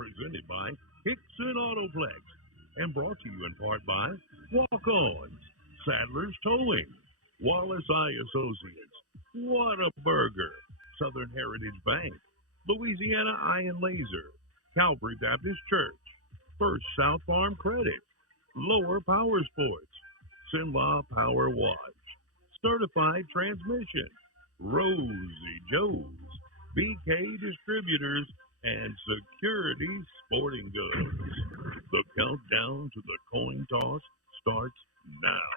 presented by Hickson Autoplex, and brought to you in part by Walk-Ons, Sadler's Towing, Wallace Eye Associates, Whataburger, Southern Heritage Bank, Louisiana Eye and Laser, Calvary Baptist Church, First South Farm Credit, Lower Power Sports, Sinlaw Power Wash, Certified Transmission, Rosie Joe's, BK Distributors, and Security Sporting Goods. The countdown to the coin toss starts now.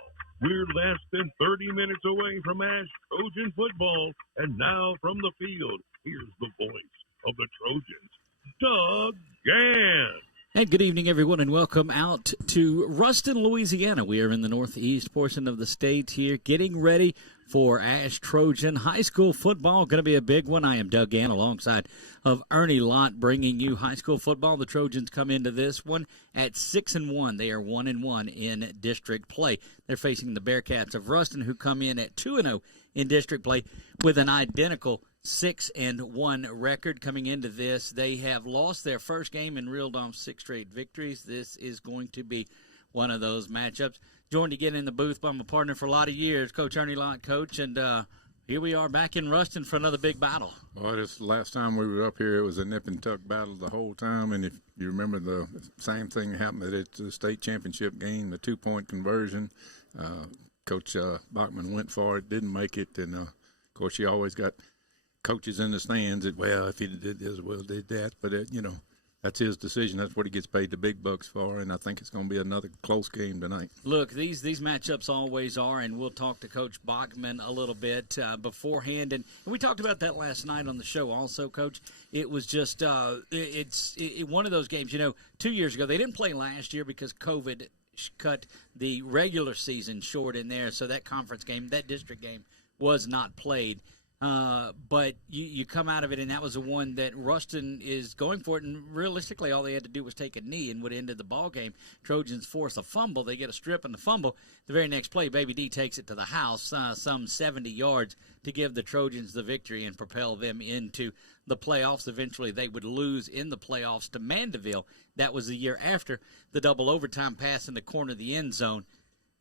We're less than 30 minutes away from Ash Trojan football, and now from the field, here's the voice of the Trojans, Doug Gann. And good evening, everyone, and welcome out to Ruston, Louisiana. We are in the northeast portion of the state here, getting ready for Ash Trojan high school football. Going to be a big one. I am Doug Gann alongside of Ernie Lott, bringing you high school football. The Trojans come into this one at 6-1. They are 1-1 in district play. They're facing the Bearcats of Ruston, who come in at 2-0 in district play with an identical 6-1 record coming into this. They have lost their first game and reeled off 6 straight victories. This is going to be one of those matchups. Joined again in the booth by my partner for a lot of years, Coach Ernie Lott, Coach, and here we are back in Ruston for another big battle. Well, this last time we were up here, it was a nip and tuck battle the whole time, and if you remember, the same thing happened at the state championship game, the 2-point conversion. Coach Bachman went for it, didn't make it, and of course you always got coaches in the stands that, well, if he did this, well, did that, but that's his decision. That's what he gets paid the big bucks for, and I think it's going to be another close game tonight. Look, these matchups always are, and we'll talk to Coach Bachman a little bit beforehand, and we talked about that last night on the show also, Coach. It was just it's one of those games. 2 years ago, they didn't play last year because COVID cut the regular season short in there, so that conference game, that district game, was not played. But you come out of it, and that was the one that Ruston is going for it. And realistically, all they had to do was take a knee and would have ended the ball game. Trojans force a fumble. They get a strip and the fumble. The very next play, Baby D takes it to the house, some 70 yards to give the Trojans the victory and propel them into the playoffs. Eventually, they would lose in the playoffs to Mandeville. That was the year after the double overtime pass in the corner of the end zone.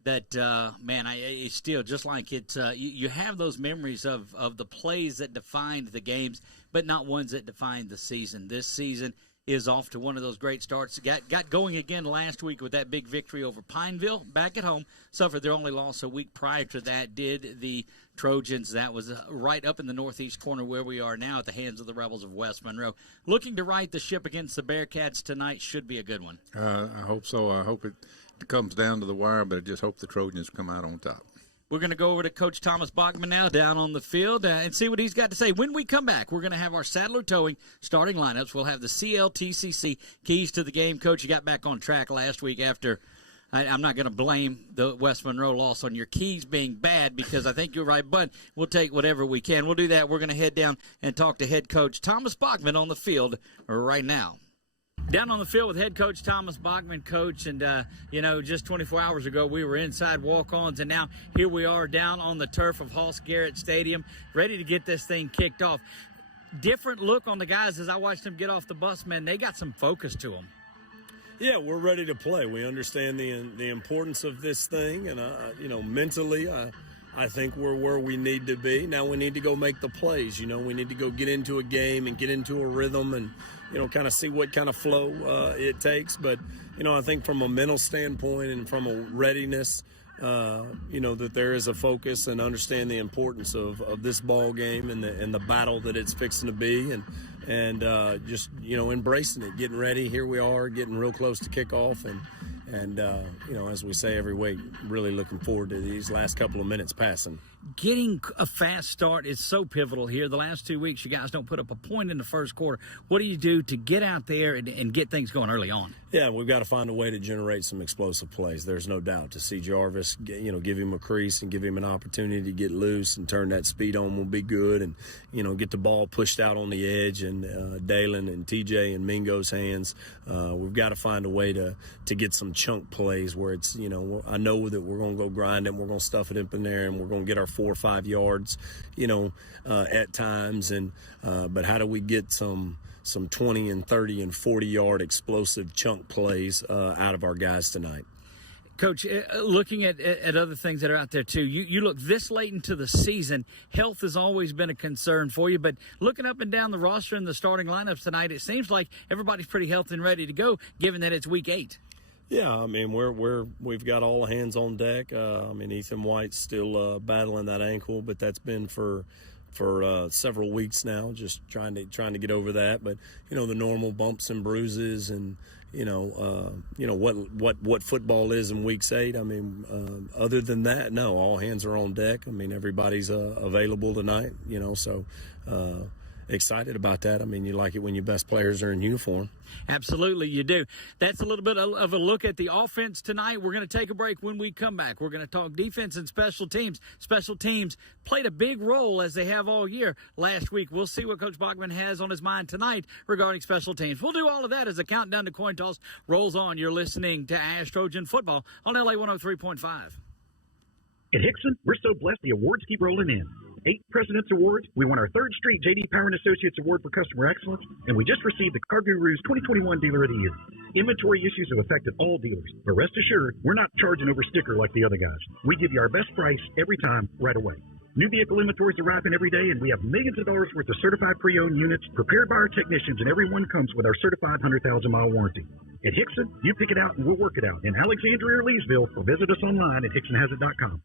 That, it's still just like it's you have those memories of the plays that defined the games, but not ones that defined the season. This season is off to one of those great starts. Got going again last week with that big victory over Pineville back at home. Suffered their only loss a week prior to that, did the Trojans. That was right up in the northeast corner where we are now at the hands of the Rebels of West Monroe. Looking to right the ship against the Bearcats tonight. Should be a good one. I hope so. I hope it comes down to the wire, but I just hope the Trojans come out on top. We're going to go over to Coach Thomas Bachman now down on the field and see what he's got to say. When we come back, we're going to have our Sadler Towing starting lineups. We'll have the CLTCC keys to the game. Coach, you got back on track last week after I'm not going to blame the West Monroe loss on your keys being bad because I think you're right, but we'll take whatever we can. We'll do that. We're going to head down and talk to head coach Thomas Bachman on the field right now. Down on the field with head coach Thomas Bachman, Coach, and, just 24 hours ago we were inside walk-ons, and now here we are down on the turf of Hoss Garrett Stadium, ready to get this thing kicked off. Different look on the guys as I watched them get off the bus, man. They got some focus to them. Yeah, we're ready to play. We understand the importance of this thing, and, mentally I think we're where we need to be. Now we need to go make the plays. We need to go get into a game and get into a rhythm and, kind of see what kind of flow it takes. But, I think from a mental standpoint and from a readiness, that there is a focus and understand the importance of this ball game and the battle that it's fixing to be and just, embracing it, getting ready. Here we are getting real close to kickoff and as we say every week, really looking forward to these last couple of minutes passing. Getting a fast start is so pivotal here. The last 2 weeks, you guys don't put up a point in the first quarter. What do you do to get out there and get things going early on? Yeah, we've got to find a way to generate some explosive plays. There's no doubt. To see Jarvis, give him a crease and give him an opportunity to get loose and turn that speed on will be good. And, get the ball pushed out on the edge and Dalen and TJ and Mingo's hands. We've got to find a way to get some chunk plays where it's, I know that we're going to go grind it, we're going to stuff it up in there, and we're going to get our 4 or 5 yards, at times. And but how do we get some some 20 and 30 and 40-yard explosive chunk plays out of our guys tonight. Coach, looking at other things that are out there, too, you look this late into the season, health has always been a concern for you, but looking up and down the roster and the starting lineups tonight, it seems like everybody's pretty healthy and ready to go, given that it's week 8. Yeah, I mean, we've got all hands on deck. I mean, Ethan White's still battling that ankle, but that's been for several weeks now, just trying to get over that. But, the normal bumps and bruises and, what football is in weeks 8. I mean, other than that, no, all hands are on deck. I mean, everybody's available tonight, so excited about that. I mean, you like it when your best players are in uniform. Absolutely, you do. That's a little bit of a look at the offense tonight. We're going to take a break. When we come back, we're going to talk defense and special teams. Special teams played a big role, as they have all year last week. We'll see what Coach Bachman has on his mind tonight regarding special teams. We'll do all of that as the countdown to coin toss rolls on. You're listening to Ash Trojan Football on LA 103.5. At Hickson, we're so blessed the awards keep rolling in. 8 President's Awards. We won our 3rd straight J.D. Power & Associates Award for Customer Excellence, and we just received the Car Guru's 2021 Dealer of the Year. Inventory issues have affected all dealers, but rest assured, we're not charging over sticker like the other guys. We give you our best price every time, right away. New vehicle inventories arriving every day, and we have millions of dollars worth of certified pre-owned units prepared by our technicians, and every one comes with our certified 100,000-mile warranty. At Hickson, you pick it out and we'll work it out in Alexandria or Leesville, or visit us online at hicksonhasit.com.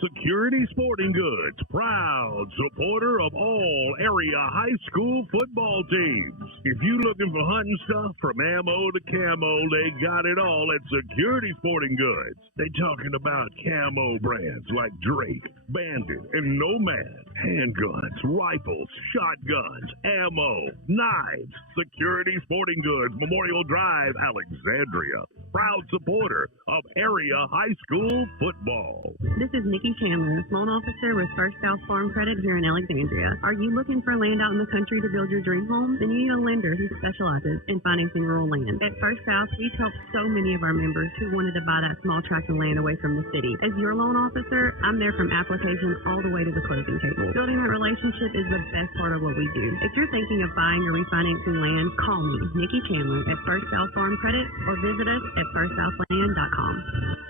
Security Sporting Goods, proud supporter of all area high school football teams. If you looking for hunting stuff from ammo to camo, they got it all at Security Sporting Goods. They talking about camo brands like Drake, Bandit, and Nomad, handguns, rifles, shotguns, ammo, knives. Security Sporting Goods, Memorial Drive, Alexandria. Proud supporter of area high school football. This is Nikki Chandler, loan officer with First South Farm Credit here in Alexandria. Are you looking for land out in the country to build your dream home? Then you need a lender who specializes in financing rural land. At First South, we've helped so many of our members who wanted to buy that small tract of land away from the city. As your loan officer, I'm there from application all the way to the closing table. Building that relationship is the best part of what we do. If you're thinking of buying or refinancing land, call me, Nikki Chandler, at First South Farm Credit, or visit us at firstsouthland.com.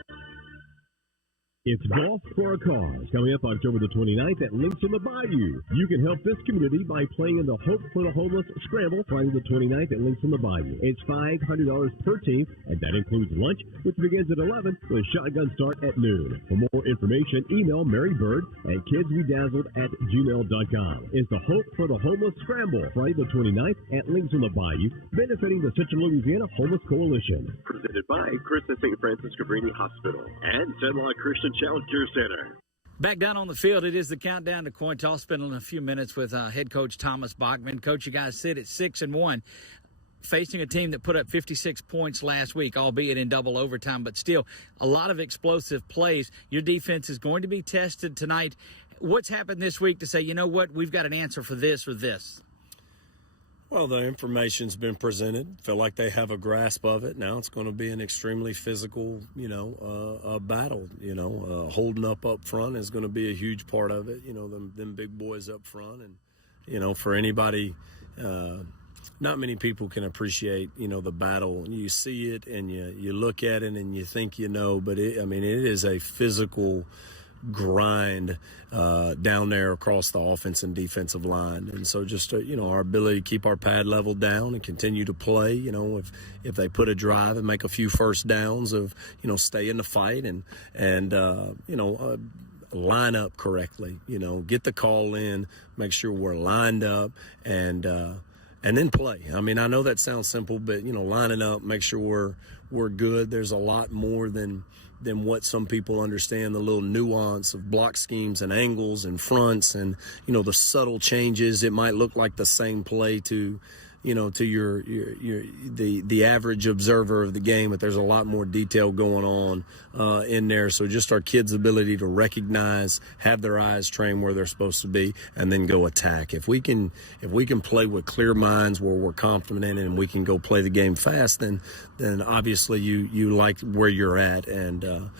It's Golf for a Cause, coming up October the 29th at Links on the Bayou. You can help this community by playing in the Hope for the Homeless Scramble Friday the 29th at Links on the Bayou. It's $500 per team, and that includes lunch, which begins at 11 with shotgun start at noon. For more information, email Mary Bird at kidsbedazzled@gmail.com. It's the Hope for the Homeless Scramble Friday the 29th at Links on the Bayou, benefiting the Central Louisiana Homeless Coalition. Presented by Christmas St. Francis Cabrini Hospital and Sedlock Christian Child Care Center. Back down on the field, it is the countdown to coin toss. Spending a few minutes with head coach Thomas Bachman. Coach, you guys sit at 6-1, facing a team that put up 56 points last week, albeit in double overtime, but still a lot of explosive plays. Your defense is going to be tested tonight. What's happened this week to say, you know what, we've got an answer for this or this? Well, the information's been presented. Feel like they have a grasp of it. Now it's going to be an extremely physical, battle. Holding up front is going to be a huge part of it. Them big boys up front, and for anybody, not many people can appreciate the battle. You see it and you look at it and you think but it is a physical grind down there across the offense and defensive line, and so just our ability to keep our pad level down and continue to play. If they put a drive and make a few first downs of stay in the fight and line up correctly. Get the call in, make sure we're lined up, and then play. I know that sounds simple, but lining up, make sure we're good. There's a lot more than what some people understand, the little nuance of block schemes and angles and fronts and, the subtle changes. It might look like the same play to to the average observer of the game, but there's a lot more detail going on in there. So just our kids' ability to recognize, have their eyes trained where they're supposed to be, and then go attack. If we can play with clear minds where we're confident in it and we can go play the game fast, then obviously you like where you're at. And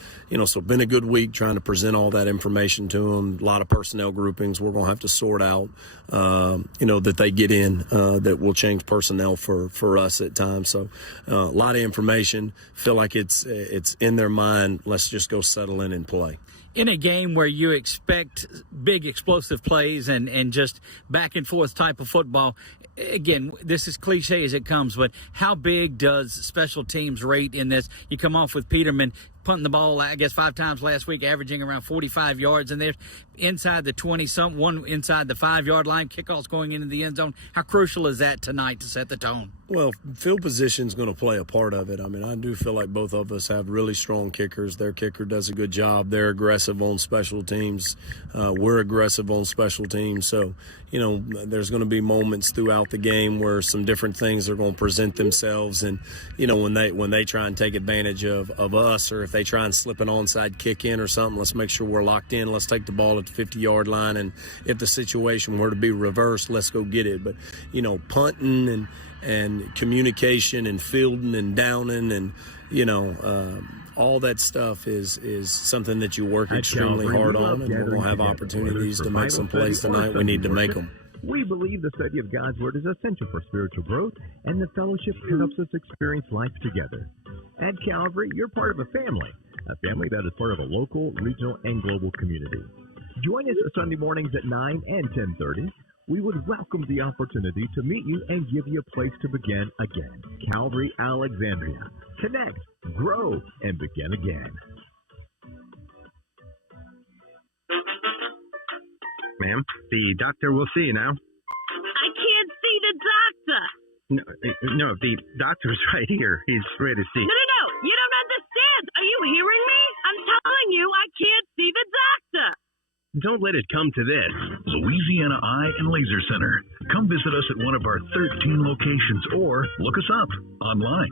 so been a good week trying to present all that information to them. A lot of personnel groupings we're going to have to sort out, that they get in that will change personnel for us at times. So a lot of information. Feel like it's in their mind. Let's just go settle in and play. In a game where you expect big explosive plays and just back and forth type of football, again, this is cliche as it comes, but how big does special teams rate in this? You come off with Peterman punting the ball, I guess, 5 times last week, averaging around 45 yards, and they're inside the 20-something, one inside the 5-yard line, kickoffs going into the end zone. How crucial is that tonight to set the tone? Well, field position is going to play a part of it. I mean, I do feel like both of us have really strong kickers. Their kicker does a good job. They're aggressive on special teams. We're aggressive on special teams. So, there's going to be moments throughout the game where some different things are going to present themselves. And, when they try and take advantage of us, or if they try and slip an onside kick in or something, let's make sure we're locked in. Let's take the ball at the 50-yard line. And if the situation were to be reversed, let's go get it. But, punting and communication and fielding and downing and, all that stuff is something that you work extremely hard on, and we're going to have opportunities to make some plays tonight. We need to make them. We believe the study of God's Word is essential for spiritual growth, and the fellowship helps us experience life together. At Calvary, you're part of a family that is part of a local, regional, and global community. Join us Sunday mornings at 9 and 10:30. We would welcome the opportunity to meet you and give you a place to begin again. Calvary, Alexandria. Connect, grow, and begin again. Ma'am, the doctor will see you now. I can't see the doctor. No, the doctor's right here. He's ready to see. No. You don't understand. Are you hearing me? I'm telling you, I can't see the doctor. Don't let it come to this. Louisiana Eye and Laser Center. Come visit us at one of our 13 locations or look us up online.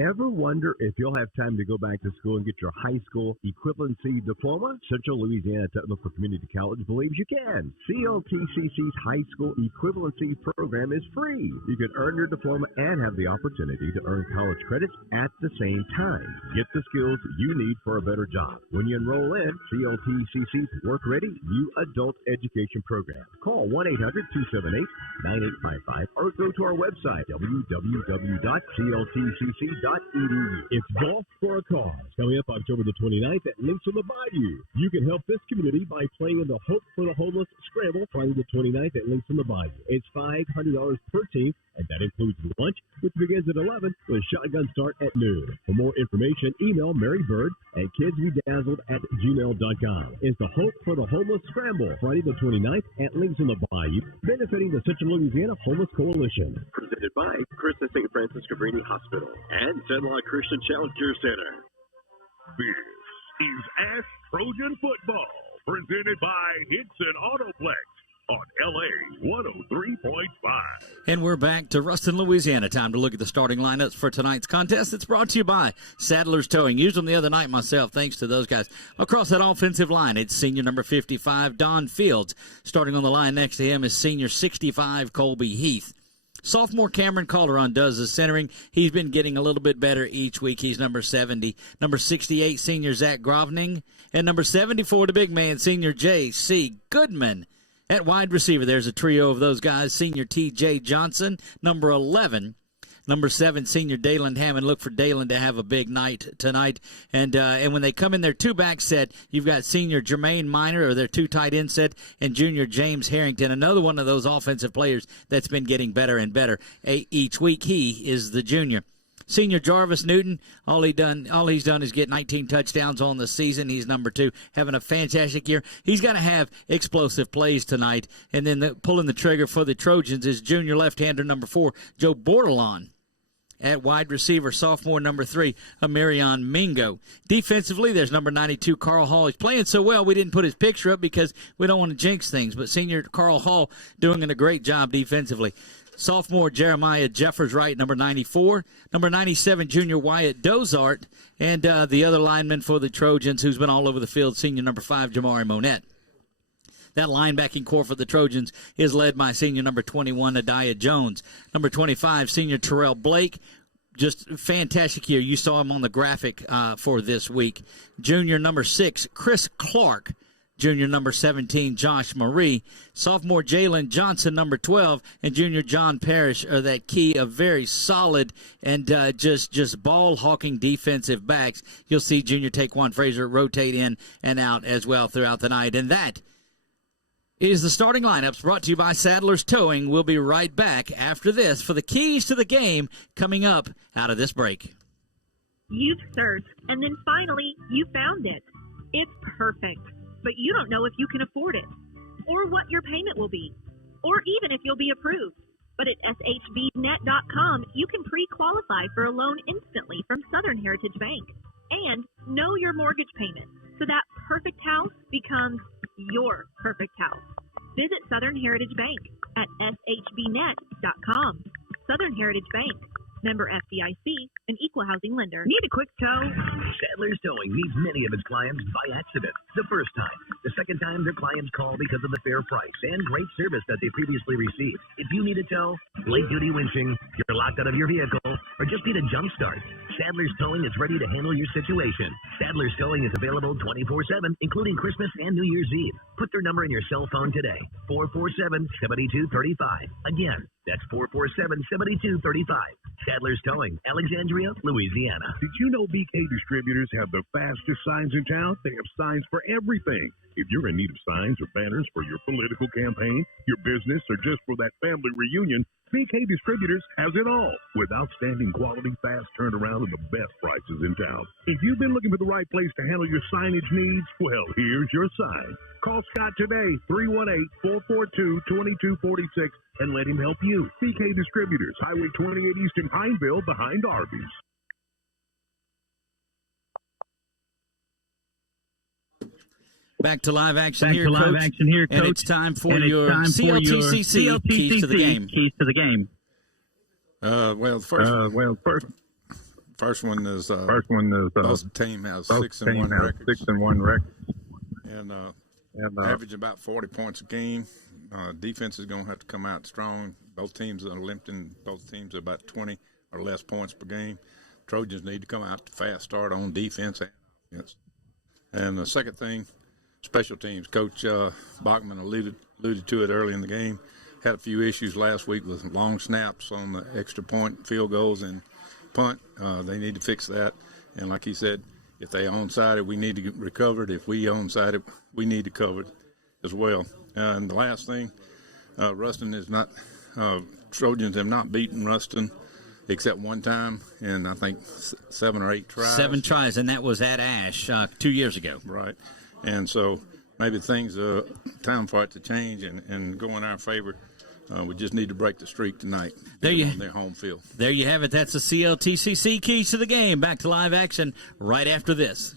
Ever wonder if you'll have time to go back to school and get your high school equivalency diploma? Central Louisiana Technical Community College believes you can. CLTCC's high school equivalency program is free. You can earn your diploma and have the opportunity to earn college credits at the same time. Get the skills you need for a better job. When you enroll in CLTCC's Work Ready New Adult Education Program, call 1-800-278-9855 or go to our website, www.cltcc.edu. It's Golf for a Cause, coming up October the 29th at Links on the Bayou. You can help this community by playing in the Hope for the Homeless Scramble Friday the 29th at Links on the Bayou. It's $500 per team, and that includes lunch, which begins at 11 with shotgun start at noon. For more information, email Mary Bird at kidsbedazzled@gmail.com. It's the Hope for the Homeless Scramble Friday the 29th at Links on the Bayou, benefiting the Central Louisiana Homeless Coalition. Presented by Christmas St. Francis Cabrini Hospital and Lott Christian Child Care Center. This is Ask Trojan Football, presented by Hickson Autoplex on LA 103.5. And we're back to Ruston, Louisiana. Time to look at the starting lineups for tonight's contest. It's brought to you by Sadler's Towing. Used them the other night myself, thanks to those guys. Across that offensive line, it's senior number 55, Don Fields. Starting on the line next to him is senior 65, Colby Heath. Sophomore Cameron Calderon does the centering. He's been getting a little bit better each week. He's number 70. Number 68, senior Zach Grovning. And number 74, the big man, senior J.C. Goodman. At wide receiver, there's a trio of those guys. Senior T.J. Johnson, number 11. Number 7, senior Dalen Hammond. Look for Dalen to have a big night tonight. And when they come in their two-back set, you've got senior Jermaine Minor, or their two tight end set, and junior James Harrington, another one of those offensive players that's been getting better and better each week. He is the junior. Senior Jarvis Newton, all he's done is get 19 touchdowns on the season. He's number 2, having a fantastic year. He's got to have explosive plays tonight. And then pulling the trigger for the Trojans is junior left-hander number 4, Joe Bordelon. At wide receiver, sophomore number 3, Amarion Mingo. Defensively, there's number 92, Carl Hall. He's playing so well, we didn't put his picture up because we don't want to jinx things. But senior Carl Hall doing a great job defensively. Sophomore Jeremiah Jeffers-Wright, number 94. Number 97, junior Wyatt Dozart. And the other lineman for the Trojans, who's been all over the field, senior number 5, Jamari Monette. That linebacking core for the Trojans is led by senior number 21, Adiah Jones. Number 25, senior Terrell Blake. Just fantastic year. You saw him on the graphic for this week. Junior number 6, Chris Clark. Junior number 17, Josh Marie. Sophomore Jalen Johnson, number 12, and junior John Parrish are that key of very solid and just ball-hawking defensive backs. You'll see junior Taquan Frazier rotate in and out as well throughout the night. And that is the starting lineups brought to you by Sadler's Towing. We'll be right back after this for the keys to the game coming up out of this break. You've searched, and then finally you found it. It's perfect. But you don't know if you can afford it, or what your payment will be, or even if you'll be approved. But at shbnet.com, you can pre-qualify for a loan instantly from Southern Heritage Bank and know your mortgage payment, so that perfect house becomes your perfect house. Visit Southern Heritage Bank at shbnet.com. Southern Heritage Bank. Member FDIC, an equal housing lender. Need a quick tow? Sadler's Towing meets many of its clients by accident. The first time. The second time, their clients call because of the fair price and great service that they previously received. If you need a tow, late-duty winching, you're locked out of your vehicle, or just need a jump start, Sadler's Towing is ready to handle your situation. Sadler's Towing is available 24/7, including Christmas and New Year's Eve. Put their number in your cell phone today, 447-7235. Again, that's 447-7235. Sadler's Towing, Alexandria, Louisiana. Did you know BK Distributors have the fastest signs in town? They have signs for everything. If you're in need of signs or banners for your political campaign, your business, or just for that family reunion, BK Distributors has it all, with outstanding quality, fast turnaround, and the best prices in town. If you've been looking for the right place to handle your signage needs, well, here's your sign. Call Scott today, 318-442-2246, and let him help you. BK Distributors, Highway 28 East in Pineville, behind Arby's. Back to live action here, Coach. And it's time for your CLTCC keys to the game. First one is both team has 6-1 record. And average about 40 points a game. Defense is going to have to come out strong. Both teams are limiting. Both teams are about 20 or less points per game. Trojans need to come out to fast start on defense and offense. And the second thing, special teams. Coach Bachman alluded to it early in the game. Had a few issues last week with long snaps on the extra point, field goals, and punt. They need to fix that. And like he said, if they onside it, we need to recover it. If we onside it, we need to cover it as well. And the last thing, Ruston is not Trojans have not beaten Ruston except one time in, I think, 7 or 8 tries. 7 tries, and that was at Ash 2 years ago. Right. And so maybe things are time for it to change and go in our favor. We just need to break the streak tonight on their home field. There you have it. That's the CLTCC keys to the game. Back to live action right after this.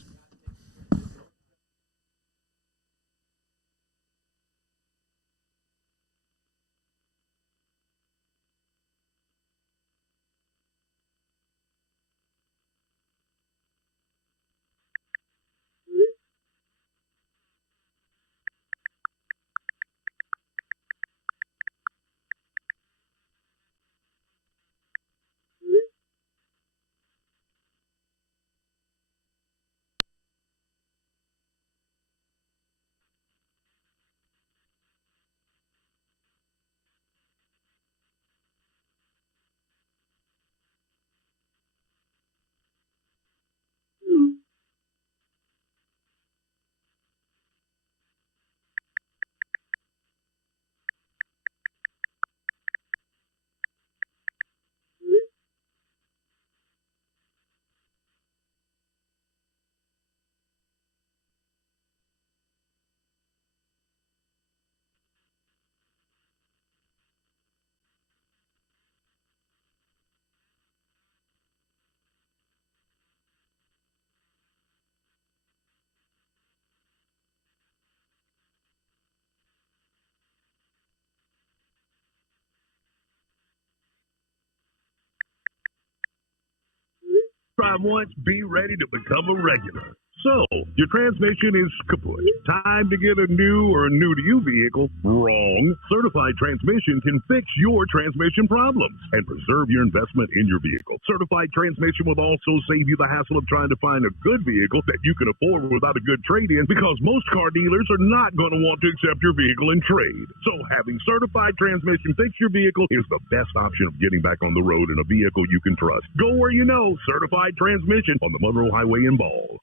time once, be ready to become a regular. So, your transmission is kaput. Time to get a new or new-to-you vehicle? Wrong. Certified Transmission can fix your transmission problems and preserve your investment in your vehicle. Certified Transmission will also save you the hassle of trying to find a good vehicle that you can afford without a good trade-in, because most car dealers are not going to want to accept your vehicle in trade. So, having Certified Transmission fix your vehicle is the best option of getting back on the road in a vehicle you can trust. Go where you know. Certified Transmission on the Monroe Highway in Ball.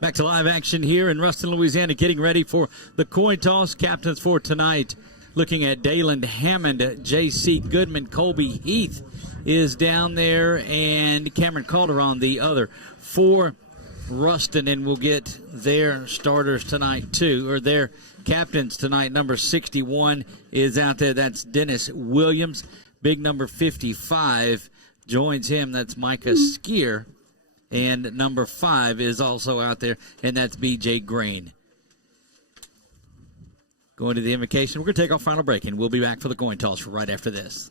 Back to live action here in Ruston, Louisiana, getting ready for the coin toss. Captains for tonight, looking at Dayland Hammond, J.C. Goodman, Colby Heath is down there, and Cameron Calderon the other. For Ruston, and we'll get their starters tonight too, or their captains tonight. Number 61 is out there. That's Dennis Williams. Big number 55 joins him. That's Micah Skier. And number 5 is also out there, and that's B.J. Green. Going to the invocation. We're going to take our final break, and we'll be back for the coin toss right after this.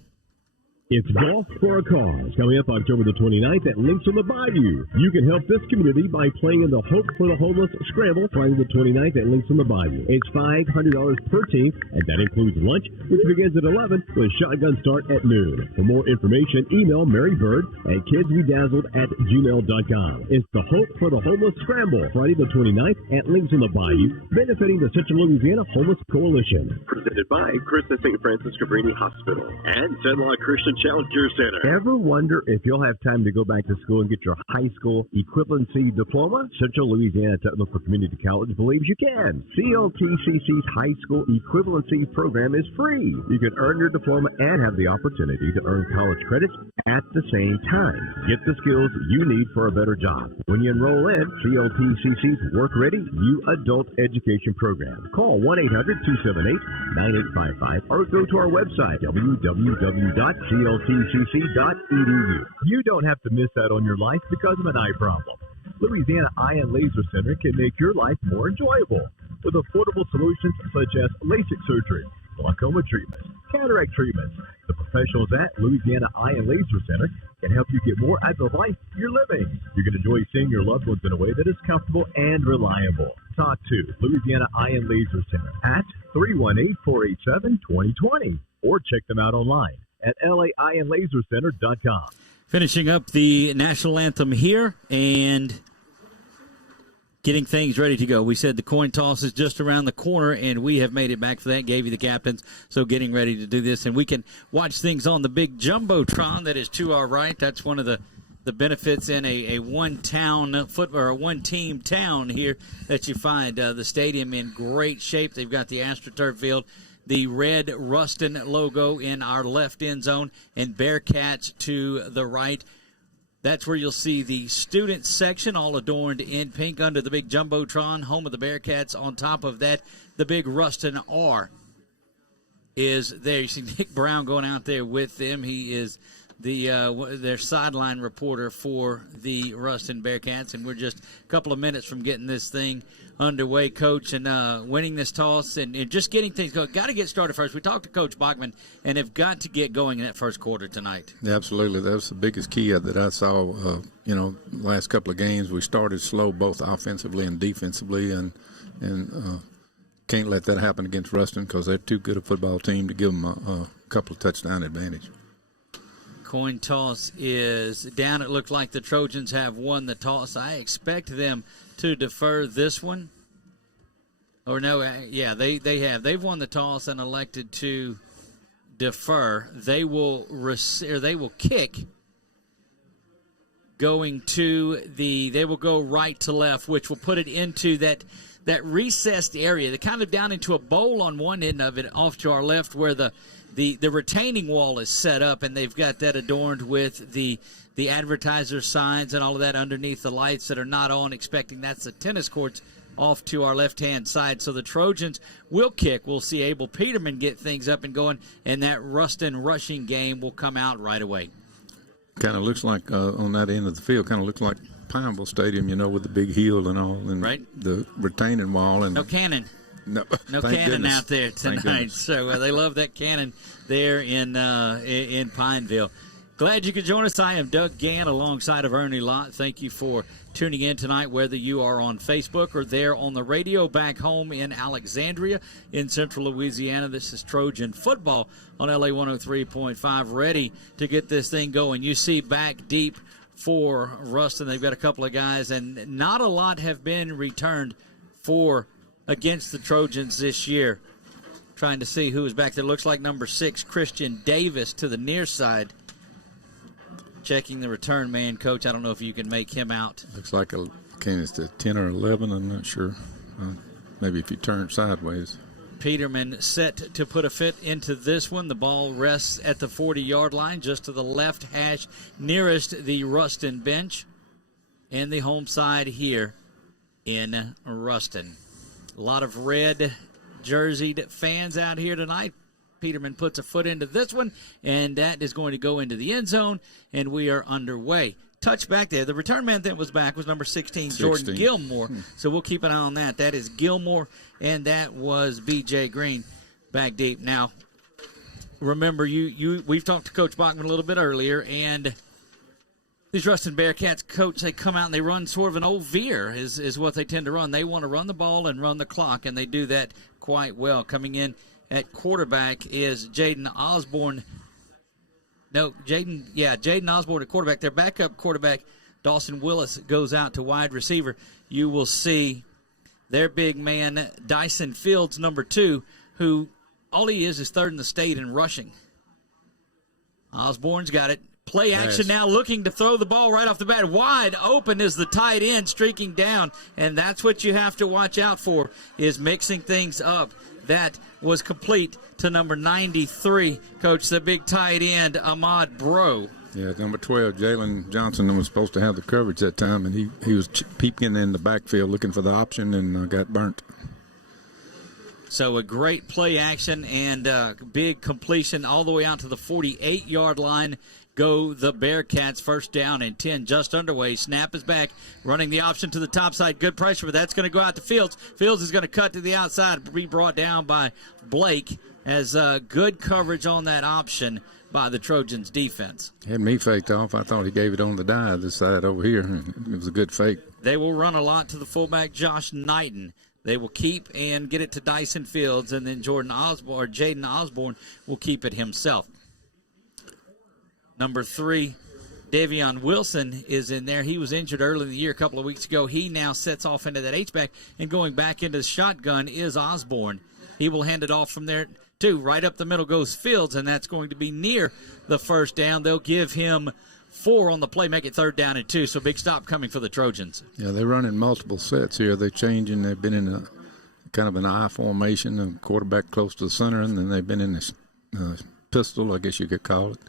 It's Golf for a Cause, coming up October the 29th at Links on the Bayou. You can help this community by playing in the Hope for the Homeless Scramble Friday the 29th at Links on the Bayou. It's $500 per team, and that includes lunch, which begins at 11 with shotgun start at noon. For more information, email Mary Bird at kidsbedazzled@gmail.com. It's the Hope for the Homeless Scramble Friday the 29th at Links on the Bayou, benefiting the Central Louisiana Homeless Coalition. Presented by Christmas St. Francis Cabrini Hospital and Sedlaw Christian Challenger Center. Ever wonder if you'll have time to go back to school and get your high school equivalency diploma? Central Louisiana Technical Community College believes you can. CLTCC's high school equivalency program is free. You can earn your diploma and have the opportunity to earn college credits at the same time. Get the skills you need for a better job. When you enroll in CLTCC's Work Ready You Adult Education Program, call 1-800-278-9855 or go to our website, www.cltcc.edu. You don't have to miss out on your life because of an eye problem. Louisiana Eye and Laser Center can make your life more enjoyable with affordable solutions such as LASIK surgery, glaucoma treatments, cataract treatments. The professionals at Louisiana Eye and Laser Center can help you get more out of the life you're living. You can enjoy seeing your loved ones in a way that is comfortable and reliable. Talk to Louisiana Eye and Laser Center at 318-487-2020 or check them out online at laieandlasercenter.com. Finishing up the national anthem here and getting things ready to go. We said the coin toss is just around the corner, and we have made it back for that, gave you the captains, so getting ready to do this. And we can watch things on the big Jumbotron that is to our right. That's one of the benefits in a one-town football or a one-team town here that you find. The stadium in great shape. They've got the AstroTurf field, the red Ruston logo in our left end zone, and Bearcats to the right. That's where you'll see the student section all adorned in pink under the big Jumbotron, home of the Bearcats. On top of that, the big Ruston R is there. You see Nick Brown going out there with them. He is their sideline reporter for the Ruston Bearcats, and we're just a couple of minutes from getting this thing underway, Coach, and winning this toss and just getting things going. Got to get started first. We talked to Coach Bachman and have got to get going in that first quarter tonight. Yeah, absolutely. That was the biggest key that I saw, last couple of games. We started slow both offensively and defensively, and can't let that happen against Ruston because they're too good a football team to give them a couple of touchdown advantage. Coin toss is down. It looks like the Trojans have won the toss. I expect them to defer this one. Or no, yeah, they have. They've won the toss and elected to defer. They will kick going to they will go right to left, which will put it into that recessed area. They're kind of down into a bowl on one end of it off to our left where the retaining wall is set up, and they've got that adorned with the advertiser signs and all of that underneath the lights that are not on, expecting that's the tennis courts off to our left-hand side. So the Trojans will kick. We'll see Abel Peterman get things up and going, and that Ruston rushing game will come out right away. Kind of looks like on that end of the field, kind of looks like Pineville Stadium, with the big hill and all, and right. The retaining wall. And no cannon. No cannon goodness. Out there tonight. So they love that cannon there in Pineville. Glad you could join us. I am Doug Gann alongside of Ernie Lott. Thank you for tuning in tonight, whether you are on Facebook or there on the radio back home in Alexandria in central Louisiana. This is Trojan football on LA 103.5, ready to get this thing going. You see back deep for Ruston. They've got a couple of guys, and not a lot have been returned for against the Trojans this year. Trying to see who is back there. Looks like number 6, Christian Davis, to the near side. Checking the return man, Coach. I don't know if you can make him out. Looks like it's a 10 or 11. I'm not sure. Maybe if you turn sideways. Peterman set to put a foot into this one. The ball rests at the 40-yard line, just to the left hash, nearest the Ruston bench. And the home side here in Ruston. A lot of red jerseyed fans out here tonight. Peterman puts a foot into this one, and that is going to go into the end zone, and we are underway. Touch back there. The return man that was back was number 16, Jordan Gilmore. So we'll keep an eye on that. That is Gilmore, and that was B.J. Green back deep. Now, remember, we've talked to Coach Bachman a little bit earlier, and these Ruston Bearcats, Coach, they come out and they run sort of an old veer is what they tend to run. They want to run the ball and run the clock, and they do that quite well. Coming in at quarterback is Jaden Osborne. Jaden Osborne at quarterback. Their backup quarterback, Dawson Willis, goes out to wide receiver. You will see their big man, Dyson Fields, number 2, who all he is third in the state in rushing. Osborne's got it. Play action now, looking to throw the ball right off the bat. Wide open is the tight end streaking down, and that's what you have to watch out for, is mixing things up. That was complete to number 93, Coach, the big tight end, Ahmad Bro. Yeah, number 12, Jalen Johnson, was supposed to have the coverage that time, and he was peeking in the backfield looking for the option and got burnt. So a great play action and big completion all the way out to the 48-yard line. Go the Bearcats, first down and 10, just underway. Snap is back, running the option to the top side. Good pressure, but that's going to go out to Fields. Fields is going to cut to the outside, be brought down by Blake, as good coverage on that option by the Trojans defense. Had me faked off. I thought he gave it on the dive this side over here. It was a good fake. They will run a lot to the fullback, Josh Knighton. They will keep and get it to Dyson Fields, and then Jaden Osborne will keep it himself. Number 3, Davion Wilson is in there. He was injured early in the year a couple of weeks ago. He now sets off into that H-back, and going back into the shotgun is Osborne. He will hand it off from there, too. Right up the middle goes Fields, and that's going to be near the first down. They'll give him 4 on the play, make it 3rd down and 2. So big stop coming for the Trojans. Yeah, they're running multiple sets here. They're changing. They've been in a kind of an I formation, a quarterback close to the center, and then they've been in this pistol, I guess you could call it.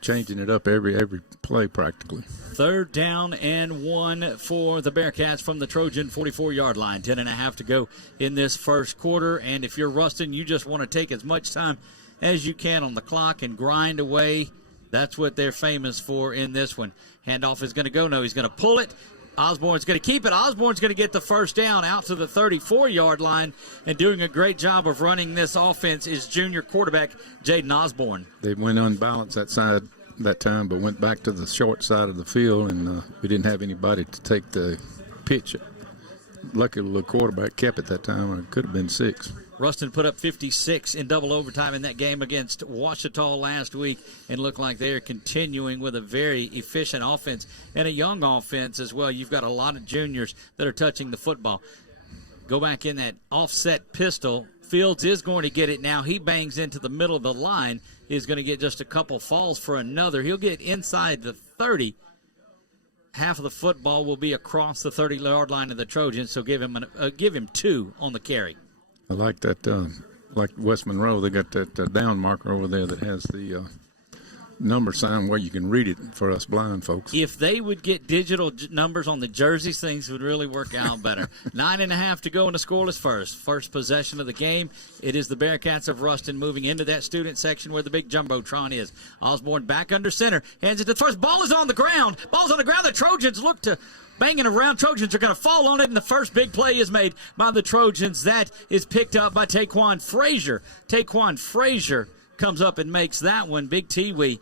Changing it up every play practically. 3rd down and 1 for the Bearcats from the Trojan 44-yard line. 10.5 to go in this first quarter. And if you're Ruston, you just want to take as much time as you can on the clock and grind away. That's what they're famous for in this one. Handoff is going to go. No, he's going to pull it. Osborne's going to keep it. Osborne's going to get the first down out to the 34-yard line, and doing a great job of running this offense is junior quarterback Jaden Osborne. They went unbalanced that side that time, but went back to the short side of the field, and we didn't have anybody to take the pitch. Luckily, the quarterback kept it that time, or it could have been 6. Ruston put up 56 in double overtime in that game against Ouachita last week, and look like they're continuing with a very efficient offense and a young offense as well. You've got a lot of juniors that are touching the football. Go back in that offset pistol. Fields is going to get it now. He bangs into the middle of the line. He's going to get just a couple falls for another. He'll get inside the 30. Half of the football will be across the 30-yard line of the Trojans, so give him 2 on the carry. I like that, like West Monroe, they got that down marker over there that has the number sign where you can read it for us blind folks. If they would get digital numbers on the jerseys, things would really work out better. 9.5 to go in the scoreless first possession of the game. It is the Bearcats of Ruston moving into that student section where the big jumbotron is. Osborne back under center, hands it to the first. Ball is on the ground. Ball's on the ground. The Trojans look to banging around. Trojans are going to fall on it, and the first big play is made by the Trojans. That is picked up by Taquan Frazier. Taquan Frazier comes up and makes that one. Big Tiwi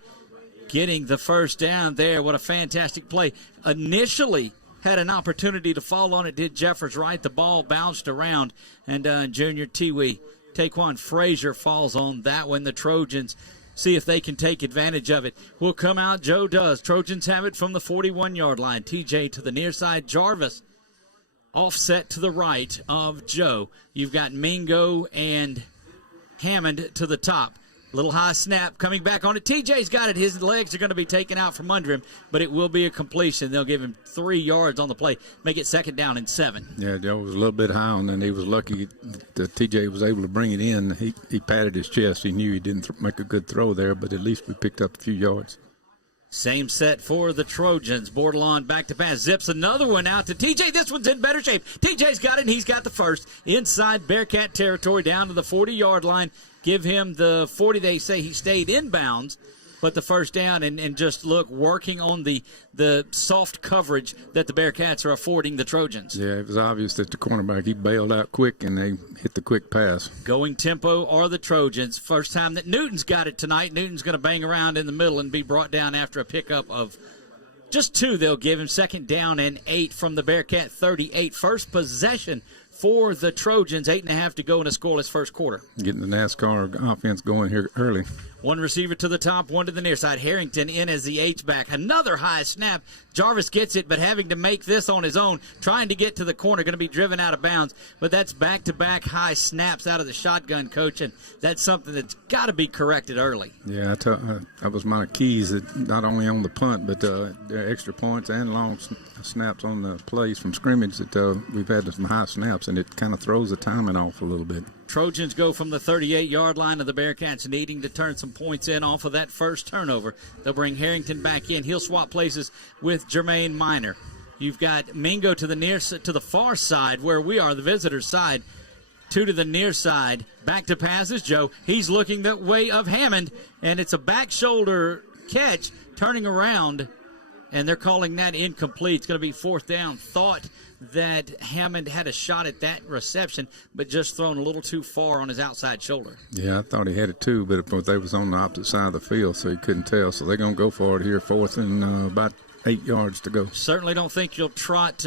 getting the first down there. What a fantastic play. Initially had an opportunity to fall on it, did Jeffers right. The ball bounced around, and junior Tiwi Taquan Frazier falls on that one. The Trojans see if they can take advantage of it. Will come out. Joe does. Trojans have it from the 41-yard line. TJ to the near side. Jarvis offset to the right of Joe. You've got Mingo and Hammond to the top. Little high snap coming back on it. TJ's got it. His legs are going to be taken out from under him, but it will be a completion. They'll give him 3 yards on the play, make it 2nd down and 7. Yeah, Joe was a little bit high on, and he was lucky that TJ was able to bring it in. He patted his chest. He knew he didn't make a good throw there, but at least we picked up a few yards. Same set for the Trojans. Bordelon back to pass. Zips another one out to TJ. This one's in better shape. TJ's got it, and he's got the first. Inside Bearcat territory down to the 40-yard line. Give him the 40. They say he stayed inbounds, but the first down, and just look, working on the soft coverage that the Bearcats are affording the Trojans. Yeah, it was obvious that the cornerback, he bailed out quick, and they hit the quick pass. Going tempo are the Trojans. First time that Newton's got it tonight. Newton's going to bang around in the middle and be brought down after a pickup of just 2. They'll give him 2nd down and 8 from the Bearcat 38. First possession for the Trojans, 8.5 to go in a scoreless first quarter. Getting the NASCAR offense going here early. One receiver to the top, one to the near side. Harrington in as the H-back. Another high snap. Jarvis gets it, but having to make this on his own, trying to get to the corner, going to be driven out of bounds. But that's back-to-back high snaps out of the shotgun, coach, and that's something that's got to be corrected early. Yeah, that was my keys, that not only on the punt, but there are extra points and long snaps on the plays from scrimmage that we've had some high snaps, and it kind of throws the timing off a little bit. Trojans go from the 38-yard line of the Bearcats, needing to turn some points in off of that first turnover. They'll bring Harrington back in. He'll swap places with Jermaine Minor. You've got Mingo to the far side where we are, the visitor's side. 2 to the near side. Back to passes, Joe. He's looking that way of Hammond, and it's a back shoulder catch, turning around, and they're calling that incomplete. It's going to be 4th down. Thought that Hammond had a shot at that reception, but just thrown a little too far on his outside shoulder. Yeah, I thought he had it too, but they was on the opposite side of the field, so he couldn't tell. So they're going to go for it here, 4th and about 8 yards to go. Certainly don't think you'll trot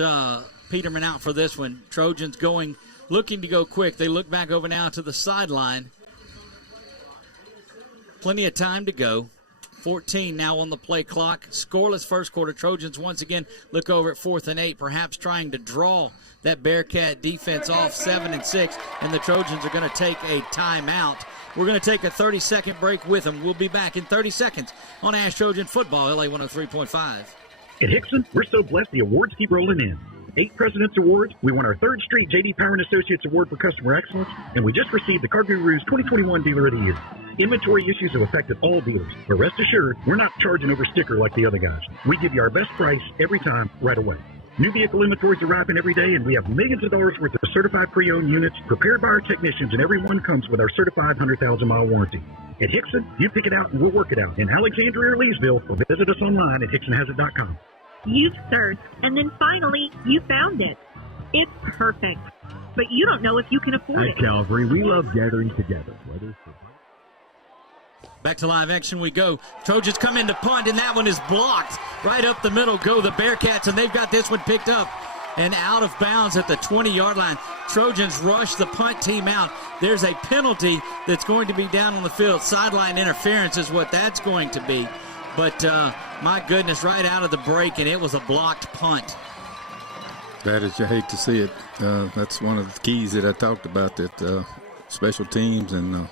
Peterman out for this one. Trojans looking to go quick. They look back over now to the sideline. Plenty of time to go. 14 now on the play clock. Scoreless first quarter. Trojans once again look over at 4th and 8, perhaps trying to draw that Bearcat defense off 7 and 6, and the Trojans are going to take a timeout. We're going to take a 30-second break with them. We'll be back in 30 seconds on Ash Trojan Football, LA 103.5. At Hickson, we're so blessed the awards keep rolling in. 8 President's Awards. We won our 3rd straight J.D. Power and Associates Award for Customer Excellence, and we just received the Car Guru's 2021 Dealer of the Year. Inventory issues have affected all dealers, but rest assured, we're not charging over sticker like the other guys. We give you our best price every time, right away. New vehicle inventories arriving every day, and we have millions of dollars worth of certified pre-owned units prepared by our technicians, and every one comes with our certified 100,000-mile warranty. At Hickson, you pick it out and we'll work it out. In Alexandria or Leesville, or visit us online at hicksonhasit.com. You've searched, and then finally, you found it. It's perfect, but you don't know if you can afford it. At Calvary, we love gathering together. Back to live action we go. Trojans come in to punt, and that one is blocked. Right up the middle go the Bearcats, and they've got this one picked up and out of bounds at the 20-yard line. Trojans rush the punt team out. There's a penalty that's going to be down on the field. Sideline interference is what that's going to be. But, my goodness, right out of the break, and it was a blocked punt. That is, you hate to see it. That's one of the keys that I talked about, that special teams, and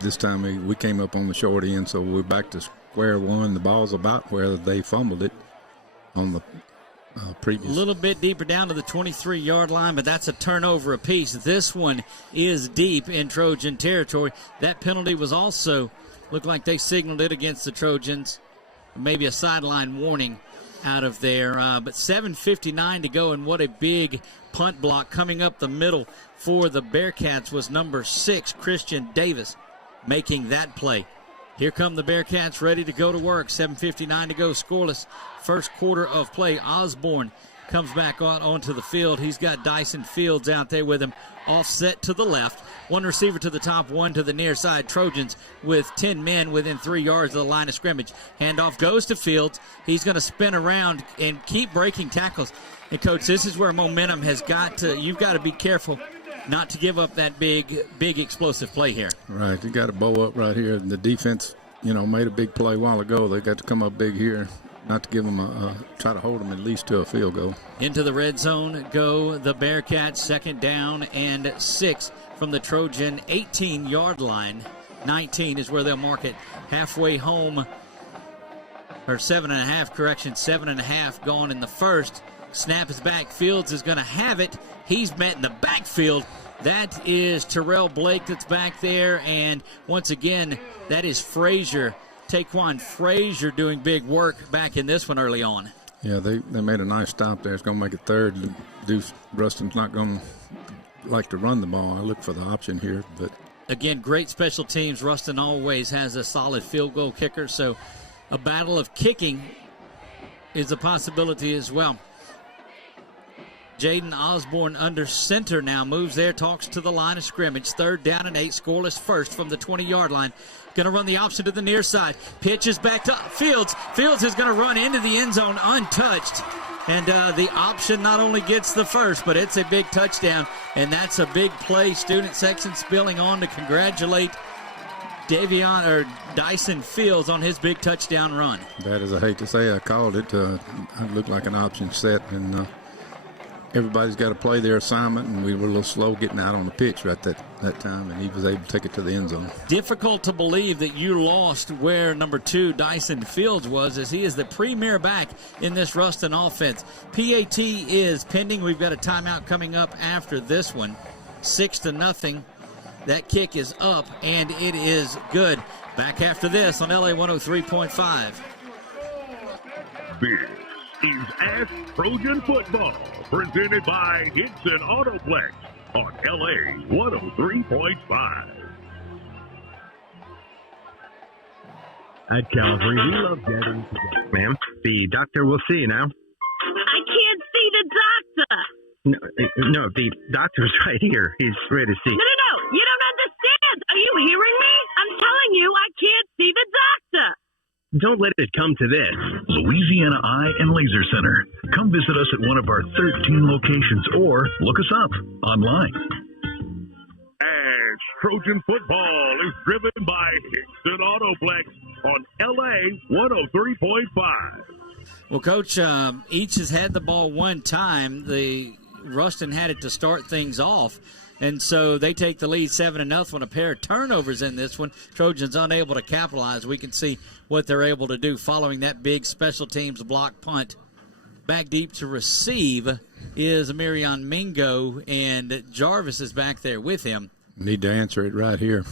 this time we came up on the short end, so we're back to square one. The ball's about where they fumbled it on the previous. A little bit deeper down to the 23-yard line, but that's a turnover apiece. This one is deep in Trojan territory. That penalty was also, looked like they signaled it against the Trojans. Maybe a sideline warning out of there. But 7:59 to go, and what a big punt block coming up the middle for the Bearcats was number 6, Christian Davis, making that play. Here come the Bearcats ready to go to work. 7:59 to go, scoreless first quarter of play. Osborne comes back onto the field. He's got Dyson Fields out there with him, offset to the left. One receiver to the top, one to the near side. Trojans with 10 men within 3 yards of the line of scrimmage. Handoff goes to Fields. He's going to spin around and keep breaking tackles. And, Coach, this is where momentum has got to – you've got to be careful not to give up that big explosive play here. Right. You got to bow up right here. The defense, made a big play a while ago. They got to come up big here. Not to give them try to hold them at least to a field goal. Into the red zone go the Bearcats, 2nd down and 6 from the Trojan 18-yard line. 19 is where they'll mark it. Halfway home, or 7.5, correction, 7.5 gone in the first. Snap is back. Fields is going to have it. He's met in the backfield. That is Terrell Blake that's back there. And once again, that is Frazier. Taquan Frazier doing big work back in this one early on. Yeah, they made a nice stop there. It's going to make it 3rd. Ruston's not going to like to run the ball. I look for the option here. But again, great special teams. Ruston always has a solid field goal kicker. So a battle of kicking is a possibility as well. Jaden Osborne under center now, moves there, talks to the line of scrimmage. 3rd down and 8, scoreless first from the 20-yard line. Going to run the option to the near side. Pitches back to Fields. Fields is going to run into the end zone untouched. And the option not only gets the first, but it's a big touchdown. And that's a big play. Student section spilling on to congratulate Dyson Fields on his big touchdown run. Bad as I hate to say, I called it. It looked like an option set, and everybody's got to play their assignment, and we were a little slow getting out on the pitch right that time, and he was able to take it to the end zone. Difficult to believe that you lost where number 2, Dyson Fields, was, as he is the premier back in this Ruston offense. PAT is pending. We've got a timeout coming up after this one. 6-0. That kick is up, and it is good. Back after this on LA 103.5. This is Ask Trojan Football, presented by Hickson Autoplex on LA 103.5. At Calvary, we love gathering together. Ma'am, the doctor will see you now. I can't see the doctor. No, the doctor's right here. He's ready to see. No. You don't understand. Are you hearing me? I'm telling you, I can't see the doctor. Don't let it come to this. Louisiana Eye and Laser Center. Come visit us at one of our 13 locations or look us up online. As Trojan Football is driven by Hickson Autoplex on LA 103.5. Well, Coach, each has had the ball one time. The Ruston had it to start things off. And so they take the lead 7-0. A pair of turnovers in this one. Trojans unable to capitalize. We can see what they're able to do following that big special teams block punt. Back deep to receive is Amirion Mingo, and Jarvis is back there with him. Need to answer it right here.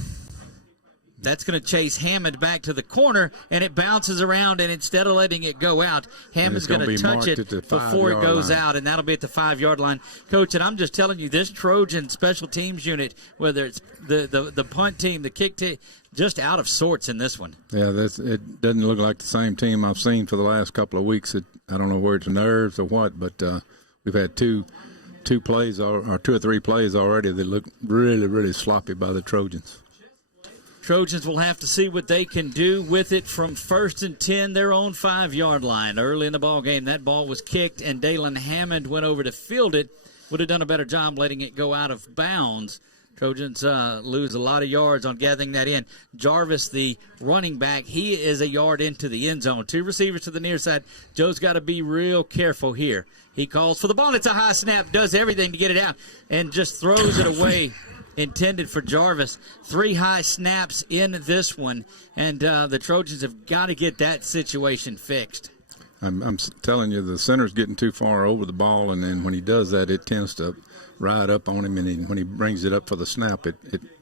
That's going to chase Hammond back to the corner, and it bounces around, and instead of letting it go out, Hammond's going to touch it before it goes out, and that'll be at the 5-yard line. Coach, and I'm just telling you, this Trojan special teams unit, whether it's the punt team, the kick team, just out of sorts in this one. Yeah, it doesn't look like the same team I've seen for the last couple of weeks. I don't know where it's nerves or what, but we've had two plays or 2 or 3 plays already that look really, really sloppy by the Trojans. Trojans will have to see what they can do with it from 1st and 10, their own 5-yard line. Early in the ball game, that ball was kicked, and Dalen Hammond went over to field it. Would have done a better job letting it go out of bounds. Trojans lose a lot of yards on gathering that in. Jarvis, the running back, he is a yard into the end zone. 2 receivers to the near side. Joe's got to be real careful here. He calls for the ball. It's a high snap, does everything to get it out, and just throws it away. Intended for Jarvis. 3 high snaps in this one, and the Trojans have got to get that situation fixed. I'm telling you, the center's getting too far over the ball, and then when he does that, it tends to ride up on him, and when he brings it up for the snap, it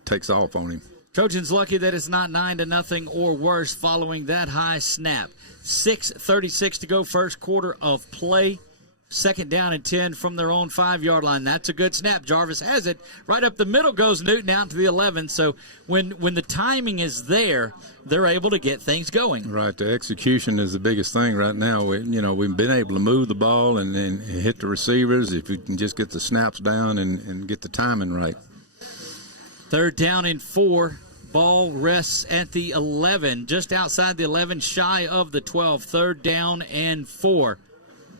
takes off on him. Trojans lucky that it's not 9-0 or worse following that high snap. 6:36 to go, first quarter of play. Second down and 10 from their own 5-yard line. That's a good snap. Jarvis has it. Right up the middle goes Newton out to the 11. So when the timing is there, they're able to get things going. Right. The execution is the biggest thing right now. We've been able to move the ball and hit the receivers if we can just get the snaps down and get the timing right. Third down and 4. Ball rests at the 11, just outside the 11, shy of the 12. Third down and 4.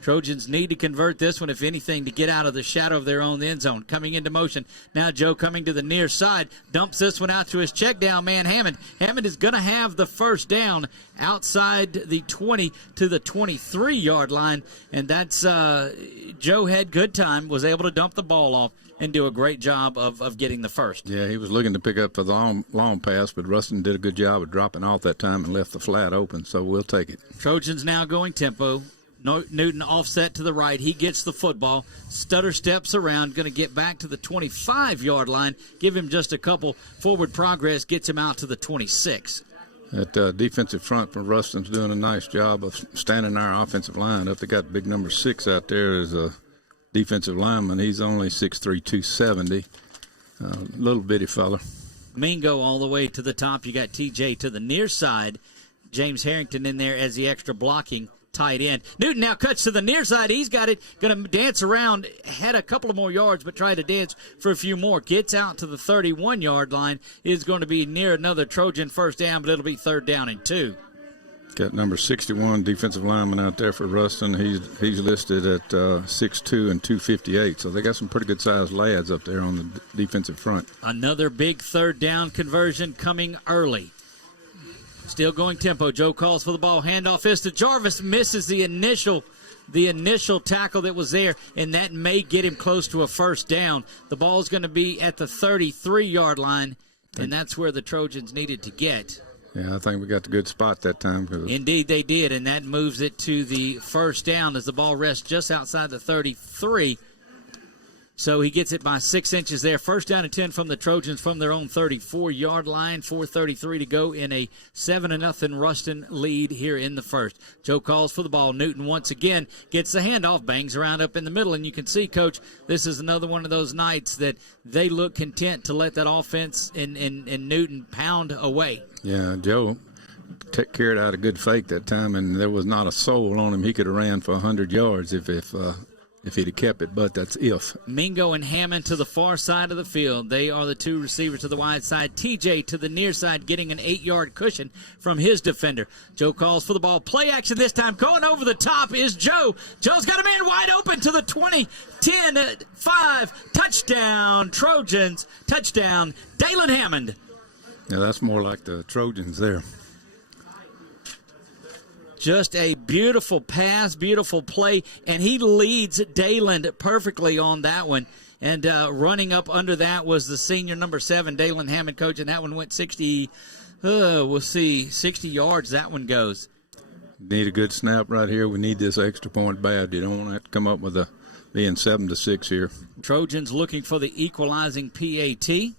Trojans need to convert this one, if anything, to get out of the shadow of their own end zone. Coming into motion. Now Joe coming to the near side. Dumps this one out to his check down man, Hammond. Hammond is going to have the first down outside the 20 to the 23-yard line. And that's Joe had good time, was able to dump the ball off and do a great job of getting the first. Yeah, he was looking to pick up for the long pass, but Ruston did a good job of dropping off that time and left the flat open, so we'll take it. Trojans now going tempo. Newton offset to the right. He gets the football. Stutter steps around, going to get back to the 25-yard line. Give him just a couple forward progress, gets him out to the 26. That defensive front for Ruston's doing a nice job of standing our offensive line up. They got big number 6 out there as a defensive lineman. He's only 6'3", 270. Little bitty fella. Mingo all the way to the top. You got TJ to the near side. James Harrington in there as the extra blocking tight end. Newton now cuts to the near side. He's got it. Going to dance around. Had a couple of more yards, but tried to dance for a few more. Gets out to the 31-yard line. Is going to be near another Trojan first down, but it'll be third down and 2. Got number 61 defensive lineman out there for Ruston. He's listed at 6'2" and 258. So they got some pretty good-sized lads up there on the defensive front. Another big third down conversion coming early. Still going tempo. Joe calls for the ball. Handoff is to Jarvis. Misses the initial tackle that was there, and that may get him close to a first down. The ball is going to be at the 33-yard line, and that's where the Trojans needed to get. Yeah, I think we got the good spot that time. Indeed, they did, and that moves it to the first down as the ball rests just outside the 33. So he gets it by 6 inches there. First down and 10 from the Trojans from their own 34-yard line. 4:33 to go in a 7-0 Ruston lead here in the first. Joe calls for the ball. Newton once again gets the handoff, bangs around up in the middle. And you can see, Coach, this is another one of those nights that they look content to let that offense and Newton pound away. Yeah, Joe carried out a good fake that time, and there was not a soul on him. He could have ran for 100 yards if he'd have kept it, but that's if. Mingo and Hammond to the far side of the field. They are the two receivers to the wide side. TJ to the near side, getting an 8-yard cushion from his defender. Joe calls for the ball. Play action this time. Going over the top is Joe. Joe's got a man wide open to the 20, 10, 5. Touchdown, Trojans. Touchdown, Dalen Hammond. Yeah, that's more like the Trojans there. Just a beautiful pass, beautiful play, and he leads Dalen perfectly on that one. And running up under that was the senior number 7, Dalen Hammond, coach, and that one went 60 yards that one goes. Need a good snap right here. We need this extra point bad. You don't want to have to come up with being 7-6 here. Trojans looking for the equalizing PAT.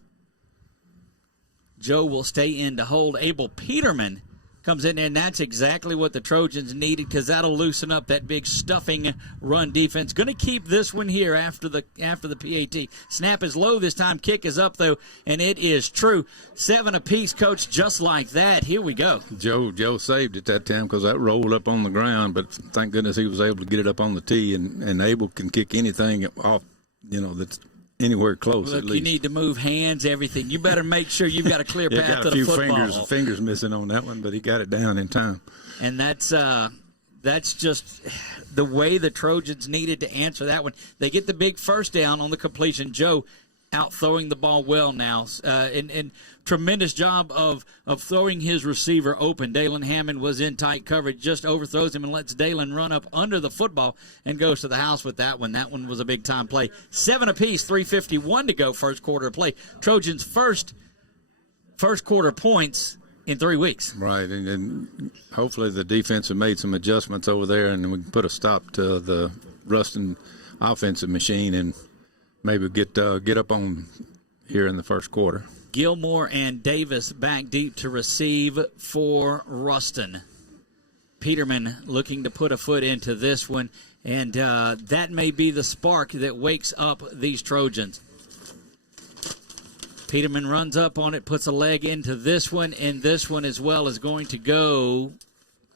Joe will stay in to hold. Abel Peterman comes in there, and that's exactly what the Trojans needed, because that'll loosen up that big stuffing run defense. Going to keep this one here after the PAT. Snap is low this time. Kick is up, though, and it is true. 7 apiece, Coach, just like that. Here we go. Joe saved it that time because that rolled up on the ground, but thank goodness he was able to get it up on the tee, and Abel can kick anything off, that's anywhere close. Look, at least. You need to move hands, everything. You better make sure you've got a clear path to the football. Got a few fingers missing on that one, but he got it down in time. And that's just the way the Trojans needed to answer that one. They get the big first down on the completion. Joe out throwing the ball well now, and tremendous job of throwing his receiver open. Dalen Hammond was in tight coverage, just overthrows him and lets Dalen run up under the football and goes to the house with that one. That one was a big time play. 7 apiece, 3:51 to go, first quarter of play. Trojans first quarter points in 3 weeks. Right, and hopefully the defense have made some adjustments over there, and we can put a stop to the Ruston offensive machine and maybe get up on here in the first quarter. Gilmore and Davis back deep to receive for Ruston. Peterman looking to put a foot into this one, and that may be the spark that wakes up these Trojans. Peterman runs up on it, puts a leg into this one, and this one as well is going to go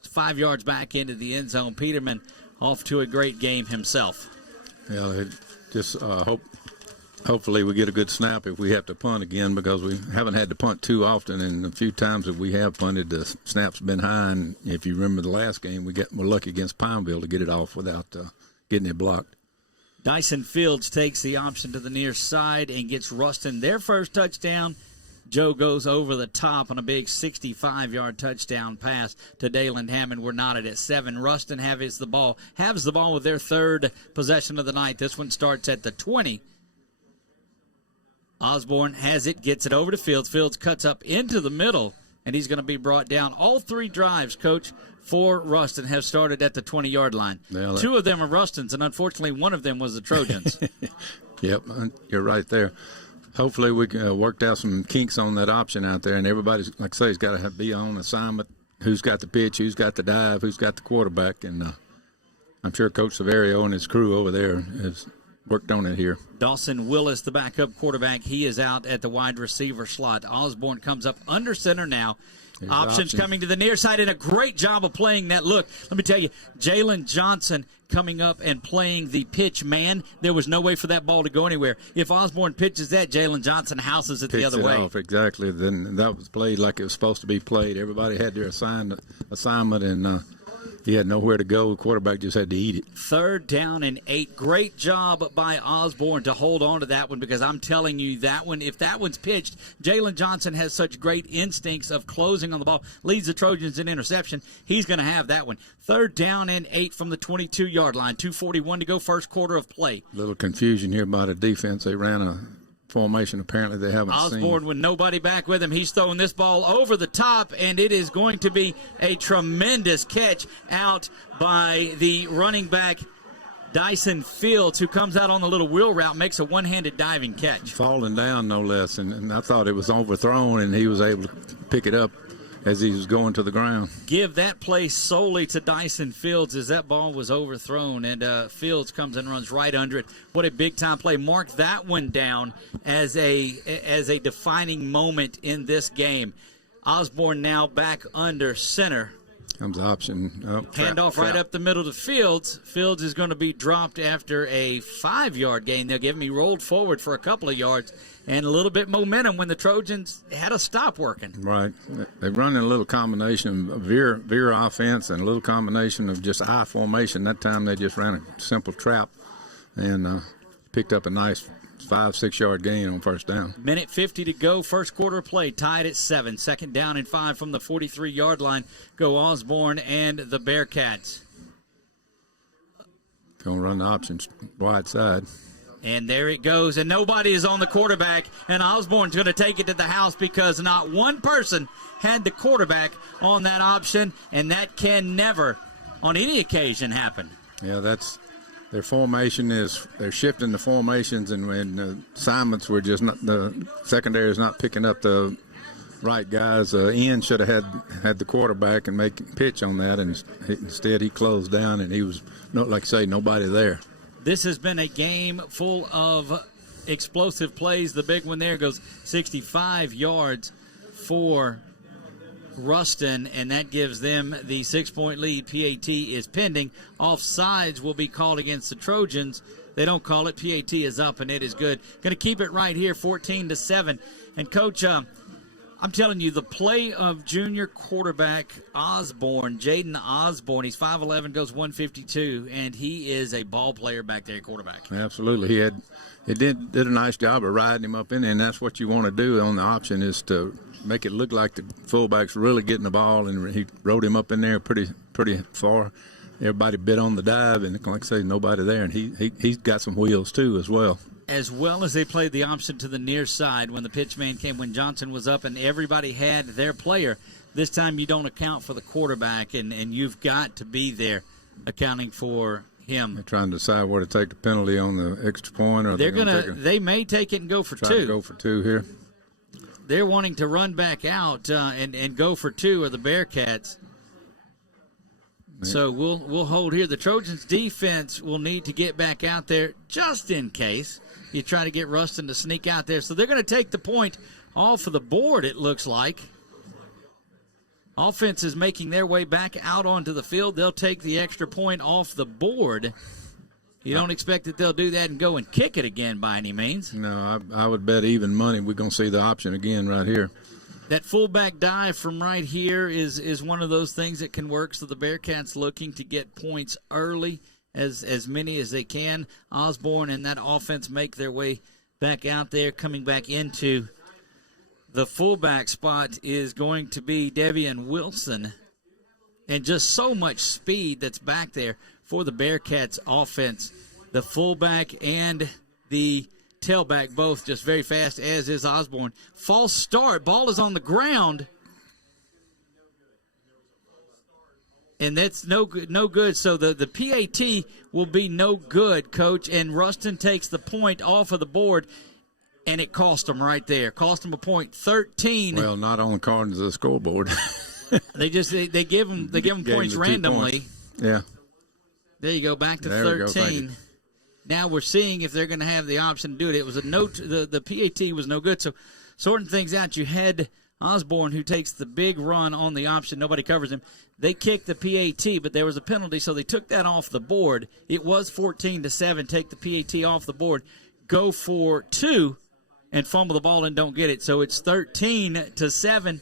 5 yards back into the end zone. Peterman off to a great game himself. Yeah, just hopefully we get a good snap if we have to punt again, because we haven't had to punt too often, and a few times that we have punted, the snap's been high. And if you remember the last game, we're lucky against Pineville to get it off without getting it blocked. Dyson Fields takes the option to the near side and gets Ruston their first touchdown. Joe goes over the top on a big 65-yard touchdown pass to Dalen Hammond. We're knotted at 7. Ruston has the ball with their third possession of the night. This one starts at the 20. Osborne has it, gets it over to Fields. Fields cuts up into the middle, and he's going to be brought down. All 3 drives, Coach, for Ruston have started at the 20-yard line. 2 of them are Ruston's, and unfortunately one of them was the Trojans. Yep, you're right there. Hopefully we worked out some kinks on that option out there, and everybody's, like I say, has got to be on assignment. Who's got the pitch, who's got the dive, who's got the quarterback, and I'm sure Coach Severio and his crew over there has worked on it here. Dawson Willis, the backup quarterback, he is out at the wide receiver slot. Osborne comes up under center now. Options coming to the near side, and a great job of playing that look. Let me tell you, Jalen Johnson coming up and playing the pitch man. There was no way for that ball to go anywhere. If Osborne pitches that, Jalen Johnson houses it the other way. Off, exactly. Then that was played like it was supposed to be played. Everybody had their assignment, and he had nowhere to go. The quarterback just had to eat it. 3rd down and 8. Great job by Osborne to hold on to that one, because I'm telling you, that one, if that one's pitched, Jalen Johnson has such great instincts of closing on the ball, leads the Trojans in interception. He's going to have that one. 3rd down and 8 from the 22-yard line. 2:41 to go, first quarter of play. A little confusion here by the defense. They ran a formation apparently they haven't seen. Osborne with nobody back with him. He's throwing this ball over the top, and it is going to be a tremendous catch out by the running back, Dyson Fields, who comes out on the little wheel route, makes a one-handed diving catch. Falling down, no less, and I thought it was overthrown, and he was able to pick it up as he was going to the ground. Give that play solely to Dyson Fields as that ball was overthrown, and Fields comes and runs right under it. What a big-time play. Mark that one down as a defining moment in this game. Osborne now back under center. Comes the option. Handoff right up the middle to Fields. Fields is going to be dropped after a 5-yard gain. They'll give him. He rolled forward for a couple of yards and a little bit momentum when the Trojans had to stop working. Right. They run in a little combination of veer offense and a little combination of just I formation. That time they just ran a simple trap and picked up a nice 5-6 yard gain on first down. Minute 50 to go, first quarter of play, tied at 7. 2nd down and 5 from the 43-yard line. Go Osborne and the Bearcats. Going to run the options wide side. And there it goes, and nobody is on the quarterback, and Osborne's going to take it to the house because not one person had the quarterback on that option, and that can never, on any occasion, happen. Yeah, that's their formation is they're shifting the formations, and when the assignments were just not, the secondary is not picking up the right guys. Ian should have had the quarterback and make pitch on that, and instead he closed down, and he was, like I say, nobody there. This has been a game full of explosive plays. The big one there goes 65 yards for Ruston, and that gives them the 6-point lead. PAT is pending. Offsides will be called against the Trojans. They don't call it. PAT is up, and it is good. Going to keep it right here, 14-7. And, Coach, I'm telling you, the play of junior quarterback Osborne, Jaden Osborne, he's 5'11", goes 152, and he is a ball player back there, quarterback. Absolutely. He did a nice job of riding him up in there, and that's what you want to do on the option is to make it look like the fullback's really getting the ball, and he rode him up in there pretty far. Everybody bit on the dive, and like I say, nobody there, and he's got some wheels too as well. As well as they played the option to the near side when the pitch man came, when Johnson was up, and everybody had their player. This time you don't account for the quarterback, and you've got to be there accounting for him. They're trying to decide where to take the penalty on the extra point, or they may take it and go for try two. To go for two here. They're wanting to run back out and go for two, or the Bearcats. So we'll hold here. The Trojans defense will need to get back out there just in case you try to get Ruston to sneak out there. So they're going to take the point off of the board, it looks like. Offense is making their way back out onto the field. They'll take the extra point off the board. You don't expect that they'll do that and go and kick it again by any means. No, I would bet even money we're going to see the option again right here. That fullback dive from right here is one of those things that can work. So the Bearcats looking to get points early, as many as they can. Osborne and that offense make their way back out there. Coming back into the fullback spot is going to be Devian Wilson. And just so much speed that's back there for the Bearcats offense. The fullback and the tailback both just very fast, as is Osborne. False start. Ball is on the ground. And that's no good. So the PAT will be no good, Coach. And Ruston takes the point off of the board, and it cost them right there. Cost them a point, 13. Well, not on according to the scoreboard. they give them points randomly. Points. Yeah. There you go, back to there 13. Now we're seeing if they're going to have the option to do it. It was a note. The PAT was no good. So sorting things out, you had Osborne who takes the big run on the option. Nobody covers him. They kicked the PAT, but there was a penalty, so they took that off the board. It was 14-7. Take the PAT off the board. Go for 2 and fumble the ball and don't get it. So it's 13-7.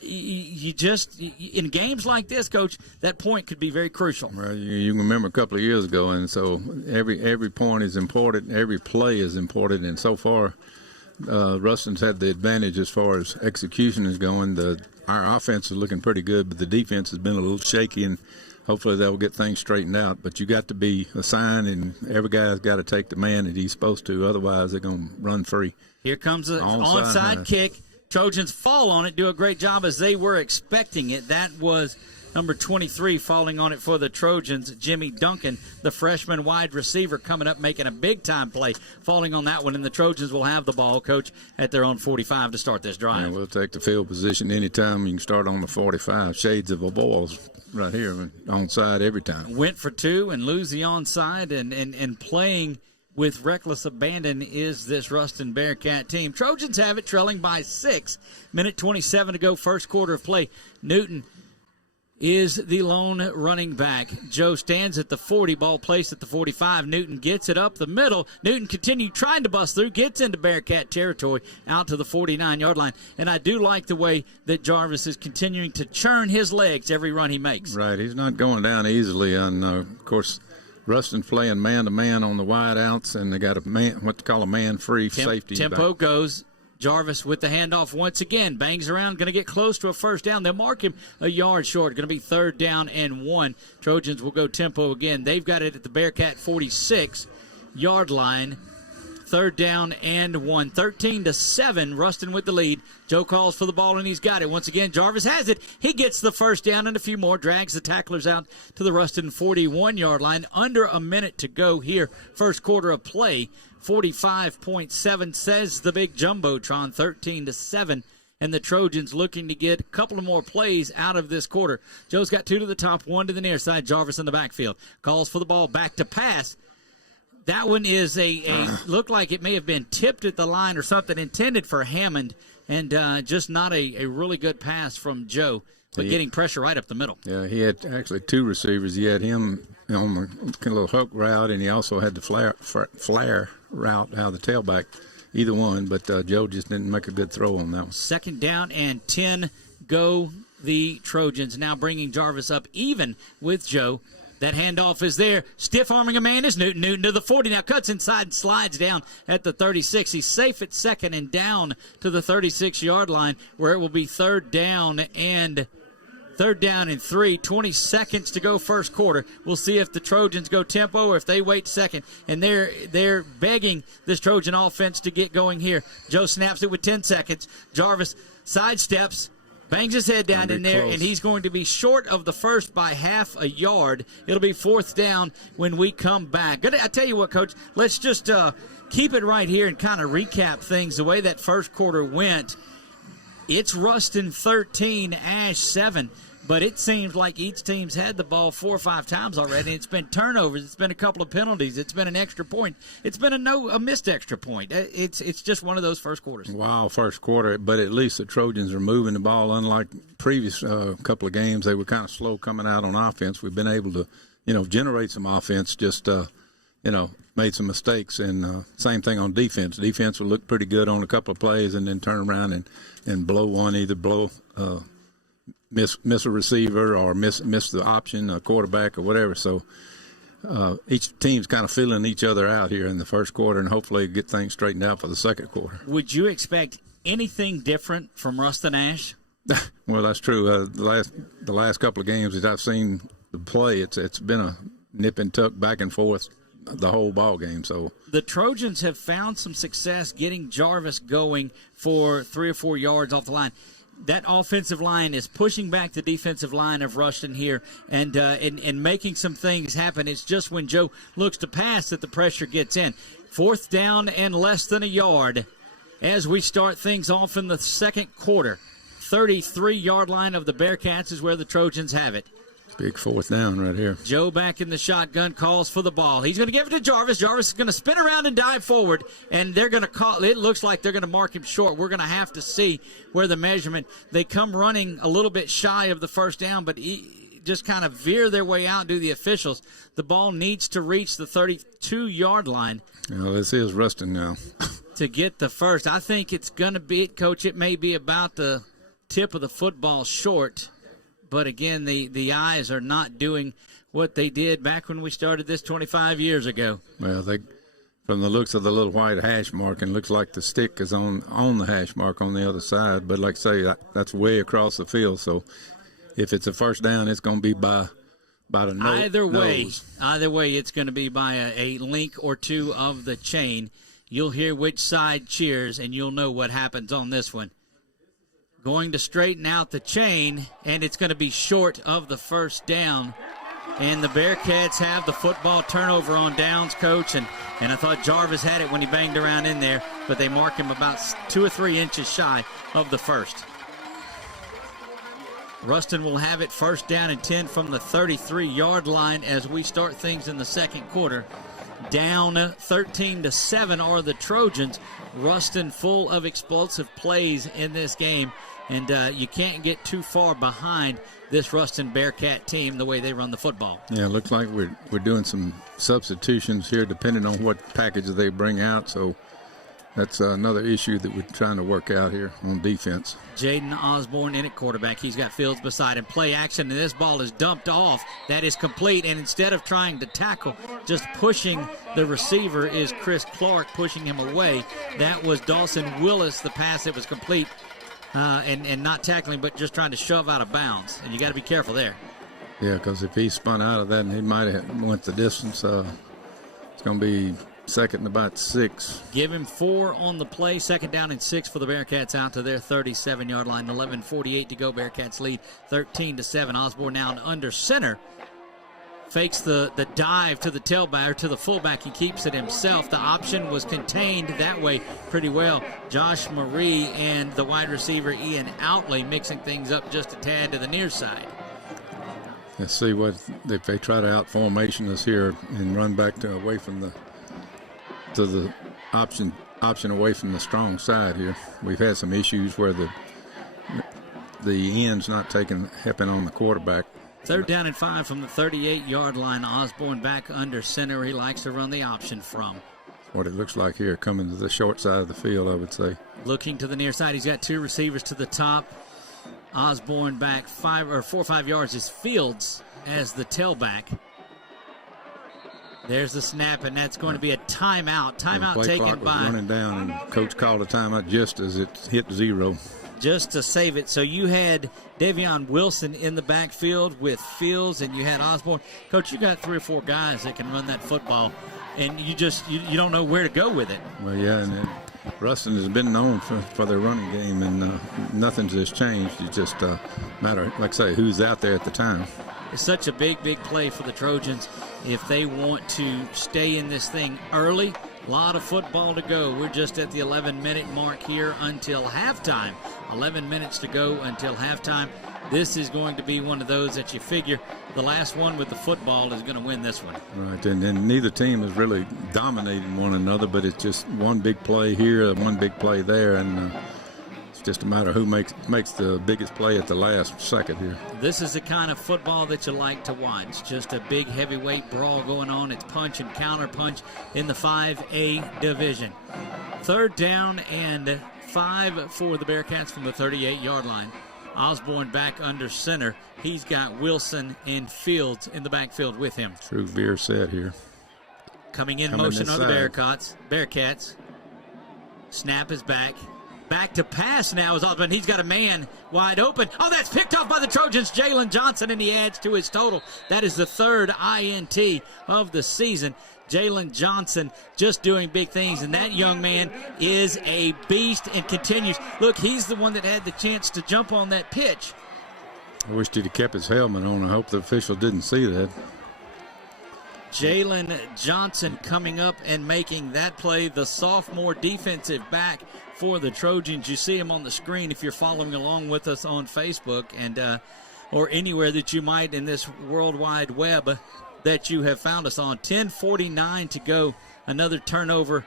You just, in games like this, Coach, that point could be very crucial. Well, you remember a couple of years ago, and so every point is important, every play is important, and so far Ruston's had the advantage as far as execution is going. Our offense is looking pretty good, but the defense has been a little shaky, and hopefully they'll get things straightened out. But you got to be assigned, and every guy's got to take the man that he's supposed to, otherwise they're going to run free. Here comes the onside kick. Trojans fall on it, do a great job as they were expecting it. That was number 23 falling on it for the Trojans, Jimmy Duncan, the freshman wide receiver coming up making a big-time play, falling on that one, and the Trojans will have the ball, Coach, at their own 45 to start this drive. And we'll take the field position anytime. You can start on the 45. Shades of a Boils right here, onside every time. Went for 2 and lose the onside, and playing with reckless abandon is this Ruston Bearcat team. Trojans have it, trailing by 6. Minute 27 to go, first quarter of play. Newton is the lone running back. Joe stands at the 40, ball placed at the 45. Newton gets it up the middle. Newton continued trying to bust through, gets into Bearcat territory, out to the 49-yard line. And I do like the way that Jarvis is continuing to churn his legs every run he makes. Right, he's not going down easily. And, of course, Ruston's playing man-to-man on the wide-outs, and they got what they call a man-free safety. Tempo goes. Jarvis with the handoff once again. Bangs around, going to get close to a first down. They'll mark him a yard short. Going to be 3rd down and 1. Trojans will go tempo again. They've got it at the Bearcat 46-yard line. 3rd down and 1. 13-7. Ruston with the lead. Joe calls for the ball, and he's got it. Once again, Jarvis has it. He gets the first down and a few more. Drags the tacklers out to the Ruston 41-yard line. Under a minute to go here. First quarter of play. 45.7 says the big Jumbotron. 13-7. And the Trojans looking to get a couple of more plays out of this quarter. Joe's got 2 to the top, 1 to the near side. Jarvis in the backfield. Calls for the ball. Back to pass. That one is looked like it may have been tipped at the line or something, intended for Hammond, and just not a really good pass from Joe, but getting pressure right up the middle. Yeah, he had actually 2 receivers. He had him on the little hook route, and he also had the flare route out of the tailback, either one, but Joe just didn't make a good throw on that one. 2nd down and 10 go the Trojans, now bringing Jarvis up even with Joe. That handoff is there. Stiff arming a man is Newton. Newton to the 40. Now cuts inside and slides down at the 36. He's safe at 2nd and down to the 36-yard line, where it will be 3rd down and 3. 20 seconds to go first quarter. We'll see if the Trojans go tempo or if they wait second. And they're begging this Trojan offense to get going here. Joe snaps it with 10 seconds. Jarvis sidesteps. Bangs his head down in there, and he's going to be short of the first by half a yard. It'll be 4th down when we come back. I tell you what, Coach, let's just keep it right here and kind of recap things the way that first quarter went. It's Ruston 13, Ash 7. But it seems like each team's had the ball 4 or 5 times already, and it's been turnovers. It's been a couple of penalties. It's been an extra point. It's been a missed extra point. It's just one of those first quarters. Wow, first quarter. But at least the Trojans are moving the ball. Unlike previous couple of games, they were kind of slow coming out on offense. We've been able to, generate some offense. Just made some mistakes. And same thing on defense. Defense will look pretty good on a couple of plays, and then turn around and blow one, either miss a receiver or miss the option, a quarterback or whatever. So each team's kind of feeling each other out here in the first quarter, and hopefully get things straightened out for the second quarter. Would you expect anything different from Ruston Ash? Well, that's true. The last couple of games that I've seen the play, it's been a nip and tuck back and forth the whole ball game. So the Trojans have found some success getting Jarvis going for 3 or 4 yards off the line. That offensive line is pushing back the defensive line of Ruston here and making some things happen. It's just when Joe looks to pass that the pressure gets in. 4th down and less than a yard as we start things off in the second quarter. 33-yard line of the Bearcats is where the Trojans have it. Big 4th down right here. Joe back in the shotgun, calls for the ball. He's going to give it to Jarvis. Jarvis is going to spin around and dive forward, and they're going to call. It looks like they're going to mark him short. We're going to have to see where the measurement. They come running a little bit shy of the first down, but just kind of veer their way out, do the officials. The ball needs to reach the 32-yard line. This is Ruston now. To get the first. I think it's going to be, Coach, it may be about the tip of the football short. But, again, the eyes are not doing what they did back when we started this 25 years ago. Well, from the looks of the little white hash mark, and looks like the stick is on the hash mark on the other side. But, like I say, that's way across the field. So, if it's a first down, it's going to be by the nose. Either way, it's going to be by a link or two of the chain. You'll hear which side cheers, and you'll know what happens on this one. Going to straighten out the chain, and it's going to be short of the first down. And the Bearcats have the football turnover on downs, Coach. And I thought Jarvis had it when he banged around in there, but they mark him about 2 or 3 inches shy of the first. Ruston will have it 1st down and 10 from the 33-yard line as we start things in the second quarter. Down 13-7 are the Trojans. Ruston full of explosive plays in this game, and you can't get too far behind this Ruston Bearcat team the way they run the football. Yeah, it looks like we're doing some substitutions here depending on what package they bring out, so that's another issue that we're trying to work out here on defense. Jaden Osborne in at quarterback. He's got Fields beside him. Play action, and this ball is dumped off. That is complete, and instead of trying to tackle, just pushing the receiver is Chris Clark pushing him away. That was Dawson Willis, the pass that was complete, and not tackling, but just trying to shove out of bounds. And you got to be careful there. Yeah, because if he spun out of that and he might have went the distance, it's going to be 2nd and about 6. Give him 4 on the play. 2nd down and 6 for the Bearcats out to their 37-yard line. 11:48 to go. Bearcats lead 13-7. Osborne now under center. Fakes the dive to the tailback, or to the fullback. He keeps it himself. The option was contained that way pretty well. Josh Marie and the wide receiver Ian Outley mixing things up just a tad to the near side. Let's see what if they try to out formation us here and run back away from the option away from the strong side here. We've had some issues where the end's not helping on the quarterback. 3rd down and 5 from the 38-yard line. Osborne back under center. He likes to run the option from. What it looks like here, coming to the short side of the field, I would say. Looking to the near side. He's got 2 receivers to the top. Osborne back 4 or 5 yards is Fields as the tailback. There's the snap, and that's going to be a timeout. Timeout taken by. Running down, and Coach called a timeout just as it hit 0. Just to save it. So you had Davion Wilson in the backfield with Fields, and you had Osborne. Coach, you got 3 or 4 guys that can run that football, and you don't know where to go with it. Well, yeah, and Ruston has been known for their running game, and nothing's just changed. It's just a matter, like I say, who's out there at the time. It's such a big play for the Trojans if they want to stay in this thing early. A lot of football to go. We're just at the 11-minute mark here until halftime. 11 minutes to go until halftime. this is going to be one of those that you figure the last one with the football is going to win this one. Right, and neither team is really dominating one another, but it's just one big play here, one big play there, and it's just a matter of who makes the biggest play at the last second here. This is the kind of football that you like to watch. Just a big heavyweight brawl going on. It's punch and counter punch in the 5A division. 3rd down and 5 for the Bearcats from the 38-yard line. Osborne back under center. He's got Wilson and Fields in the backfield with him. True veer set here. Coming in motion are the Bearcats. Snap is back. Back to pass now is Osborne. He's got a man wide open. Oh, that's picked off by the Trojans, Jalen Johnson, and he adds to his total. That is the 3rd INT of the season. Jalen Johnson just doing big things, and that young man is a beast and continues. Look, he's the one that had the chance to jump on that pitch. I wished he'd have kept his helmet on. I hope the official didn't see that. Jalen Johnson coming up and making that play, the sophomore defensive back for the Trojans. You see him on the screen if you're following along with us on Facebook and or anywhere that you might in this World Wide Web that you have found us on. 10:49 to go. Another turnover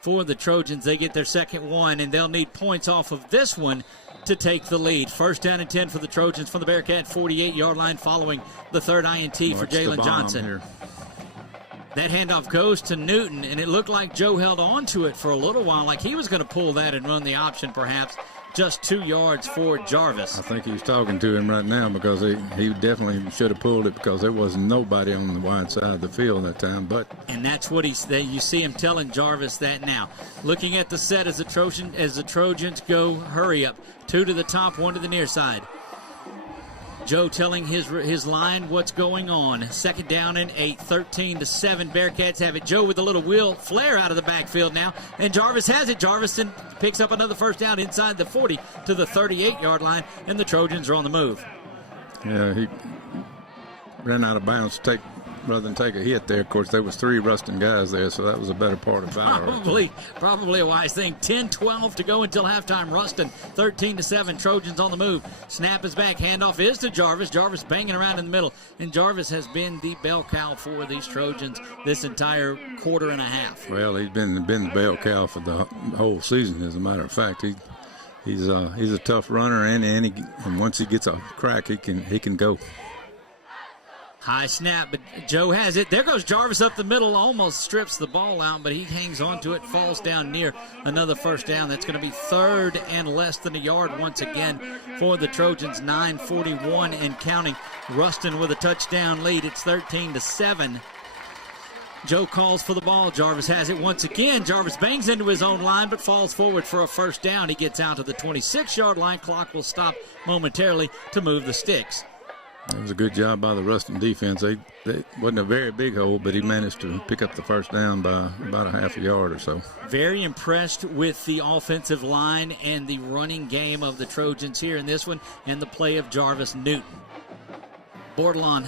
for the Trojans. They get their second one, and they'll need points off of this one to take the lead. 1st down and 10 for the Trojans from the Bearcat 48-yard line following the 3rd INT for Jalen Johnson. Here. That handoff goes to Newton, and it looked like Joe held on to it for a little while, like he was going to pull that and run the option perhaps. Just 2 yards for Jarvis. I think he's talking to him right now because he definitely should have pulled it because there was nobody on the wide side of the field that time. And that's what you see him telling Jarvis that now. Looking at the set as the Trojans go hurry up. 2 to the top, 1 to the near side. Joe telling his line what's going on. 2nd down and 8, 13-7. Bearcats have it. Joe with a little wheel flare out of the backfield now, and Jarvis has it. Jarvis picks up another 1st down inside the 40 to the 38-yard line, and the Trojans are on the move. Yeah, he ran out of bounds rather than take a hit there. Of course, there was 3 Ruston guys there, so that was a better part of valor. Probably a wise thing. 10-12 to go until halftime. Ruston 13-7. Trojans on the move. Snap is back. Handoff is to Jarvis. Jarvis banging around in the middle, and Jarvis has been the bell cow for these Trojans this entire quarter and a half. Well, he's been the bell cow for the whole season. As a matter of fact, he's a tough runner, and once he gets a crack, he can go. High snap, but Joe has it. There goes Jarvis up the middle, almost strips the ball out, but he hangs on to it, falls down near another 1st down. That's going to be 3rd and less than a yard once again for the Trojans. 9:41 and counting. Ruston with a touchdown lead. It's 13-7. Joe calls for the ball. Jarvis has it once again. Jarvis bangs into his own line, but falls forward for a 1st down. He gets out to the 26-yard line. Clock will stop momentarily to move the sticks. It was a good job by the Ruston defense. They wasn't a very big hole, but he managed to pick up the 1st down by about a half a yard or so. Very impressed with the offensive line and the running game of the Trojans here in this one, and the play of Jarvis Newton. Bordelon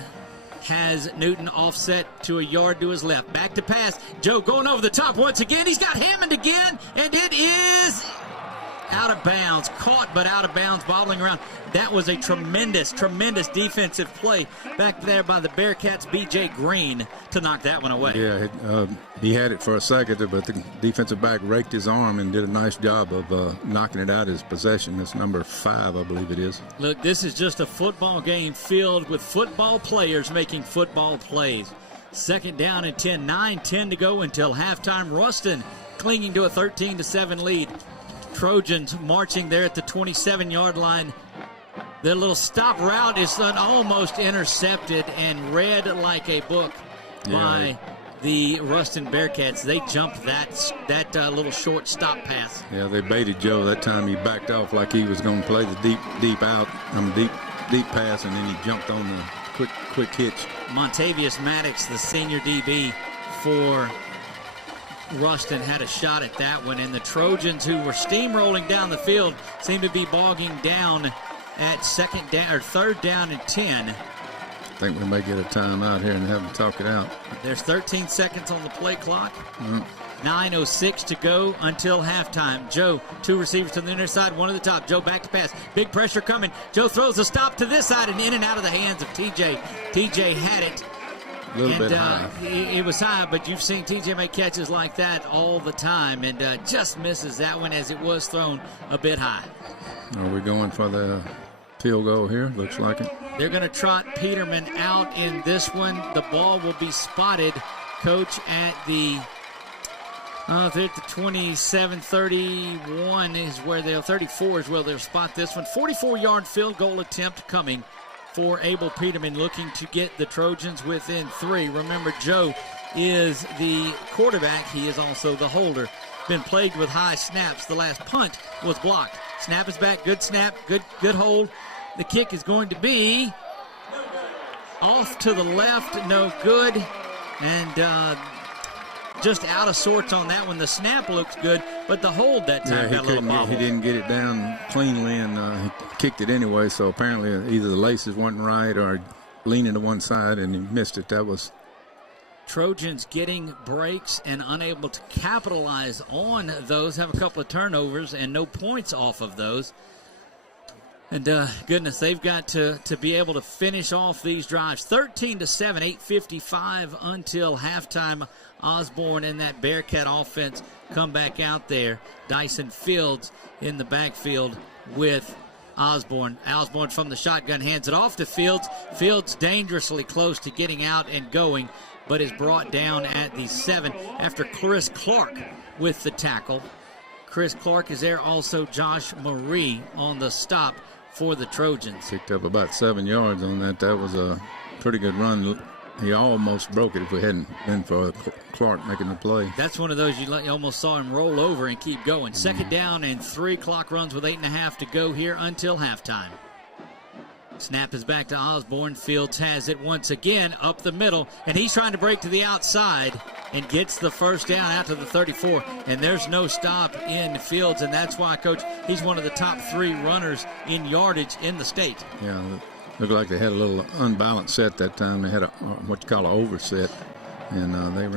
has Newton offset to a yard to his left. Back to pass. Joe going over the top once again. He's got Hammond again, and it is out of bounds. Caught, but out of bounds, bobbling around. That was a tremendous defensive play back there by the Bearcats' B.J. Green to knock that one away. Yeah, he had it for a second, but the defensive back raked his arm and did a nice job of knocking it out of his possession. That's number 5, I believe it is. Look, this is just a football game filled with football players making football plays. 2nd down and 10, 9-10 to go until halftime. Ruston clinging to a 13-7 lead. Trojans marching there at the 27-yard line. Their little stop route is almost intercepted and read like a book by the Ruston Bearcats. They jumped that little short stop pass. Yeah, they baited Joe that time. He backed off like he was going to play the deep pass, and then he jumped on the quick hitch. Montavious Maddox, the senior DB for Ruston, had a shot at that one, and the Trojans, who were steamrolling down the field, seem to be bogging down at 3rd down and 10. I think we may get a timeout here and have them talk it out. There's 13 seconds on the play clock. 9:06 to go until halftime. Joe, 2 receivers to the inner side, 1 to the top. Joe back to pass. Big pressure coming. Joe throws a stop to this side and in and out of the hands of TJ. TJ had it. A little bit high. It was high, but you've seen TJ make catches like that all the time, and just misses that one as it was thrown a bit high. Are we going for the field goal here? Looks like it. They're going to trot Peterman out in this one. The ball will be spotted, Coach, at the 27-31 is where 34 is where they'll spot this one. 44-yard field goal attempt coming for Abel Peterman, looking to get the Trojans within 3. Remember, Joe is the quarterback. He is also the holder. Been plagued with high snaps. The last punt was blocked. Snap is back. Good snap. Good hold. The kick is going to be off to the left. No good. And just out of sorts on that one. The snap looks good, but the hold that time got a little bobble. He didn't get it down cleanly, and he kicked it anyway. So apparently either the laces weren't right or leaning to one side, and he missed it. That was Trojans getting breaks and unable to capitalize on those. Have a couple of turnovers and no points off of those. And goodness, they've got to be able to finish off these drives. 13-7, 8:55 until halftime. Osborne and that Bearcat offense come back out there. Dyson Fields in the backfield with Osborne. Osborne from the shotgun hands it off to Fields. Fields dangerously close to getting out and going, but is brought down at the 7 after Chris Clark with the tackle. Chris Clark is there. Also Josh Marie on the stop for the Trojans. Picked up about 7 yards on that. That was a pretty good run. He almost broke it if we hadn't been for Clark making the play. That's one of those you almost saw him roll over and keep going. Second down and 3. Clock runs with 8.5 to go here until halftime. Snap is back to Osborne. Fields has it once again up the middle, and he's trying to break to the outside and gets the first down out to the 34. And there's no stop in Fields, and that's why, Coach, he's one of the top 3 runners in yardage in the state. Yeah, looked like they had a little unbalanced set that time. They had a what you call an overset, and they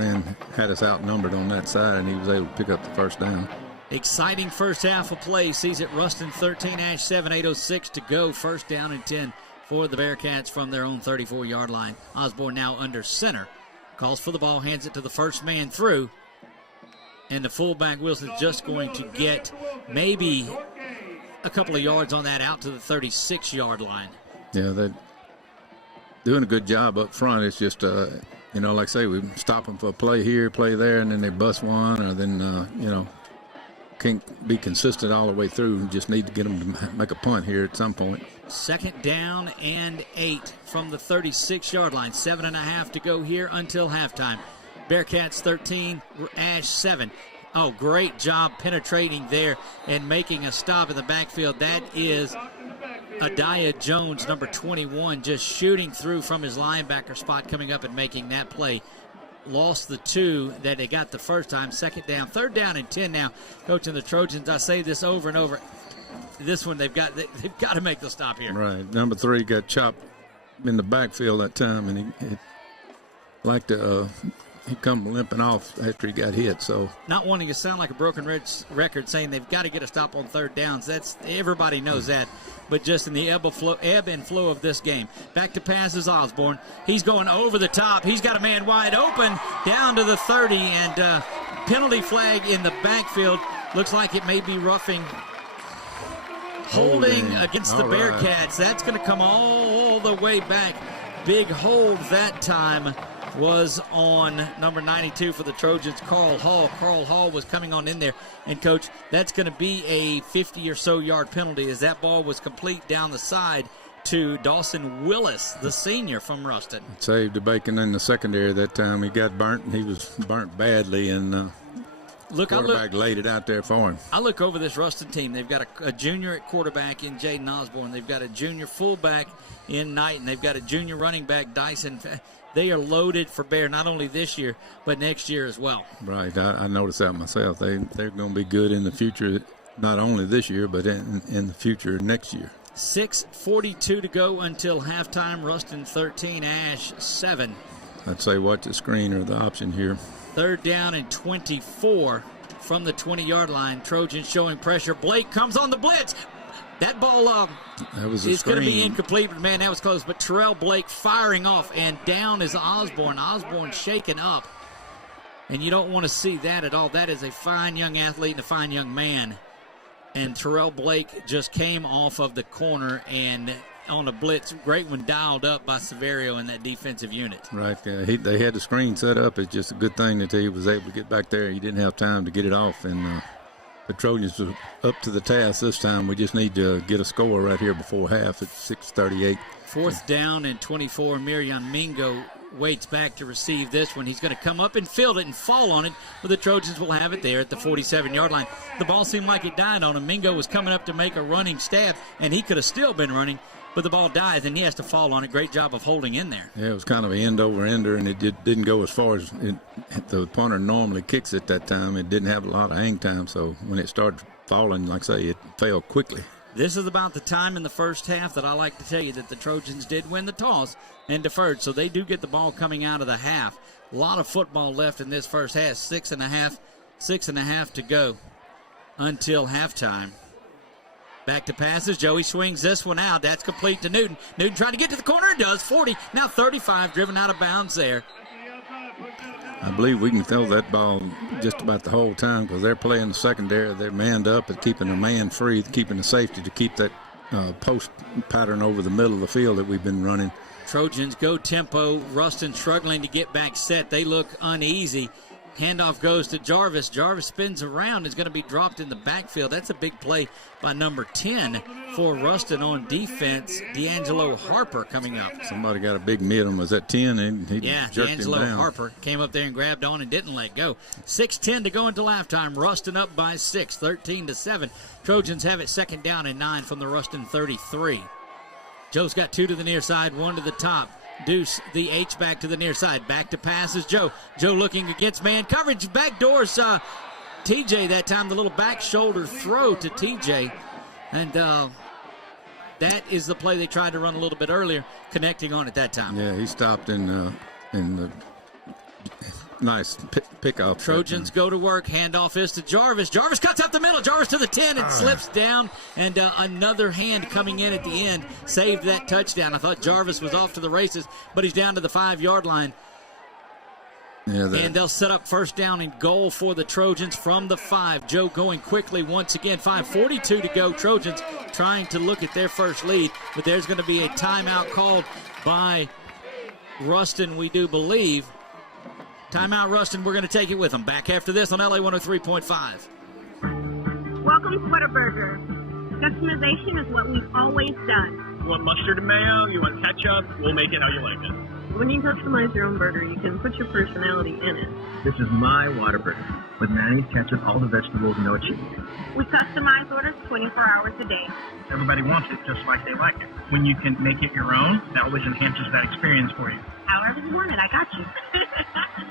had us outnumbered on that side, and he was able to pick up the first down. Exciting first half of play. Sees it Ruston 13, Ash 7, 8:06 to go. First down and 10 for the Bearcats from their own 34-yard line. Osborne now under center. Calls for the ball, hands it to the first man through. And the fullback Wilson just going to get maybe a couple of yards on that out to the 36-yard line. Yeah, they're doing a good job up front. It's just, like I say, we stop them for a play here, play there, and then they bust one, or then, can't be consistent all the way through. We just need to get them to make a punt here at some point. Second down and 8 from the 36-yard line. 7.5 to go here until halftime. Bearcats 13, Ash 7. Oh, great job penetrating there and making a stop in the backfield. That is Adiah Jones, number 21, just shooting through from his linebacker spot, coming up and making that play. Lost the 2 that they got the first time. Second down, 3rd down and 10 now. Coaching the Trojans, I say this over and over. This one they've got to make the stop here. Right, number 3 got chopped in the backfield that time, and he come limping off after he got hit. So not wanting to sound like a broken record, saying they've got to get a stop on 3rd downs. That's everybody knows that. But just in the ebb and flow of this game. Back to pass is Osborne. He's going over the top. He's got a man wide open down to the 30, and penalty flag in the backfield. Looks like it may be roughing. Holding against the Bearcats. That's going to come all the way back. Big hold that time was on number 92 for the Trojans, Carl Hall. Carl Hall was coming on in there. And, Coach, that's going to be a 50 or so yard penalty as that ball was complete down the side to Dawson Willis, the senior from Ruston. Saved the bacon in the secondary that time. He got burnt, and he was burnt badly, and quarterback laid it out there for him. I look over this Ruston team. They've got a junior at quarterback in Jaden Osborne. They've got a junior fullback in Knight, and they've got a junior running back, Dyson. They are loaded for bear, not only this year, but next year as well. Right. I noticed that myself. They're going to be good in the future, not only this year, but in the future next year. 6:42 to go until halftime. Ruston 13, Ash 7. I'd say watch the screen or the option here. 3rd down and 24 from the 20-yard line. Trojans showing pressure. Blake comes on the blitz. That ball is going to be incomplete, but man, that was close. But Terrell Blake firing off, and down is Osborne. Osborne shaken up, and you don't want to see that at all. That is a fine young athlete and a fine young man. And Terrell Blake just came off of the corner and on a blitz. Great one dialed up by Severio in that defensive unit. Right. They had the screen set up. It's just a good thing that he was able to get back there. He didn't have time to get it off, and the Trojans are up to the task this time. We just need to get a score right here before half at 6:38. 4th down and 24. Miriam Mingo waits back to receive this one. He's going to come up and field it and fall on it, but the Trojans will have it there at the 47-yard line. The ball seemed like it died on him. Mingo was coming up to make a running stab, and he could have still been running, but the ball dies, and he has to fall on it. Great job of holding in there. Yeah, it was kind of an end-over-ender, and it didn't go as far as the punter normally kicks at that time. It didn't have a lot of hang time, so when it started falling, like I say, it fell quickly. This is about the time in the first half that I like to tell you that the Trojans did win the toss and deferred, so they do get the ball coming out of the half. A lot of football left in this first half, 6.5 to go until halftime. Back to passes. Joey swings this one out. That's complete to Newton. Newton trying to get to the corner. Does. 40. Now 35. Driven out of bounds there. I believe we can throw that ball just about the whole time because they're playing the secondary. They're manned up and keeping the man free, keeping the safety to keep that post pattern over the middle of the field that we've been running. Trojans go tempo. Ruston struggling to get back set. They look uneasy. Handoff goes to Jarvis. Jarvis spins around, is going to be dropped in the backfield. That's a big play by number 10 for Ruston on defense. D'Angelo Harper coming up. Somebody got a big mid on. Was that 10? And he jerked him D'Angelo down. Harper came up there and grabbed on and didn't let go. 6:10 to go until halftime. Ruston up by 6, 13-7. Trojans have it 2nd down and 9 from the Ruston 33. Joe's got 2 to the near side, 1 to the top. Deuce, the H back to the near side. Back to passes. Joe looking against man coverage. Backdoors TJ that time. The little back shoulder throw to TJ. And that is the play they tried to run a little bit earlier, connecting on at that time. Yeah, he stopped in the nice pick off. Trojans go to work. Handoff is to Jarvis. Jarvis cuts up the middle. Jarvis to the 10 and slips down. And another hand coming in at the end saved that touchdown. I thought Jarvis was off to the races, but he's down to the 5-yard line. Yeah, and they'll set up 1st down and goal for the Trojans from the 5. Joe going quickly once again. 5:42 to go. Trojans trying to look at their first lead, but there's going to be a timeout called by Ruston, we do believe. Timeout, Ruston. We're going to take it with them. Back after this on LA 103.5. Welcome to Whataburger. Customization is what we've always done. You want mustard and mayo? You want ketchup? We'll make it how you like it. When you customize your own burger, you can put your personality in it. This is my Whataburger with mayonnaise, ketchup, all the vegetables, no cheese. We customize orders 24 hours a day. Everybody wants it just like they like it. When you can make it your own, that always enhances that experience for you. However you want it, I got you.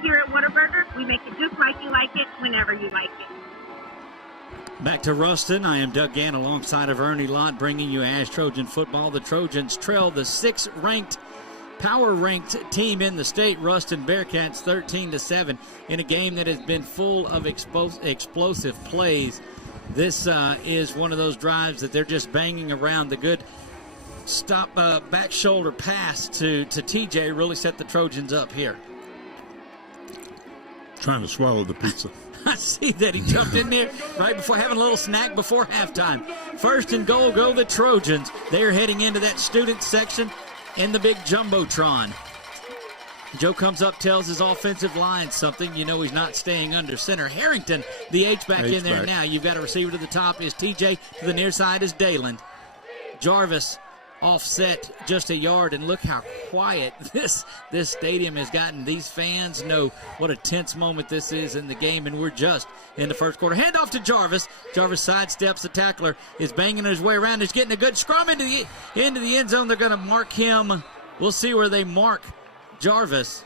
Here at Whataburger, we make it just like it, whenever you like it. Back to Ruston. I am Doug Gann alongside of Ernie Lott, bringing you Ash Trojan football. The Trojans trail the 6th-ranked, power-ranked team in the state, Ruston Bearcats, 13-7, in a game that has been full of explosive plays. This is one of those drives that they're just banging around. The good stop back shoulder pass to TJ really set the Trojans up here. Trying to swallow the pizza. I see that he jumped in there right before having a little snack before halftime. 1st and goal go the Trojans. They're heading into that student section in the big Jumbotron. Joe comes up, tells his offensive line something. You know he's not staying under center. Harrington, the H-back in there now. You've got a receiver to the top is TJ. To the near side is Dayland. Jarvis offset just a yard, and look how quiet this stadium has gotten. These fans know what a tense moment this is in the game, and we're just in the first quarter. Handoff to Jarvis. Jarvis sidesteps the tackler, is banging his way around. He's getting a good scrum into the end zone. They're going to mark him. We'll see where they mark Jarvis.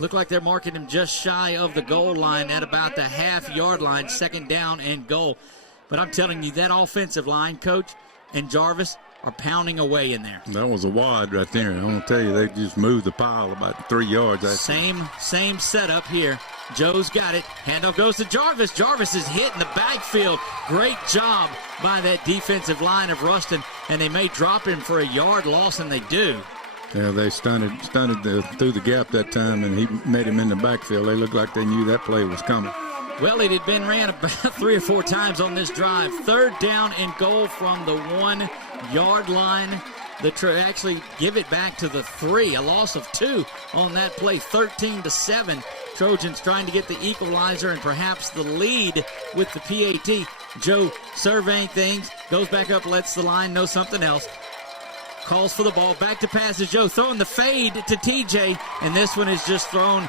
Look like they're marking him just shy of the goal line at about the half-yard line, 2nd down and goal. But I'm telling you, that offensive line, Coach, and Jarvis, are pounding away in there. That was a wad right there. I want to tell you, they just moved the pile about 3 yards. Same setup here. Joe's got it. Handoff goes to Jarvis. Jarvis is hit in the backfield. Great job by that defensive line of Ruston, and they may drop him for a yard loss, and they do. Yeah, they stunted through the gap that time, and he met him in the backfield. They looked like they knew that play was coming. Well, it had been ran about 3 or 4 times on this drive. 3rd down and goal from the 1-yard line. Actually give it back to the 3. A loss of 2 on that play, 13-7. Trojans trying to get the equalizer and perhaps the lead with the PAT. Joe surveying things, goes back up, lets the line know something else. Calls for the ball, back to pass is Joe, throwing the fade to TJ, and this one is just thrown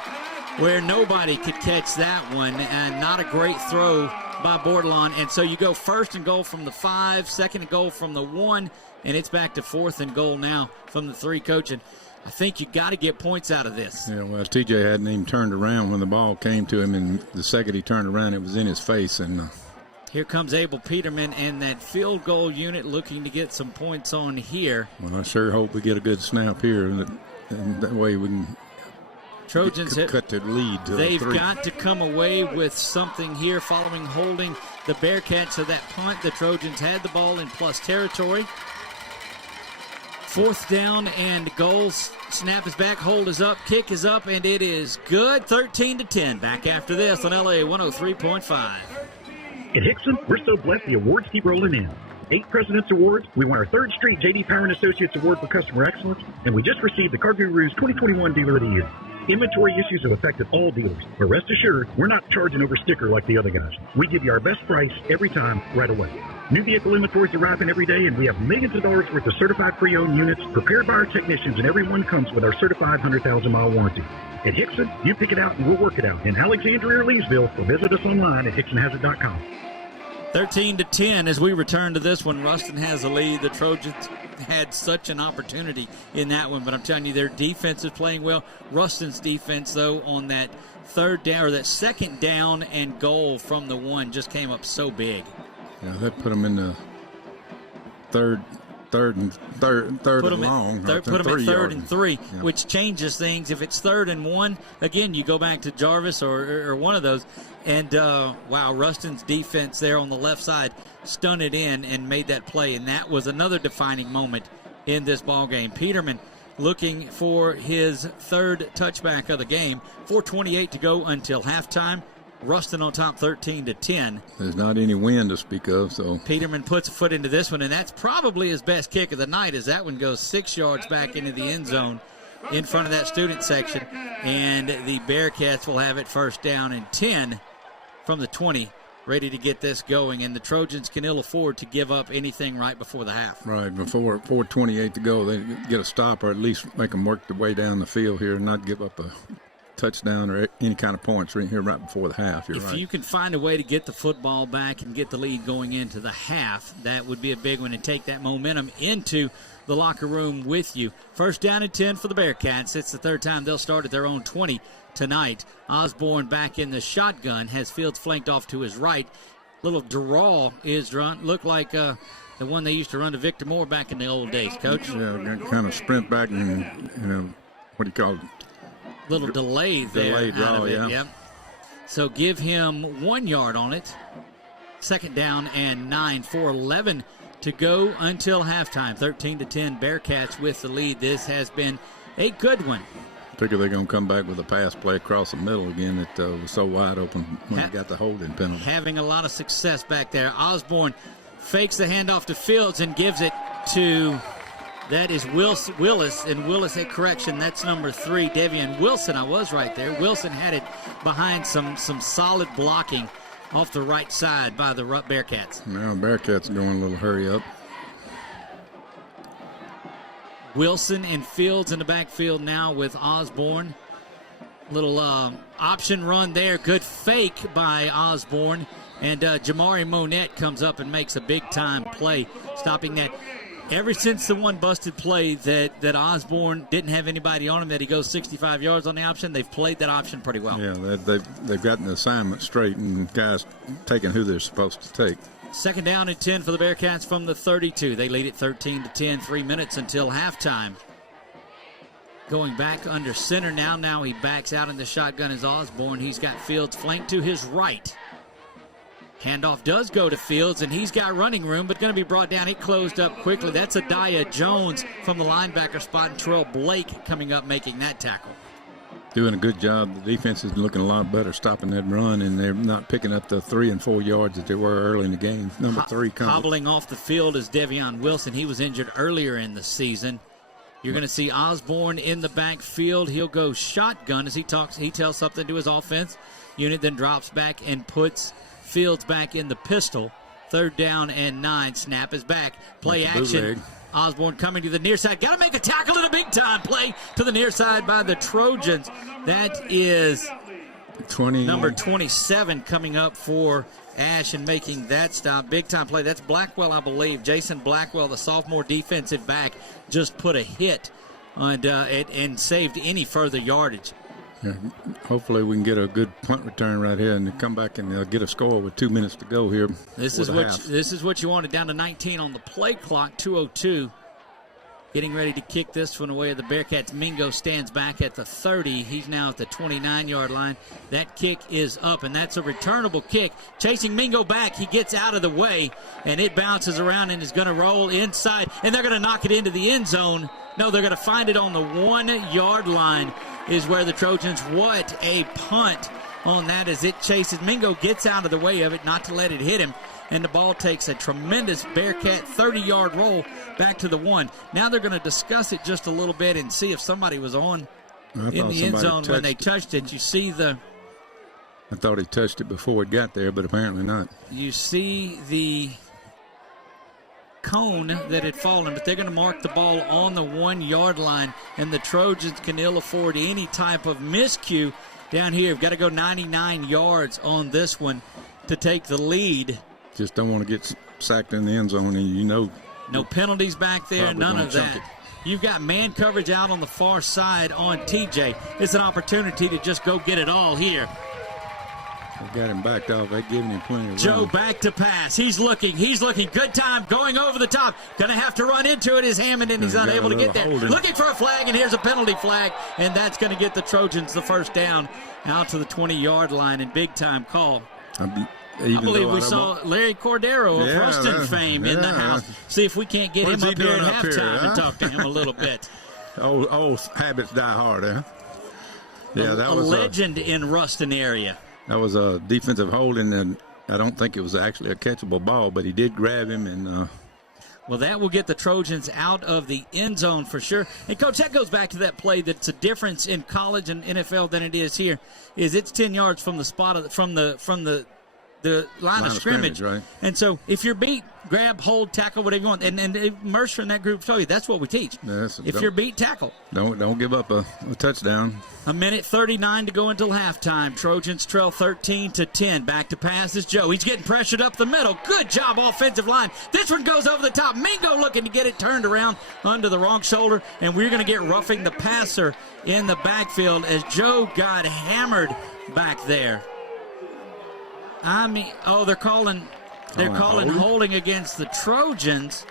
where nobody could catch that one, and not a great throw by Bordelon. And so you go 1st and goal from the 5, 2nd and goal from the 1, and it's back to 4th and goal now from the 3, Coach. And I think you got to get points out of this. Yeah, well, TJ hadn't even turned around when the ball came to him, and the second he turned around, it was in his face. And here comes Abel Peterman and that field goal unit looking to get some points on here. Well, I sure hope we get a good snap here, and that way we can Trojans cut the lead to they've 3. got to come away with something here following holding the Bearcats to that punt. The Trojans had the ball in plus territory. 4th down and goals. Snap is back, hold is up, kick is up, and it is good. 13-10. Back after this on LA 103.5. At Hickson, we're so blessed the awards keep rolling in. 8 President's Awards. We won our 3rd straight J.D. Power & Associates Award for Customer Excellence, and we just received the Car Guru's 2021 Dealer of the Year. Inventory issues have affected all dealers, but rest assured, we're not charging over sticker like the other guys. We give you our best price every time, right away. New vehicle inventory is arriving every day, and we have millions of dollars worth of certified pre-owned units prepared by our technicians, and every one comes with our certified 100,000-mile warranty. At Hickson, you pick it out and we'll work it out. In Alexandria or Leesville, or visit us online at hicksonhazard.com. 13-10 as we return to this one. Ruston has a lead. The Trojans had such an opportunity in that one, but I'm telling you, their defense is playing well. Ruston's defense, though, on that 3rd down or that 2nd down and goal from the 1 just came up so big. Yeah, that put them in the third and long. Put them at 3rd and 3, yeah. Which changes things. If it's 3rd and 1, again, you go back to Jarvis or one of those. And, wow, Ruston's defense there on the left side stunted in and made that play. And that was another defining moment in this ball game. Peterman looking for his 3rd touchback of the game. 4:28 to go until halftime. Ruston on top 13-10. There's not any wind to speak of, so Peterman puts a foot into this one, and that's probably his best kick of the night, as that one goes 6 yards back into the end zone in front of that student section, and the Bearcats will have it 1st down and 10 from the 20, ready to get this going, and the Trojans can ill afford to give up anything right before the half. Right, before 4:28 to go, they get a stop or at least make them work their way down the field here and not give up a touchdown or any kind of points right here right before the half. If you can find a way to get the football back and get the lead going into the half, that would be a big one, and take that momentum into the locker room with you. 1st down and 10 for the Bearcats. It's the 3rd time they'll start at their own 20 tonight. Osborne back in the shotgun, has Fields flanked off to his right. Little draw is run, look like the one they used to run to Victor Moore back in the old days, Coach. Yeah, kind of sprint back and, what do you call it? Little delay there. Delayed draw, out of it. yeah. Yep. So give him 1 yard on it. 2nd down and 9, 4:11 to go until halftime. 13-10, Bearcats with the lead. This has been a good one. I figure they're going to come back with a pass play across the middle again that was so wide open when they got the holding penalty. Having a lot of success back there. Osborne fakes the handoff to Fields and gives it to... That is Willis, and Willis at correction. That's number 3, Devian Wilson. I was right there. Wilson had it behind some solid blocking off the right side by the Bearcats. Now Bearcats going a little hurry up. Wilson and Fields in the backfield now with Osborne. Little option run there. Good fake by Osborne. And Jamari Monette comes up and makes a big-time play, stopping that. Ever since the one busted play that Osborne didn't have anybody on him, that he goes 65 yards on the option, they've played that option pretty well. Yeah, they've gotten the assignment straight, and guys taking who they're supposed to take. Second down and 10 for the Bearcats from the 32. They lead it 13-10, 3 minutes until halftime. Going back under center now. Now he backs out in the shotgun is Osborne. He's got Fields flanked to his right. Handoff does go to Fields, and he's got running room, but going to be brought down. It closed up quickly. That's Adiah Jones from the linebacker spot, and Terrell Blake coming up making that tackle. Doing a good job. The defense is looking a lot better stopping that run, and they're not picking up the 3 and 4 yards that they were early in the game. Number 3 coming. Hobbling off the field is Devion Wilson. He was injured earlier in the season. You're going to see Osborne in the backfield. He'll go shotgun as he tells something to his offense unit, then drops back and puts Fields back in the pistol. 3rd down and 9. Snap is back. Play action. Osborne coming to the near side. Got to make a tackle in a big-time play to the near side by the Trojans. That is number 27 coming up for Ash and making that stop. Big-time play. That's Blackwell, I believe. Jason Blackwell, the sophomore defensive back, just put a hit on, and saved any further yardage. Yeah, hopefully we can get a good punt return right here and come back and get a score with 2 minutes to go here. This is what you wanted. Down to 19 on the play clock. 2:02. Getting ready to kick this one away. The Bearcats. Mingo stands back at the 30. He's now at the 29-yard line. That kick is up, and that's a returnable kick. Chasing Mingo back. He gets out of the way, and it bounces around and is going to roll inside, and they're going to knock it into the end zone. No, they're going to find it on the 1-yard line is where the Trojans, what a punt on that as it chases. Mingo gets out of the way of it, not to let it hit him, and the ball takes a tremendous Bearcat 30-yard roll back to the 1. Now they're going to discuss it just a little bit and see if somebody was on in the end zone when they touched it. You see I thought he touched it before it got there, but apparently not. You see the cone that had fallen, but they're going to mark the ball on the 1-yard line, and the Trojans can ill afford any type of miscue down here. We've got to go 99 yards on this one to take the lead. Just don't want to get sacked in the end zone, and no penalties back there, none of that. You've got man coverage out on the far side on TJ. It's an opportunity to just go get it all here. They got him backed off. They're giving him plenty of Joe room. back to pass. He's looking. Good time. Going over the top. Going to have to run into it is Hammond, and he's unable to get there. Holding. Looking for a flag, and here's a penalty flag, and that's going to get the Trojans the first down out to the 20-yard line, and big-time call. I believe we saw Larry Cordero of Ruston fame in the house. See if we can't get him up here at halftime and talk to him a little bit. Old habits die hard, huh? Yeah, that was a legend in Ruston area. That was a defensive holding, and I don't think it was actually a catchable ball, but he did grab him. And well, that will get the Trojans out of the end zone for sure. And, Coach, that goes back to that play that's a difference in college and NFL than it is here. Is it's 10 yards from the spot from the line of scrimmage. Right. And so if you're beat, grab, hold, tackle, whatever you want. And Mercer and that group tell you that's what we teach. If you're beat, tackle. Don't give up a touchdown. 1:39 to go until halftime. Trojans trail 13-10. Back to pass is Joe. He's getting pressured up the middle. Good job, offensive line. This one goes over the top. Mingo looking to get it turned around under the wrong shoulder. And we're going to get roughing the passer in the backfield as Joe got hammered back there. They're calling holding against the Trojans.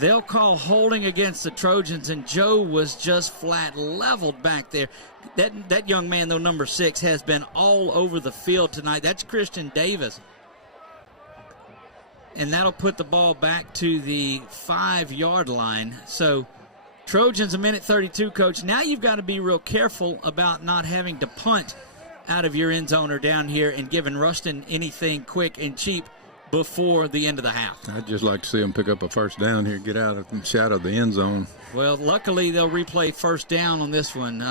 They'll call holding against the Trojans, and Joe was just flat leveled back there. That young man, though, number 6, has been all over the field tonight. That's Christian Davis. And that'll put the ball back to the 5-yard line. So Trojans 1:32, Coach. Now you've got to be real careful about not having to punt out of your end zone or down here and giving Ruston anything quick and cheap before the end of the half. I'd just like to see them pick up a first down here, get out of shot of the end zone. Well, luckily they'll replay first down on this one.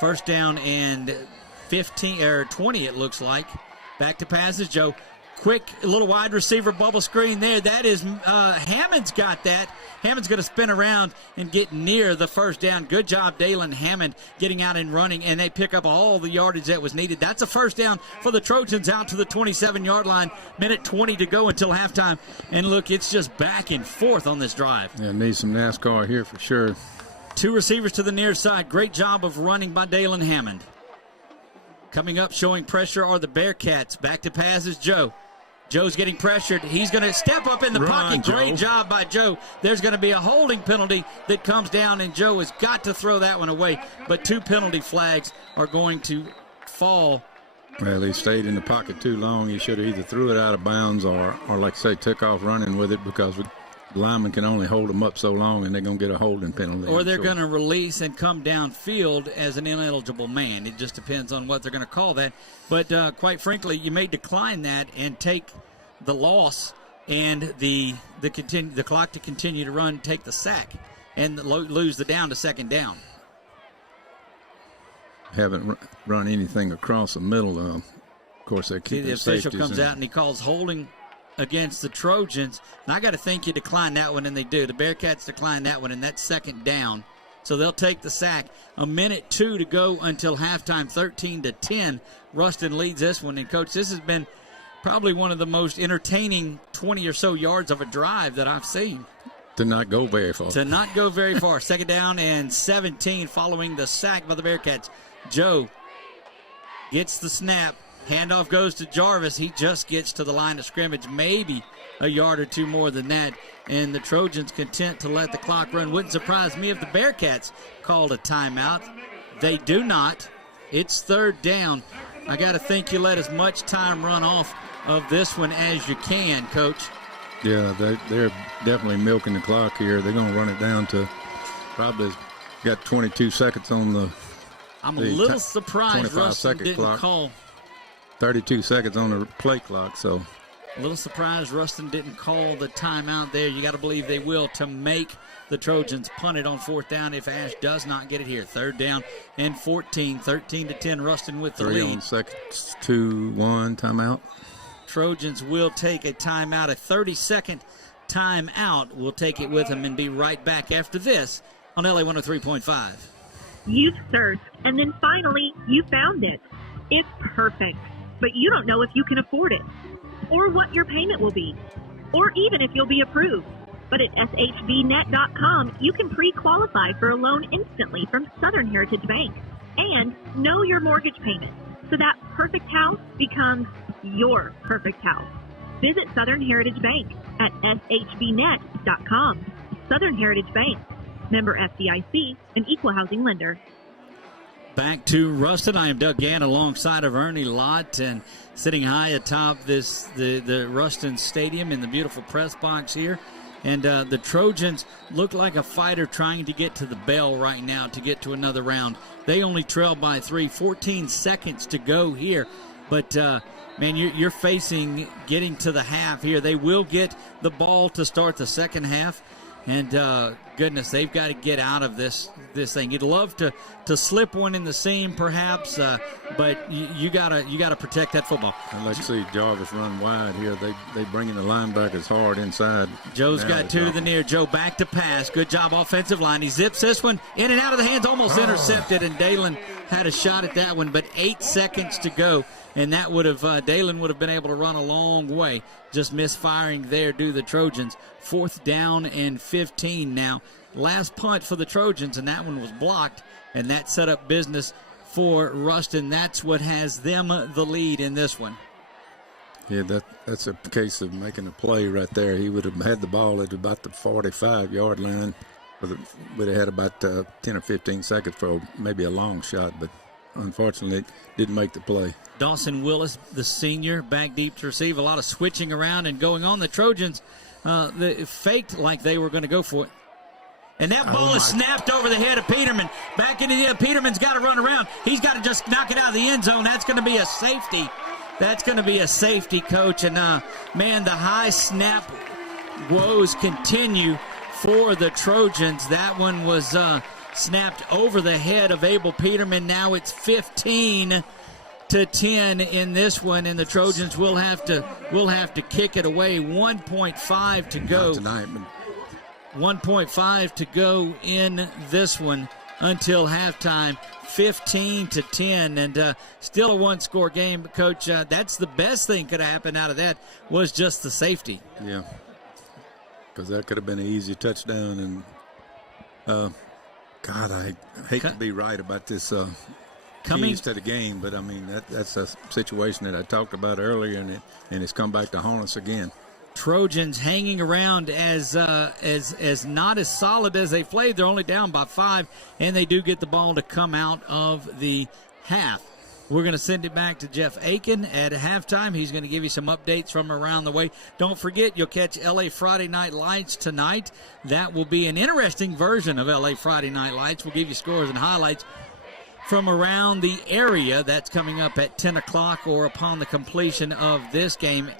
First down and 15 or 20, it looks like. Back to passes, Joe. Quick little wide receiver bubble screen there. That is Hammond's got that. Hammond's going to spin around and get near the first down. Good job, Dalen Hammond, getting out and running, and they pick up all the yardage that was needed. That's a first down for the Trojans out to the 27-yard line. 1:20 to go until halftime. And look, it's just back and forth on this drive. Yeah, need some NASCAR here for sure. 2 receivers to the near side. Great job of running by Dalen Hammond. Coming up, showing pressure are the Bearcats. Back to passes, Joe. Joe's getting pressured. He's going to step up in the pocket. Great job by Joe. There's going to be a holding penalty that comes down, and Joe has got to throw that one away. But 2 penalty flags are going to fall. Well, he stayed in the pocket too long. He should have either threw it out of bounds or like I say, took off running with it, because the lineman can only hold them up so long, and they're going to get a holding penalty. Or they're going to release and come downfield as an ineligible man. It just depends on what they're going to call that. But quite frankly, you may decline that and take the loss and the clock to continue to run, take the sack, and lose the down to second down. Haven't run anything across the middle. Of course, they keep the official comes out and he calls holding against the Trojans. And I got to think you decline that one, and they do. The Bearcats decline that one, and that's second down. So they'll take the sack. 1:02 to go until halftime, 13-10. Ruston leads this one. And, Coach, this has been probably one of the most entertaining 20 or so yards of a drive that I've seen. To not go very far. To not go very far. Second down and 17 following the sack by the Bearcats. Joe gets the snap. Handoff goes to Jarvis. He just gets to the line of scrimmage, maybe a yard or two more than that. And the Trojans content to let the clock run. Wouldn't surprise me if the Bearcats called a timeout. They do not. It's third down. I got to think you let as much time run off of this one as you can, Coach. Yeah, they're definitely milking the clock here. They're going to run it down to probably got 22 seconds on the I'm a little surprised Ruston didn't clock. Call. 32 seconds on the play clock, so. A little surprised Ruston didn't call the timeout there. You got to believe they will to make the Trojans punt it on fourth down if Ash does not get it here. Third down and 14, 13-10, Ruston with the lead. 3 on seconds, 2-1 timeout. Trojans will take a timeout, a 30-second timeout. We'll take it with them and be right back after this on LA 103.5. You've searched, and then finally, you found it. It's perfect, but you don't know if you can afford it, or what your payment will be, or even if you'll be approved. But at shbnet.com, you can pre-qualify for a loan instantly from Southern Heritage Bank and know your mortgage payment, so that perfect house becomes your perfect house. Visit Southern Heritage Bank at shbnet.com. Southern Heritage Bank, member FDIC, an equal housing lender. Back to Ruston. I am Doug Gann alongside of Ernie Lott, and sitting high atop the Ruston Stadium in the beautiful press box here. And the Trojans look like a fighter trying to get to the bell right now to get to another round. They only trail by 3, 14 seconds to go here. But, man, you're facing getting to the half here. They will get the ball to start the second half. And, goodness, they've got to get out of this thing. You'd love to slip one in the seam, perhaps, but you gotta protect that football. I'd like to see Jarvis run wide here. They bringing the linebackers hard inside. Joe's got 2 to the near. Joe back to pass. Good job, offensive line. He zips this one in and out of the hands, almost intercepted, and Dalen had a shot at that one, but 8 seconds to go. And that would have, Dalen would have been able to run a long way. Just misfiring there due to the Trojans. Fourth down and 15 now. Last punt for the Trojans, and that one was blocked. And that set up business for Ruston. That's what has them the lead in this one. Yeah, that's a case of making a play right there. He would have had the ball at about the 45-yard line. Would have had about 10 or 15 seconds for maybe a long shot, but unfortunately didn't make the play. Dawson Willis, the senior, back deep to receive. A lot of switching around and going on. The Trojans they faked like they were going to go for it. And that ball is snapped over the head of Peterman. Back into the end. Peterman's got to run around. He's got to just knock it out of the end zone. That's going to be a safety. That's going to be a safety, Coach. And, man, the high snap woes continue for the Trojans. That one was snapped over the head of Abel Peterman. Now it's 15-10 in this one, and the Trojans will have to kick it away. 1.5 to go. Not tonight, but 1.5 to go in this one until halftime. 15-10, and still a one-score game. But Coach, that's the best thing could have happened out of that was just the safety. Yeah, because that could have been an easy touchdown. And God, I hate to be right about this keys to the game. But, I mean, that's a situation that I talked about earlier, and it's come back to haunt us again. Trojans hanging around as not as solid as they played. They're only down by 5, and they do get the ball to come out of the half. We're going to send it back to Jeff Aiken at halftime. He's going to give you some updates from around the way. Don't forget, you'll catch LA Friday Night Lights tonight. That will be an interesting version of LA Friday Night Lights. We'll give you scores and highlights from around the area. That's coming up at 10 o'clock or upon the completion of this game.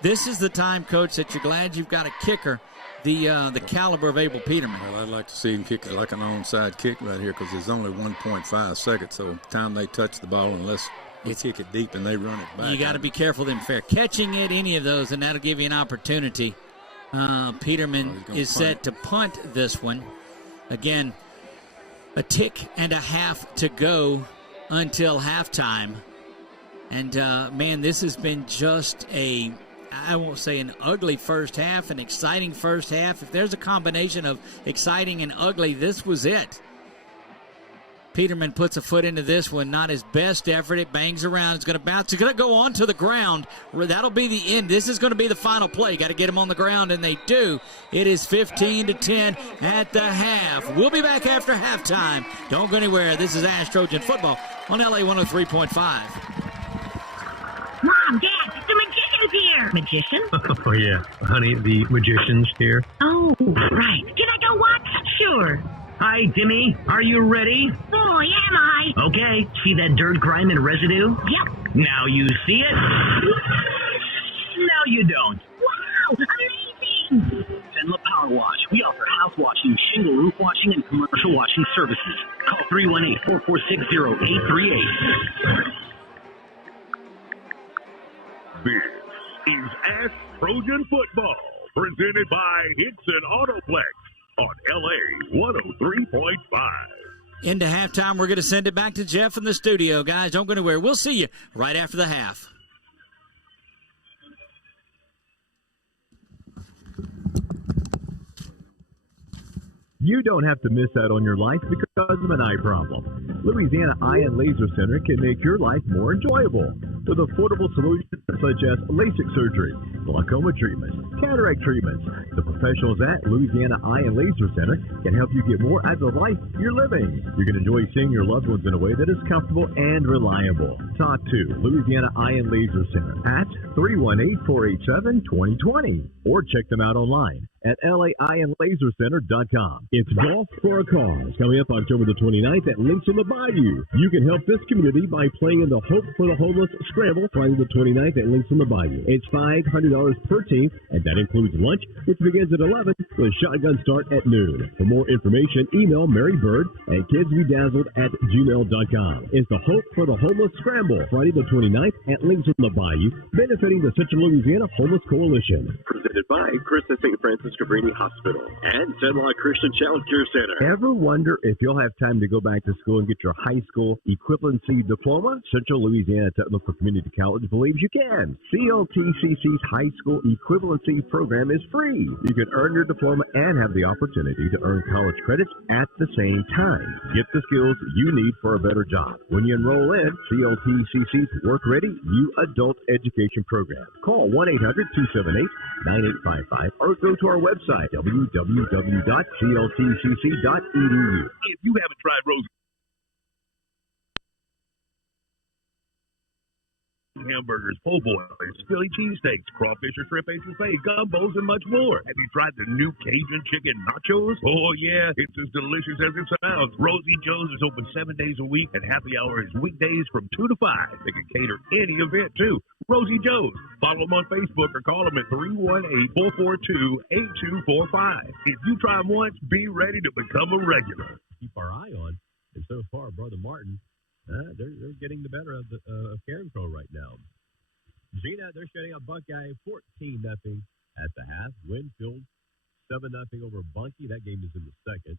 This is the time, Coach, that you're glad you've got a kicker, the caliber of Abel Peterman. Well, I'd like to see him kick it like an onside kick right here because there's only 1.5 seconds. So the time they touch the ball, unless we kick it deep and they run it back. You got to be careful then fair catching it, any of those, and that'll give you an opportunity. Peterman is set to punt this one. Again, a tick and a half to go until halftime. And, man, this has been just I won't say an ugly first half, an exciting first half. If there's a combination of exciting and ugly, this was it. Peterman puts a foot into this one, not his best effort. It bangs around. It's going to bounce. It's going to go onto the ground. That'll be the end. This is going to be the final play. Got to get him on the ground, and they do. It is 15-10 at the half. We'll be back after halftime. Don't go anywhere. This is Ash Trojan Football on LA 103.5. Mom, Dad, the magician's here. Magician? Oh, yeah. Honey, the magician's here. Oh, right. Can I go watch? Sure. Hi, Timmy. Are you ready? Boy, am I. Okay. See that dirt, grime, and residue? Yep. Now you see it? Now you don't. Wow, amazing. Zenla Power Wash. We offer house washing, shingle roof washing, and commercial washing services. Call 318-446-0838. This is Ask Trojan Football, presented by Hickson Autoplex on LA 103.5. Into halftime, we're going to send it back to Jeff in the studio. Guys, don't go anywhere. We'll see you right after the half. You don't have to miss out on your life because of an eye problem. Louisiana Eye and Laser Center can make your life more enjoyable with affordable solutions such as LASIK surgery, glaucoma treatments, cataract treatments. The professionals at Louisiana Eye and Laser Center can help you get more out of the life you're living. You can enjoy seeing your loved ones in a way that is comfortable and reliable. Talk to Louisiana Eye and Laser Center at 318-487-2020 or check them out online at laeyeandlasercenter.com. It's Golf for a Cause coming up October the 29th at Links on the Bayou. You can help this community by playing in the Hope for the Homeless Scramble Friday the 29th at Links on the Bayou. It's $500 per team, and that includes lunch, which begins at 11 with shotgun start at noon. For more information, email Mary Bird at kidsbedazzled@gmail.com. It's the Hope for the Homeless Scramble Friday the 29th at Links on the Bayou, benefiting the Central Louisiana Homeless Coalition. Presented by Christian St. Francis Cabrini Hospital and Sedlock Christian Child Care Center. Ever wonder if you'll have time to go back to school and get your high school equivalency diploma? Central Louisiana Technical Community College believes you can. CLTCC's high school equivalency program is free. You can earn your diploma and have the opportunity to earn college credits at the same time. Get the skills you need for a better job. When you enroll in CLTCC's Work Ready You Adult Education Program, call 1-800-278-9855 or go to our website, www.cltcc.edu. If you haven't tried Rose hamburgers, po' boys, Philly cheesesteaks, crawfish or shrimp etouffee, gumbos, and much more. Have you tried the new Cajun chicken nachos? Oh, yeah, it's as delicious as it sounds. Rosie Joe's is open 7 days a week, and happy hour is weekdays from 2 to 5. They can cater any event, too. Rosie Joe's. Follow them on Facebook or call them at 318-442-8245. If you try them once, be ready to become a regular. Keep our eye on, and so far, Brother Martin, they're getting the better of Cairn Crow right now. Gina, they're shutting out Buckeye 14-0 at the half. Winfield 7-0 over Bunkie. That game is in the second.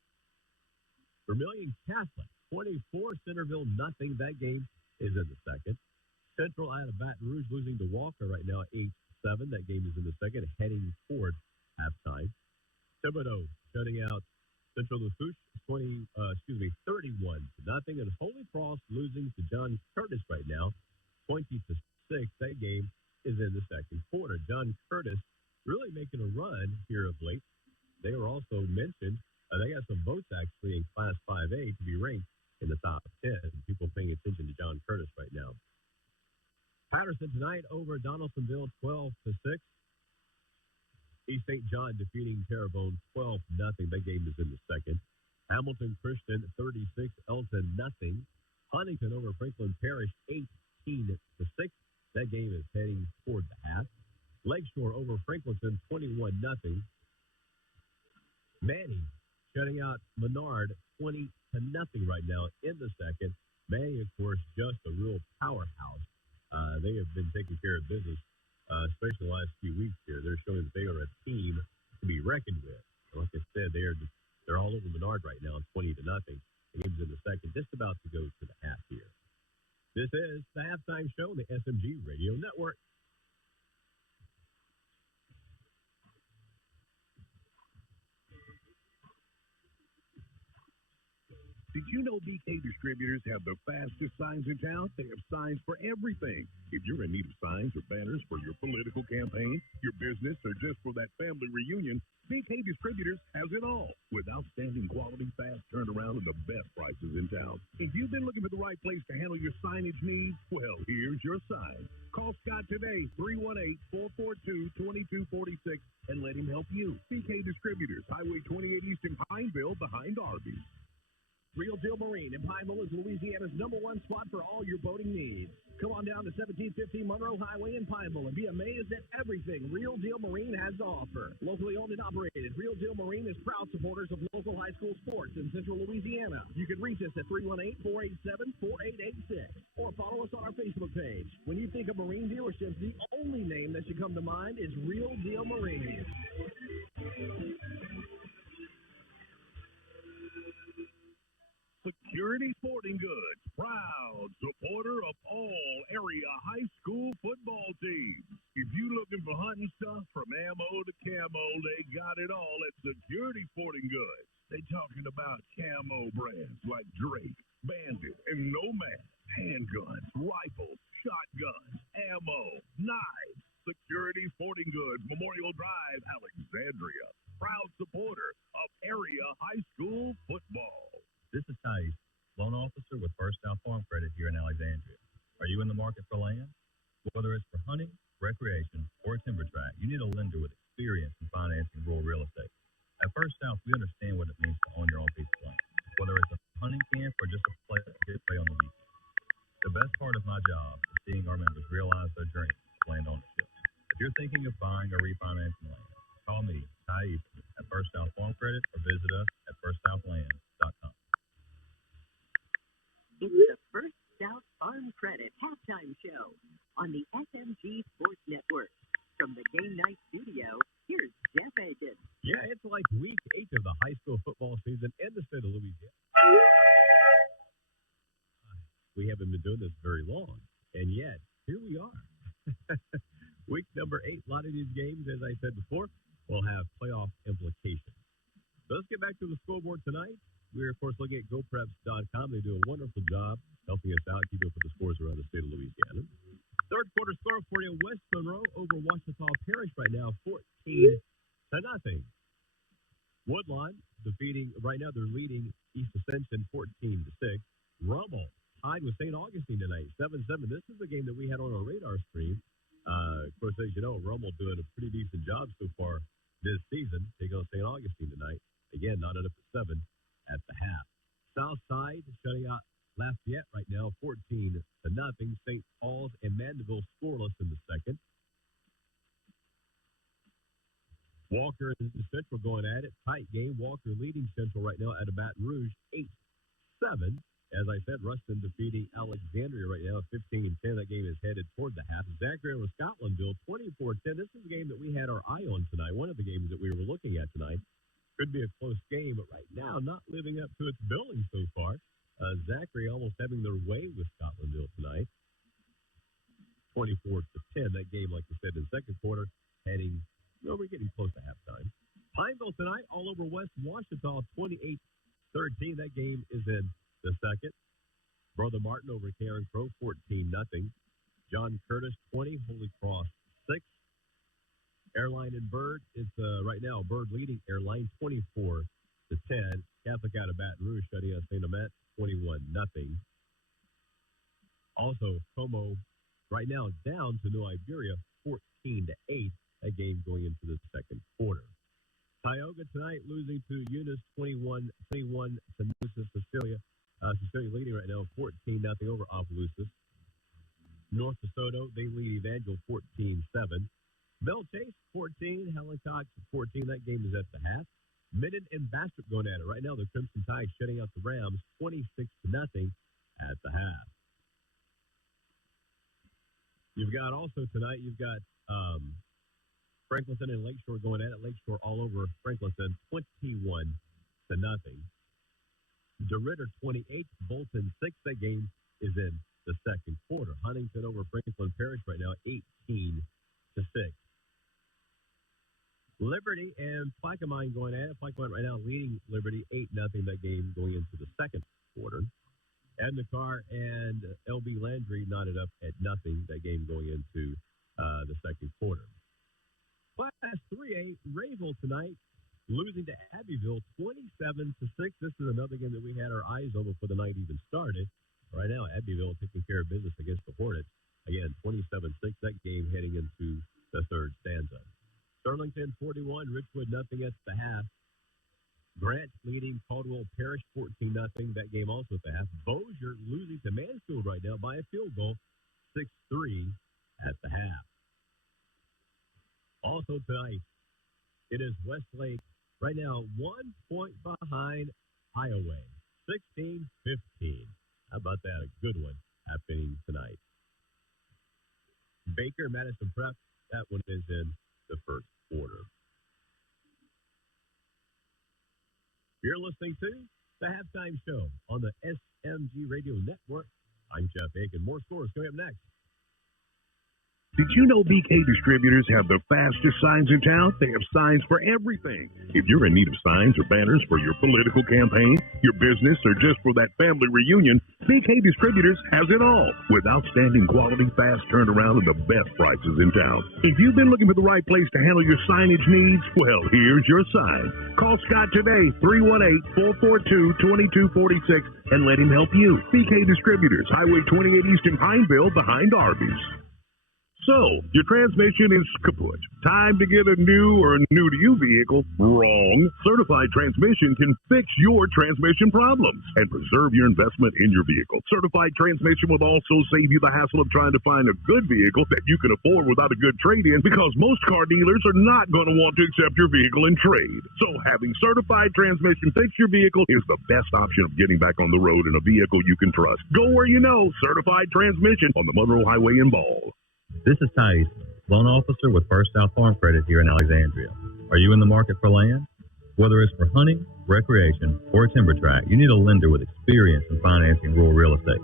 Vermilion Catholic 24, Centerville 0. That game is in the second. Central out of Baton Rouge losing to Walker right now 8-7. That game is in the second, heading toward halftime. Thibodeau shutting out Central Lafourche 31-0, and Holy Cross losing to John Curtis right now, 20-6. That game is in the second quarter. John Curtis really making a run here of late. They were also mentioned. They got some votes actually in Class 5A to be ranked in the top 10. People paying attention to John Curtis right now. Patterson tonight over Donaldsonville 12-6. East St. John defeating Terrebonne 12-0. That game is in the second. Hamilton Christian 36, Elton 0. Huntington over Franklin Parish 18-6. That game is heading toward the half. Lakeshore over Franklinton 21-0. Manning shutting out Menard 20-0 right now in the second. Manning, of course, just a real powerhouse. They have been taking care of business, especially the last few weeks here. They're showing that they are a team to be reckoned with. Like I said, they're all over Menard right now, 20-0. The game's in the second, just about to go to the half here. This is the halftime show on the SMG Radio Network. Did you know BK Distributors have the fastest signs in town? They have signs for everything. If you're in need of signs or banners for your political campaign, your business, or just for that family reunion, BK Distributors has it all. With outstanding quality, fast turnaround, and the best prices in town. If you've been looking for the right place to handle your signage needs, well, here's your sign. Call Scott today, 318-442-2246, and let him help you. BK Distributors, Highway 28 East in Pineville, behind Arby's. Real Deal Marine in Pineville is Louisiana's #1 spot for all your boating needs. Come on down to 1750 Monroe Highway in Pineville and be amazed at everything Real Deal Marine has to offer. Locally owned and operated, Real Deal Marine is proud supporters of local high school sports in central Louisiana. You can reach us at 318-487-4886 or follow us on our Facebook page. When you think of marine dealerships, the only name that should come to mind is Real Deal Marine. Security Sporting Goods, proud supporter of all area high school football teams. If you looking for hunting stuff from ammo to camo, they got it all at Security Sporting Goods. They talking about camo brands like Drake, Bandit, and Nomad, handguns, rifles, shotguns, ammo, knives. Security Sporting Goods, Memorial Drive, Alexandria, proud supporter of area high school football. This is Thais, loan officer with First South Farm Credit here in Alexandria. Are you in the market for land? Whether it's for hunting, recreation, or a timber tract, you need a lender with experience in financing rural real estate. At First South, we understand what it means to own your own piece of land, whether it's a hunting camp or just a place to get play on the weekend. The best part of my job is seeing our members realize their dreams of land ownership. If you're thinking of buying or refinancing land, call me, Thais, at First South Farm Credit or visit us at firstsouthland.com. It's the First South Farm Credit halftime show on the SMG Sports Network. From the Game Night studio, here's Jeff Aiken. Yeah, it's like week 8 of the high school football season in the state of Louisiana. We haven't been doing this very long, and yet, here we are. Week number 8, a lot of these games, as I said before, will have playoff implications. So let's get back to the scoreboard tonight. We're, of course, looking at GoPreps.com. They do a wonderful job helping us out, keeping up with the scores around the state of Louisiana. Third quarter score for you, West Monroe over Ouachita Parish right now, 14-0. Woodlawn defeating, right now they're leading East Ascension 14-6. Rummel tied with St. Augustine tonight, 7-7. This is the game that we had on our radar screen. Of course, as you know, Rummel doing a pretty decent job so far this season, taking on St. Augustine tonight. Again, not up at 7 at the half. Southside shutting out Lafayette right now, 14-0. St. Paul's and Mandeville scoreless in the second. Walker and Central going at it. Tight game. Walker leading Central right now at a Baton Rouge, 8-7. As I said, Ruston defeating Alexandria right now, 15-10. That game is headed toward the half. Zachary with Scotlandville, 24-10. This is a game that we had our eye on tonight. One of the games that we were looking at tonight. Could be a close game, but right now not living up to its billing so far. Zachary almost having their way with Scotlandville tonight. 24-10. That game, like I said, in the second quarter, we're getting close to halftime. Pineville tonight, all over West Washita, 28-13. That game is in the second. Brother Martin over Karen Crow, 14-0. John Curtis, 20. Holy Cross, 6. Airline and Bird is right now Bird leading Airline 24-10. Catholic out of Baton Rouge shutting out St. Amant 21-0. Also, Como right now down to New Iberia 14-8. That game going into the second quarter. Tioga tonight losing to Eunice 21-21 to Noosa Cecilia. Cecilia leading right now 14-0 over Opelousas. North DeSoto, they lead Evangel 14-7. Bell Chase 14, Helen Cox 14. That game is at the half. Minden and Bastrop going at it. Right now, the Crimson Tide shutting out the Rams 26-0 at the half. You've got also tonight, Franklinton and Lakeshore going at it. Lakeshore all over Franklinton 21-0. DeRitter 28, Bolton 6. That game is in the second quarter. Huntington over Franklin Parish right now 18-6. Liberty and Plaquemine going at it. Plaquemine right now leading Liberty 8-0. That game going into the second quarter. Ednacar and LB Landry knotted up at nothing. That game going into the second quarter. Class 3A, Rayville tonight losing to Abbeville 27-6. This is another game that we had our eyes on before the night even started. Right now, Abbeville taking care of business against the Hornets. Again, 27-6. That game heading into the third stanza. Sterlington 41, Richwood nothing at the half. Grant leading Caldwell Parish 14-0. That game also at the half. Bossier losing to Mansfield right now by a field goal 6-3 at the half. Also tonight, it is Westlake right now 1 point behind Iowa, 16-15. How about that? A good one happening tonight. Baker, Madison Prep, that one is in the first quarter. You're listening to the Halftime Show on the SMG Radio Network. I'm Jeff Aiken. More scores coming up next. Did you know BK Distributors have the fastest signs in town? They have signs for everything. If you're in need of signs or banners for your political campaign, your business, or just for that family reunion, BK Distributors has it all with outstanding quality, fast turnaround, and the best prices in town. If you've been looking for the right place to handle your signage needs, well, here's your sign. Call Scott today, 318-442-2246, and let him help you. BK Distributors, Highway 28 East in Pineville, behind Arby's. So, your transmission is kaput. Time to get a new or new-to-you vehicle? Wrong. Certified Transmission can fix your transmission problems and preserve your investment in your vehicle. Certified Transmission will also save you the hassle of trying to find a good vehicle that you can afford without a good trade-in, because most car dealers are not going to want to accept your vehicle in trade. So, having Certified Transmission fix your vehicle is the best option of getting back on the road in a vehicle you can trust. Go where you know. Certified Transmission on the Monroe Highway in Ball. This is Thais, loan officer with First South Farm Credit here in Alexandria. Are you in the market for land? Whether it's for hunting, recreation, or a timber tract, you need a lender with experience in financing rural real estate.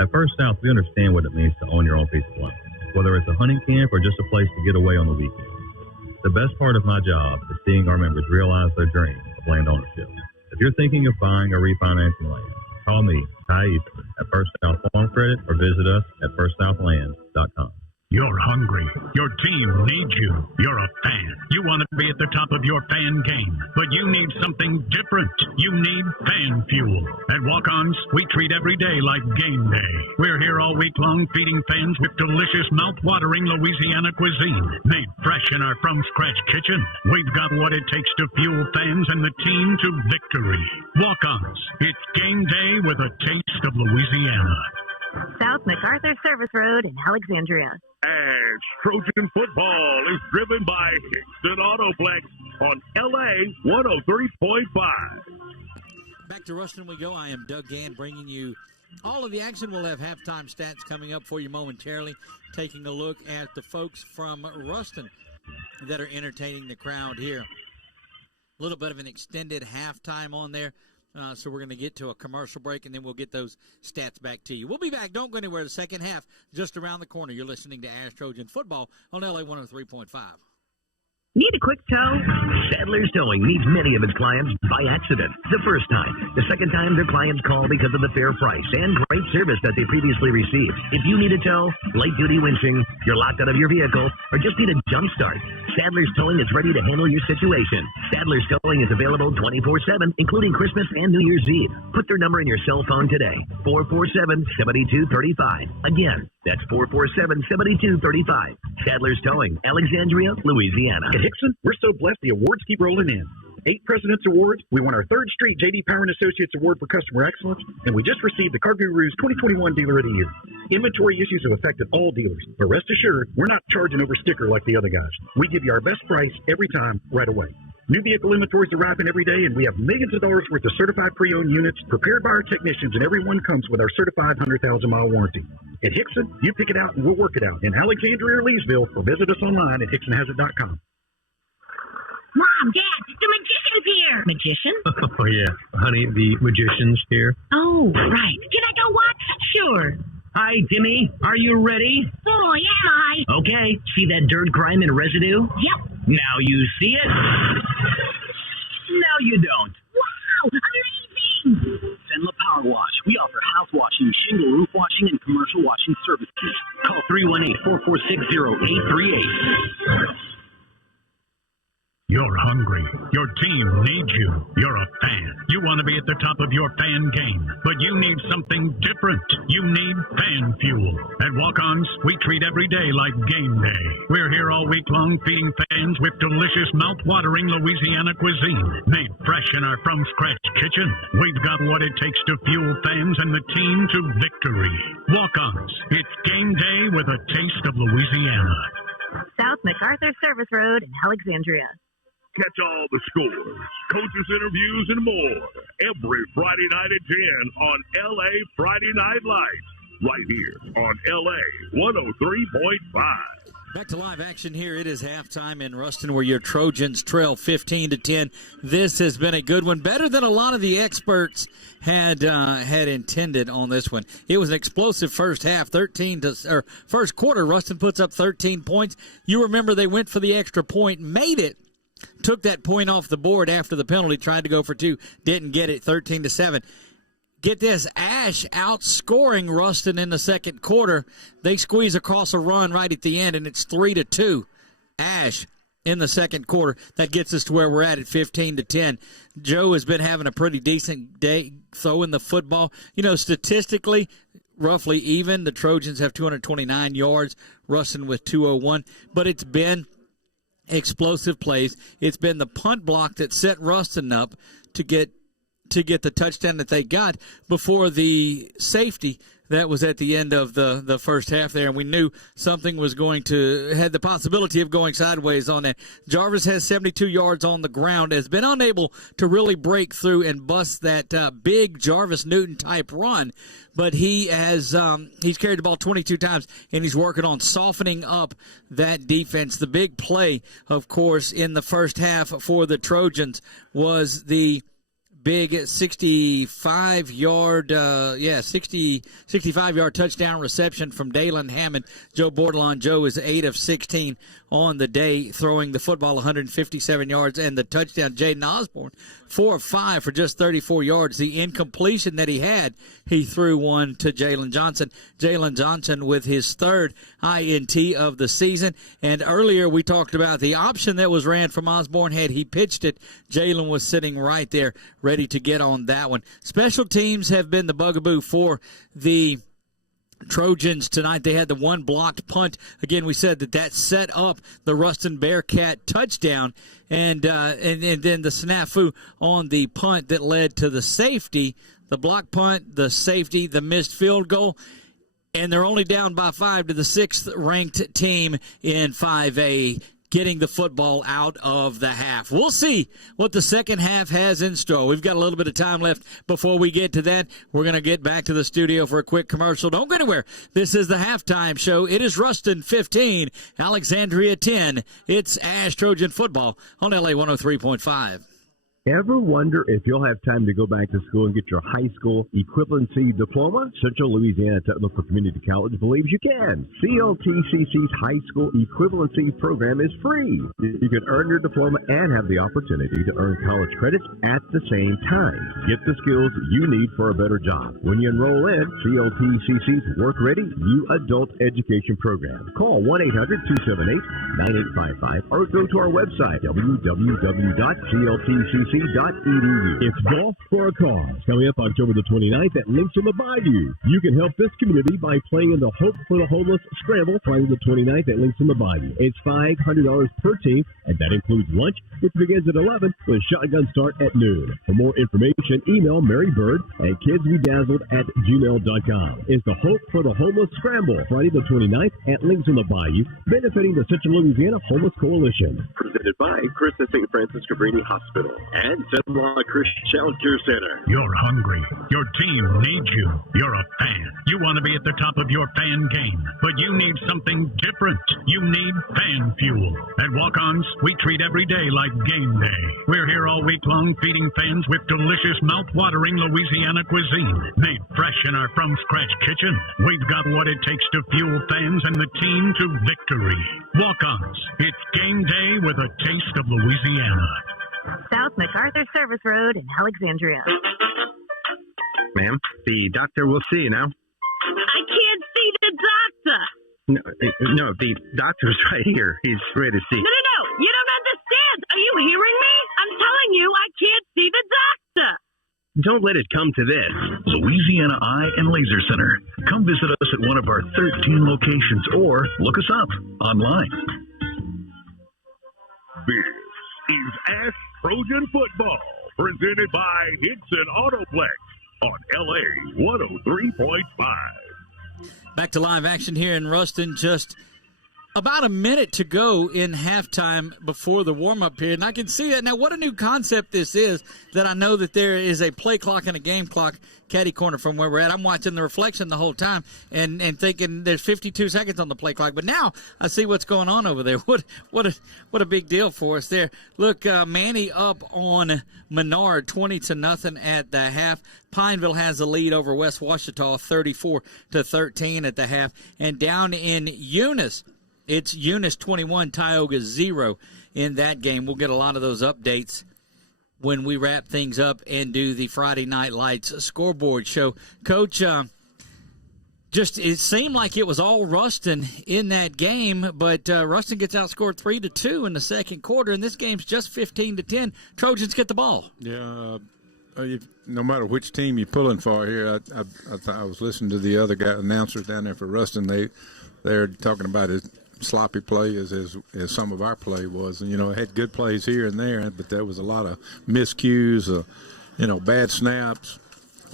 At First South, we understand what it means to own your own piece of land, whether it's a hunting camp or just a place to get away on the weekend. The best part of my job is seeing our members realize their dream of land ownership. If you're thinking of buying or refinancing land, call me, Thais, at First South Farm Credit, or visit us at firstsouthland.com. You're hungry. Your team needs you. You're a fan. You want to be at the top of your fan game, but you need something different. You need fan fuel. At Walk-Ons, we treat every day like game day. We're here all week long feeding fans with delicious, mouth-watering Louisiana cuisine made fresh in our from-scratch kitchen. We've got what it takes to fuel fans and the team to victory. Walk-Ons. It's game day with a taste of Louisiana. South MacArthur Service Road in Alexandria. And Trojan football is driven by Hickston Autoplex on LA 103.5. Back to Ruston we go. I am Doug Gann bringing you all of the action. We'll have halftime stats coming up for you momentarily, taking a look at the folks from Ruston that are entertaining the crowd here. A little bit of an extended halftime on there. So we're going to get to a commercial break, and then we'll get those stats back to you. We'll be back. Don't go anywhere. The second half just around the corner. You're listening to Ash Trojans football on LA 103.5. Need a quick tow? Sadler's Towing meets many of its clients by accident. The first time. The second time, their clients call because of the fair price and great service that they previously received. If you need a tow, light-duty winching, you're locked out of your vehicle, or just need a jump start, Sadler's Towing is ready to handle your situation. Sadler's Towing is available 24/7, including Christmas and New Year's Eve. Put their number in your cell phone today. 447-7235. Again, that's 447-7235. Sadler's Towing, Alexandria, Louisiana. At Hickson, we're so blessed the awards keep rolling in. 8 President's Awards. We won our 3rd Street J.D. Power & Associates Award for Customer Excellence, and we just received the Car Guru's 2021 Dealer of the Year. Inventory issues have affected all dealers, but rest assured, we're not charging over sticker like the other guys. We give you our best price every time, right away. New vehicle inventories are arriving every day, and we have millions of dollars worth of certified pre-owned units prepared by our technicians, and every one comes with our certified 100,000-mile warranty. At Hickson, you pick it out and we'll work it out. In Alexandria or Leesville, or visit us online at hicksonhasit.com. Mom, Dad, the magician's here. Magician? Oh, yeah. Honey, the magician's here. Oh, right. Can I go watch? Sure. Hi, Timmy. Are you ready? Boy, am I. Okay. See that dirt, grime, and residue? Yep. Now you see it? Now you don't. Wow, amazing. Zenla Power Wash. We offer house washing, shingle roof washing, and commercial washing services. Call 318-446-0838. You're hungry. Your team needs you. You're a fan. You want to be at the top of your fan game, but you need something different. You need fan fuel. At Walk-Ons, we treat every day like game day. We're here all week long feeding fans with delicious, mouth-watering Louisiana cuisine made fresh in our from-scratch kitchen. We've got what it takes to fuel fans and the team to victory. Walk-Ons. It's game day with a taste of Louisiana. South MacArthur Service Road in Alexandria. Catch all the scores, coaches' interviews, and more every Friday night at 10 on LA Friday Night Lights, right here on LA 103.5. Back to live action here. It is halftime in Ruston where your Trojans trail 15-10. This has been a good one, better than a lot of the experts had intended on this one. It was an explosive first half, first quarter. Ruston puts up 13 points. You remember they went for the extra point, made it. Took that point off the board after the penalty, tried to go for 2, didn't get it, 13-7. Get this, Ash outscoring Ruston in the second quarter. They squeeze across a run right at the end, and it's 3-2. Ash in the second quarter. That gets us to where we're at 15-10. Joe has been having a pretty decent day throwing the football. You know, statistically, roughly even. The Trojans have 229 yards, Ruston with 201. But it's been explosive plays. It's been the punt block that set Ruston up to get the touchdown that they got before the safety that was at the end of the first half there, and we knew something was had the possibility of going sideways on that. Jarvis has 72 yards on the ground, has been unable to really break through and bust that big Jarvis Newton type run, but he's carried the ball 22 times, and he's working on softening up that defense. The big play, of course, in the first half for the Trojans was the big 65-yard touchdown reception from Dalen Hammond. Joe Bordelon. Joe is 8 of 16 on the day, throwing the football 157 yards, and the touchdown. Jaden Osborne, 4 of 5 for just 34 yards. The incompletion that he had, he threw one to Jalen Johnson. Jalen Johnson with his 3rd INT of the season. And earlier we talked about the option that was ran from Osborne. Had he pitched it, Jalen was sitting right there ready to get on that one. Special teams have been the bugaboo for the Trojans tonight. They had the one blocked punt. Again, we said that set up the Ruston Bearcat touchdown, and then the snafu on the punt that led to the safety, the block punt, the safety, the missed field goal, and they're only down by 5 to the 6th ranked team in 5A. Getting the football out of the half. We'll see what the second half has in store. We've got a little bit of time left before we get to that. We're going to get back to the studio for a quick commercial. Don't go anywhere. This is the halftime show. It is Ruston 15, Alexandria 10. It's Ash Trojan football on LA 103.5. Ever wonder if you'll have time to go back to school and get your high school equivalency diploma? Central Louisiana Technical Community College believes you can. CLTCC's high school equivalency program is free. You can earn your diploma and have the opportunity to earn college credits at the same time. Get the skills you need for a better job. When you enroll in CLTCC's Work Ready New Adult Education Program, call 1-800-278-9855 or go to our website, www.cltcc.edu. It's Golf for a Cause, coming up October the 29th at Links on the Bayou. You can help this community by playing in the Hope for the Homeless Scramble Friday the 29th at Links on the Bayou. It's $500 per team, and that includes lunch, which begins at 11 with shotgun start at noon. For more information, email Mary Bird at kidsbedazzled@gmail.com. It's the Hope for the Homeless Scramble Friday the 29th at Links on the Bayou, benefiting the Central Louisiana Homeless Coalition. Presented by Christmas St. Francis Cabrini Hospital and Lott Christian Child Care Center. You're hungry. Your team needs you. You're a fan. You want to be at the top of your fan game, but you need something different. You need fan fuel. At Walk-Ons, we treat every day like game day. We're here all week long feeding fans with delicious, mouth-watering Louisiana cuisine made fresh in our from-scratch kitchen. We've got what it takes to fuel fans and the team to victory. Walk-Ons. It's game day with a taste of Louisiana. South MacArthur Service Road in Alexandria. Ma'am, the doctor will see you now. I can't see the doctor. No, the doctor's right here. He's ready to see. No. You don't understand. Are you hearing me? I'm telling you, I can't see the doctor. Don't let it come to this. Louisiana Eye and Laser Center. Come visit us at one of our 13 locations or look us up online. This is Ask Trojan Football, presented by Hickson Autoplex on LA 103.5. Back to live action here in Ruston. Just about a minute to go in halftime before the warm-up period. And I can see that. Now, what a new concept this is, that I know that there is a play clock and a game clock caddy corner from where we're at. I'm watching the reflection the whole time and thinking there's 52 seconds on the play clock. But now I see what's going on over there. What a big deal for us there. Look, Manny up on Menard 20-0 at the half. Pineville has the lead over West Ouachita 34-13 at the half. And down in Eunice, it's Eunice 21, Tioga 0 in that game. We'll get a lot of those updates when we wrap things up and do the Friday Night Lights scoreboard show. Coach, it seemed like it was all Ruston in that game, but Ruston gets outscored 3-2 in the second quarter, and this game's just 15-10. Trojans get the ball. Yeah, no matter which team you're pulling for here, I was listening to the other announcers down there for Ruston. They're talking about it. Sloppy play as some of our play was, and it had good plays here and there, but there was a lot of miscues, bad snaps,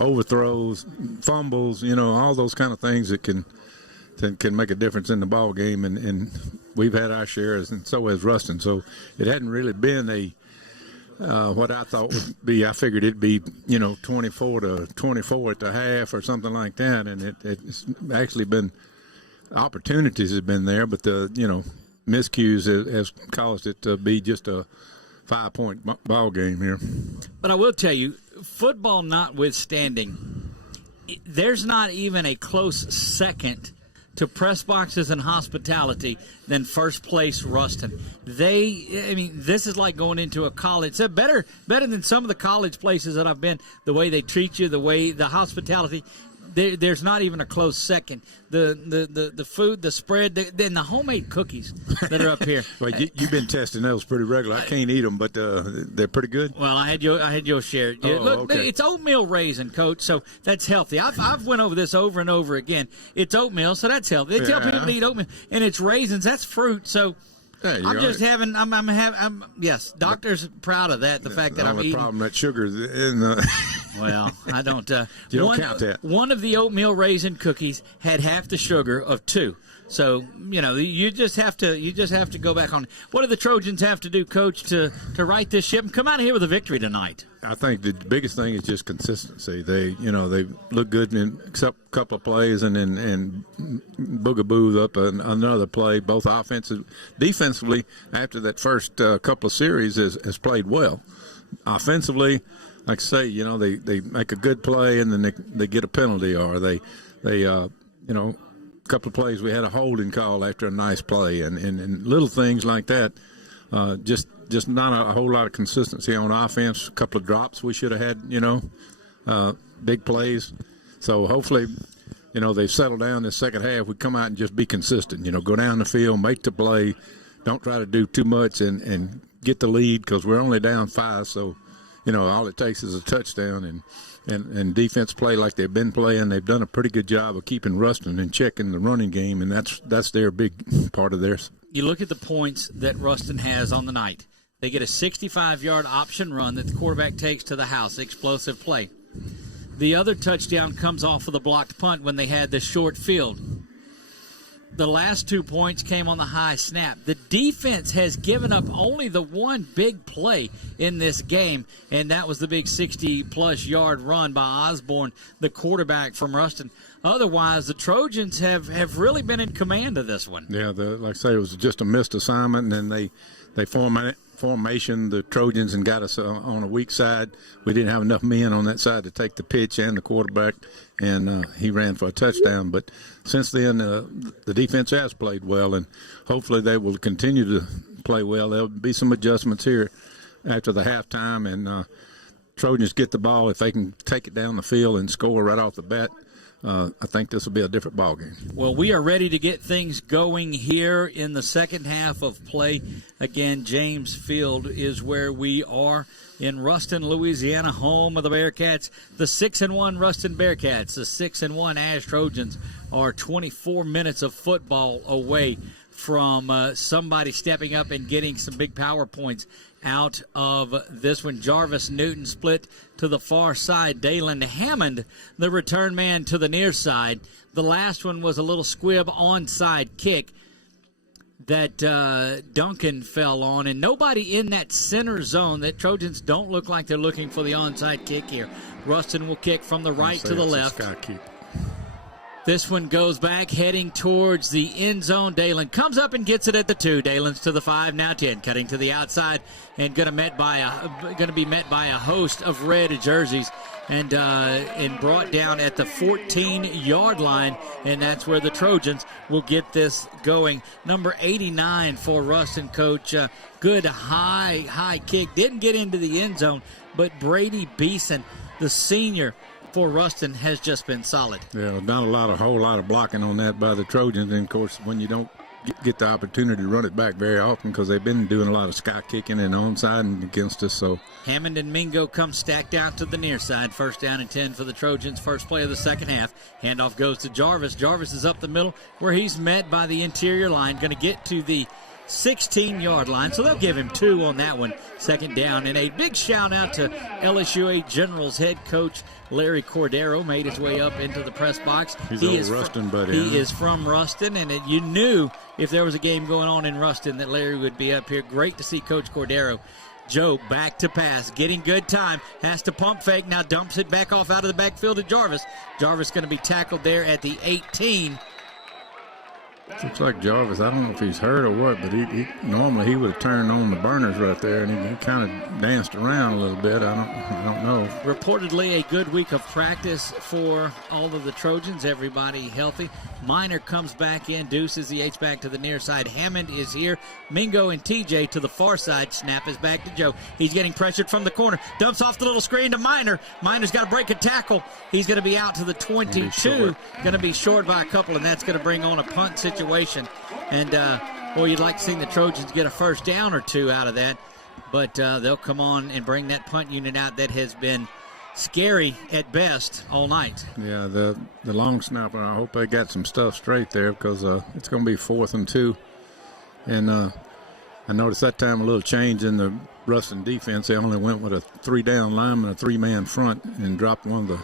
overthrows, fumbles, all those kind of things that can make a difference in the ball game, and we've had our shares, and so has Ruston. So it hadn't really been what I thought would be. I figured it'd be 24-24 at the half or something like that, and it's actually been. Opportunities have been there, but the miscues has caused it to be just a 5-point ball game here. But I will tell you, football notwithstanding, there's not even a close second to press boxes and hospitality than first place Ruston. This is like going into a college. It's better than some of the college places that I've been. The way they treat you, the way the hospitality. There's not even a close second. The food, the spread, then the homemade cookies that are up here. Well, you've been testing those pretty regular. I can't eat them, but they're pretty good. Well, I had your share. Look, okay. It's oatmeal raisin, Coach, so that's healthy. I've went over this over and over again. It's oatmeal, so that's healthy. They tell people to eat oatmeal, and it's raisins. That's fruit. So. I'm just having. Yes, doctor's proud of that. The fact that I'm eating. The problem that sugar's in the. Well, I don't. You don't count that. One of the oatmeal raisin cookies had half the sugar of 2. So you just have to go back on. What do the Trojans have to do, Coach, to right this ship and come out of here with a victory tonight? I think the biggest thing is just consistency. They look good in a couple of plays and boogaboo up another play. Both defensively after that first couple of series has played well. offensively, like I say, they make a good play and then they get a penalty, or they a couple of plays we had a holding call after a nice play, and little things like that. Just not a whole lot of consistency on offense. A couple of drops we should have had, big plays. So hopefully, they've settled down this second half. We come out and just be consistent. Go down the field, make the play. Don't try to do too much and get the lead, because we're only down 5. So, all it takes is a touchdown and defense play like they've been playing. They've done a pretty good job of keeping Ruston in check in the running game, and that's their big part of theirs. You look at the points that Ruston has on the night. They get a 65-yard option run that the quarterback takes to the house, explosive play. The other touchdown comes off of the blocked punt when they had the short field. The last 2 points came on the high snap. The defense has given up only the one big play in this game, and that was the big 60-plus yard run by Osborne, the quarterback from Ruston. Otherwise, the Trojans have really been in command of this one. Yeah, like I say, it was just a missed assignment, and then they formation the Trojans and got us on a weak side. We didn't have enough men on that side to take the pitch and the quarterback, and he ran for a touchdown. But since then, the defense has played well, and hopefully they will continue to play well. There'll be some adjustments here after the halftime, and Trojans get the ball. If they can take it down the field and score right off the bat, I think this will be a different ball game. Well, we are ready to get things going here in the second half of play. Again, James Field is where we are in Ruston, Louisiana, home of the Bearcats. The 6-1 Ruston Bearcats, the 6-1 Ash Trojans are 24 minutes of football away from somebody stepping up and getting some big power points out of this one. Jarvis Newton split to the far side. Dalen Hammond, the return man, to the near side. The last one was a little squib onside kick that Duncan fell on, and nobody in that center zone. That Trojans don't look like they're looking for the onside kick here. Ruston will kick from the right to the left. This one goes back, heading towards the end zone. Dalen comes up and gets it at the 2. Dalen's to the 5, now 10, cutting to the outside, and going to be met by a host of red jerseys, and brought down at the 14-yard line, and that's where the Trojans will get this going. Number 89 for Ruston, Coach. Good high kick. Didn't get into the end zone, but Brady Beeson, the senior for Ruston, has just been solid. Yeah, not a whole lot of blocking on that by the Trojans. And, of course, when you don't get the opportunity to run it back very often, because they've been doing a lot of sky kicking and onside and against us. So Hammond and Mingo come stacked out to the near side. First down and 10 for the Trojans. First play of the second half. Handoff goes to Jarvis. Jarvis is up the middle where he's met by the interior line. Going to get to the 16-yard line, so they'll give him 2 on that one. Second down, and a big shout out to LSUA Generals head coach Larry Cordero. Made his way up into the press box. He is Ruston, buddy. He is from Ruston, and you knew if there was a game going on in Ruston that Larry would be up here. Great to see Coach Cordero. Joe back to pass, getting good time, has to pump fake, now dumps it back off out of the backfield to Jarvis. Jarvis going to be tackled there at the 18. Looks like Jarvis, I don't know if he's hurt or what, but he normally he would have turned on the burners right there, and he kind of danced around a little bit. I don't know. Reportedly a good week of practice for all of the Trojans, everybody healthy. Minor comes back in, deuces the H back to the near side. Hammond is here. Mingo and TJ to the far side. Snap is back to Joe. He's getting pressured from the corner. Dumps off the little screen to Minor. Minor's got to break a tackle. He's going to be out to the 22. Going to be short by a couple, and that's going to bring on a punt situation. And, you'd like to see the Trojans get a first down or 2 out of that. But they'll come on and bring that punt unit out that has been scary at best all night. Yeah, the long snapper, I hope they got some stuff straight there, because it's going to be 4th and 2. And I noticed that time a little change in the Ruston defense. They only went with a 3-down lineman, a 3-man front, and dropped one of the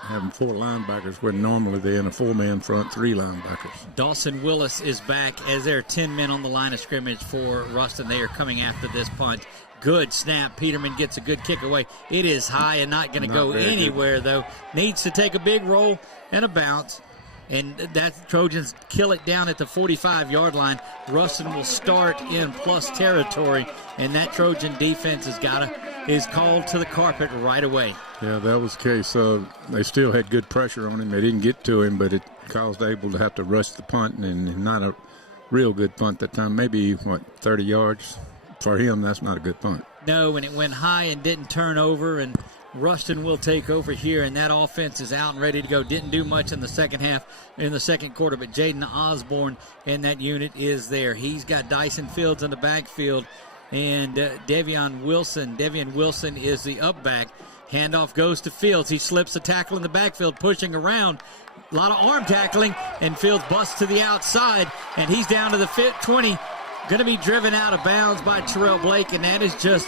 having 4 linebackers where normally they're in a 4-man front, 3 linebackers. Dawson Willis is back as there are 10 men on the line of scrimmage for Ruston. They are coming after this punt. Good snap. Peterman gets a good kick away. It is high and not going to go anywhere, though. Needs to take a big roll and a bounce. And that Trojans kill it down at the 45-yard line. Ruston will start in plus territory, and that Trojan defense has got is called to the carpet right away. Yeah, that was the case. They still had good pressure on him. They didn't get to him, but it caused Abel to have to rush the punt, and not a real good punt that time. Maybe, 30 yards? For him, that's not a good punt. No, and it went high and didn't turn over, and Ruston will take over here, and that offense is out and ready to go. Didn't do much in the second half, in the second quarter, but Jaden Osborne and that unit is there. He's got Dyson Fields in the backfield, and Devion Wilson. Devion Wilson is the up back. Handoff goes to Fields. He slips a tackle in the backfield, pushing around. A lot of arm tackling, and Fields busts to the outside, and he's down to the 20. Going to be driven out of bounds by Terrell Blake, and that is just,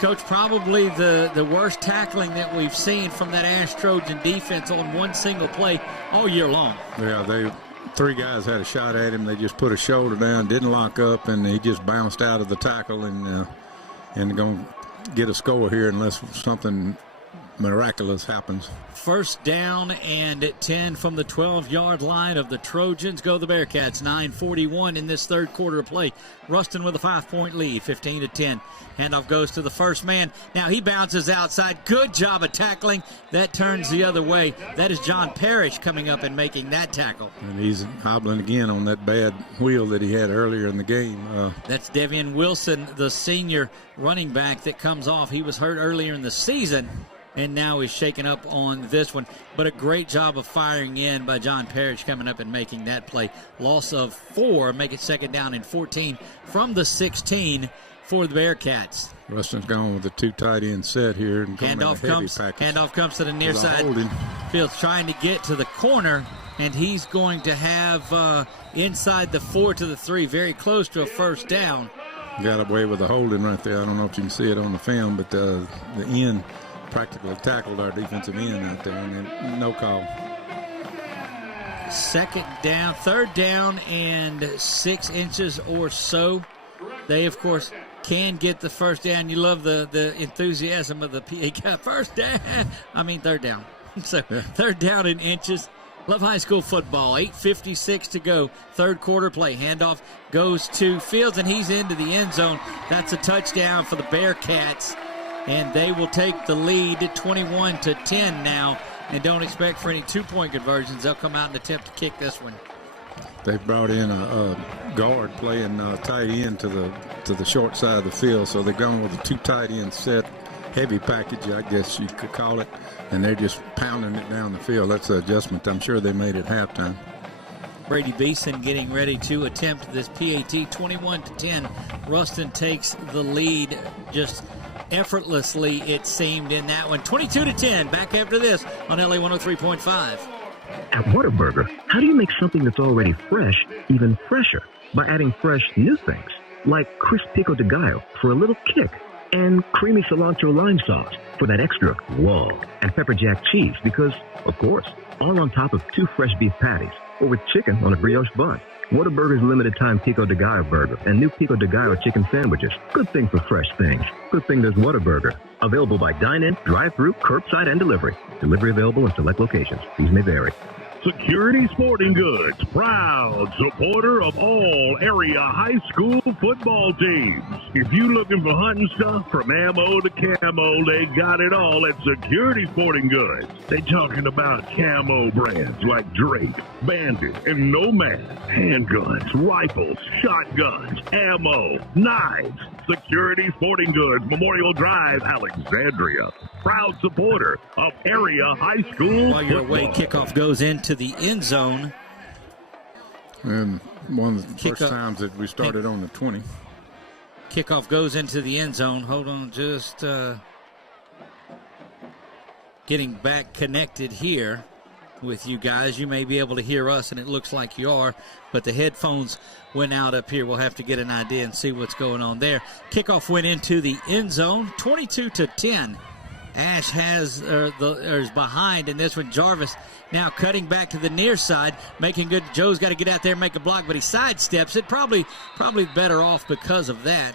Coach, probably the worst tackling that we've seen from that Ash Trojan defense on one single play all year long. Yeah, three guys had a shot at him. They just put a shoulder down, didn't lock up, and he just bounced out of the tackle and going to get a score here unless something miraculous happens. First down and 10 from the 12-yard line of the Trojans. Go the Bearcats. 9:41 in this third quarter of play. Ruston with a 5-point lead, 15-10. Handoff goes to the first man. Now he bounces outside. Good job of tackling. That turns the other way. That is John Parrish coming up and making that tackle. And he's hobbling again on that bad wheel that he had earlier in the game. That's Devion Wilson, the senior running back that comes off. He was hurt earlier in the season, and now he's shaken up on this one. But a great job of firing in by John Parrish coming up and making that play. Loss of 4, make it second down and 14 from the 16 for the Bearcats. Ruston's gone with a 2 tight end set here. And handoff comes to the near side. Fields trying to get to the corner, and he's going to have inside the 4 to the 3, very close to a first down. Got away with a holding right there. I don't know if you can see it on the film, but the end practically tackled our defensive end out there, and then no call. Third down and 6 inches or so. They, of course, can get the first down. You love the enthusiasm of the PA. Third down. So third down in inches. Love high school football. 8:56 to go. Third quarter play. Handoff goes to Fields, and he's into the end zone. That's a touchdown for the Bearcats, and they will take the lead 21-10 now, and don't expect for any 2-point conversions. They'll come out and attempt to kick this one. They brought in a guard playing tight end to the short side of the field, so they're going with a 2 tight end set, heavy package, I guess you could call it, and they're just pounding it down the field. That's an adjustment I'm sure they made at halftime. Brady Beeson getting ready to attempt this PAT. 21-10. Ruston takes the lead just effortlessly, it seemed, in that one. 22-10. Back after this on LA 103.5. At Whataburger, how do you make something that's already fresh even fresher? By adding fresh new things, like crisp pico de gallo for a little kick, and creamy cilantro lime sauce for that extra whoa, and pepper jack cheese because, of course, all on top of 2 fresh beef patties, or with chicken on a brioche bun. Whataburger's limited time pico de gallo burger and new pico de gallo chicken sandwiches. Good thing for fresh things. Good thing there's Whataburger. Available by dine-in, drive-through, curbside, and delivery. Delivery available in select locations. These may vary. Security Sporting Goods, proud supporter of all area high school football teams. If you looking for hunting stuff from ammo to camo, they got it all at Security Sporting Goods. They talking about camo brands like Drake, Bandit, and Nomad, handguns, rifles, shotguns, ammo, knives. Security Sporting Goods, Memorial Drive, Alexandria. Proud supporter of area high school While you're football. away, kickoff goes into the end zone. And one of the first times that we started on the 20. Kickoff goes into the end zone. Hold on, just getting back connected here with you guys. You may be able to hear us, and it looks like you are, but the headphones went out up here. We'll have to get an idea and see what's going on there. Kickoff went into the end zone, 22-10. Ash is behind in this one. Jarvis now cutting back to the near side, making good. Joe's got to get out there and make a block, but he sidesteps it. Probably better off because of that.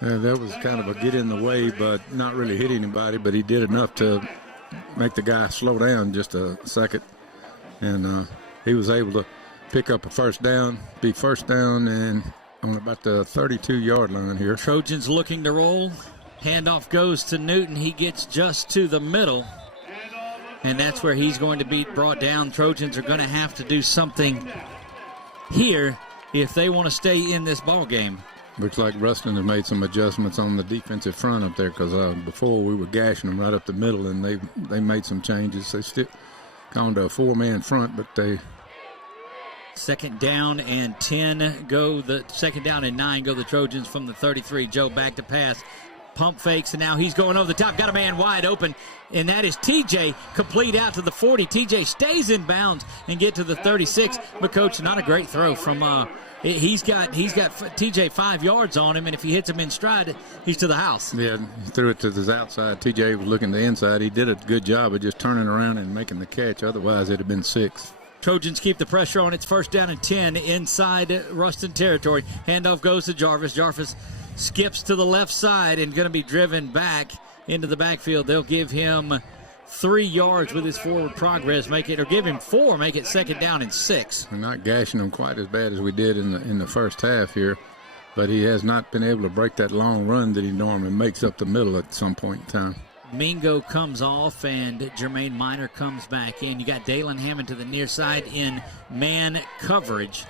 Yeah, that was kind of a get in the way, but not really hit anybody, but he did enough to make the guy slow down just a second. And he was able to pick up a first down, and on about the 32-yard line here. Trojans looking to roll. Handoff goes to Newton. He gets just to the middle, and that's where he's going to be brought down. Trojans are going to have to do something here if they want to stay in this ball game. Looks like Ruston has made some adjustments on the defensive front up there, because before we were gashing them right up the middle, and they made some changes. They still gone to a 4-man front, but they... Second down and 10 go the second down and 9 go the Trojans from the 33. Joe back to pass. Pump fakes, and now he's going over the top. Got a man wide open, and that is TJ. Complete out to the 40. TJ stays in bounds and get to the 36. But, Coach, not a great throw from he's got TJ 5 yards on him, and if he hits him in stride, he's to the house. Yeah, he threw it to the outside. TJ was looking to the inside. He did a good job of just turning around and making the catch. Otherwise, it'd have been 6. Trojans keep the pressure on. It's first down and 10 inside Ruston territory. Handoff goes to Jarvis. Jarvis skips to the left side and going to be driven back into the backfield. They'll give him 3 yards with his forward progress, give him 4, make it second down and 6. We're not gashing him quite as bad as we did in the first half here, but he has not been able to break that long run that he normally makes up the middle at some point in time. Mingo comes off, and Jermaine Minor comes back in. You got Dalen Hammond to the near side in man coverage.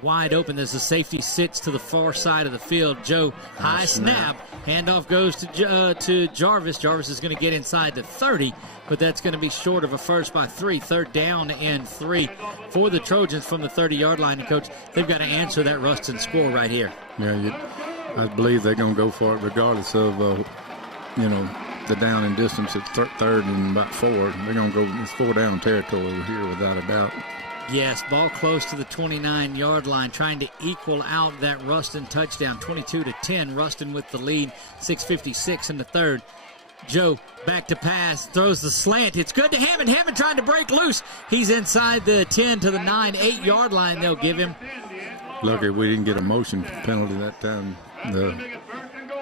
Wide open as the safety sits to the far side of the field. Joe, high snap. Handoff goes to Jarvis. Jarvis is going to get inside the 30, but that's going to be short of a first by 3. Third down and 3 for the Trojans from the 30-yard line. And, Coach, they've got to answer that Ruston score right here. Yeah, I believe they're going to go for it regardless of, the down and distance at third and about 4. They're going to go, it's 4 down territory here without a doubt. Yes, ball close to the 29-yard line, trying to equal out that Ruston touchdown, 22-10. Ruston with the lead, 6:56 in the third. Joe back to pass, throws the slant. It's good to Hammond. Hammond trying to break loose. He's inside the 10 to the 9, 8-yard line they'll give him. Lucky we didn't get a motion penalty that time. The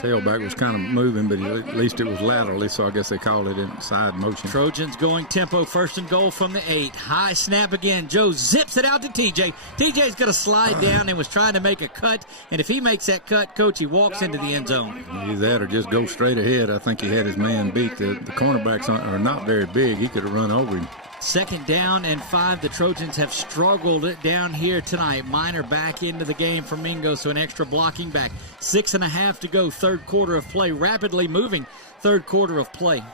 tailback was kind of moving, but at least it was laterally, so I guess they called it inside motion. Trojans going tempo, first and goal from the 8. High snap again. Joe zips it out to TJ. TJ's going to slide down and was trying to make a cut, and if he makes that cut, Coach, he walks into the end zone. Either that or just go straight ahead. I think he had his man beat. The cornerbacks are not very big. He could have run over him. Second down and 5. The Trojans have struggled down here tonight. Minor back into the game for Mingo, so an extra blocking back. 6.5 to go, third quarter of play. Rapidly moving third quarter of play.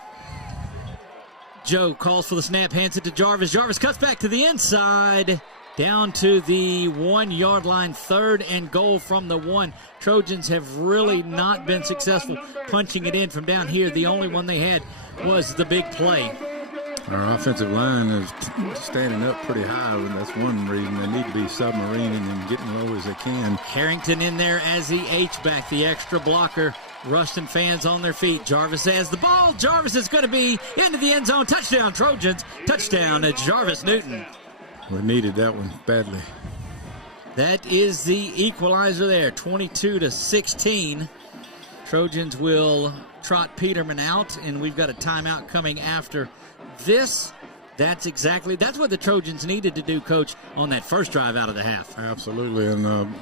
Joe calls for the snap, hands it to Jarvis. Jarvis cuts back to the inside. Down to the 1-yard line, third and goal from the 1. Trojans have really not been successful punching it in from down here. The only one they had was the big play. Our offensive line is standing up pretty high, and that's one reason they need to be submarining and getting low as they can. Harrington in there as the H-back, the extra blocker. Ruston fans on their feet. Jarvis has the ball. Jarvis is going to be into the end zone. Touchdown, Trojans. Touchdown at Jarvis Newton. We needed that one badly. That is the equalizer there, 22-16. Trojans will trot Peterman out, and we've got a timeout coming after this. That's what the Trojans needed to do, Coach, on that first drive out of the half. Absolutely, and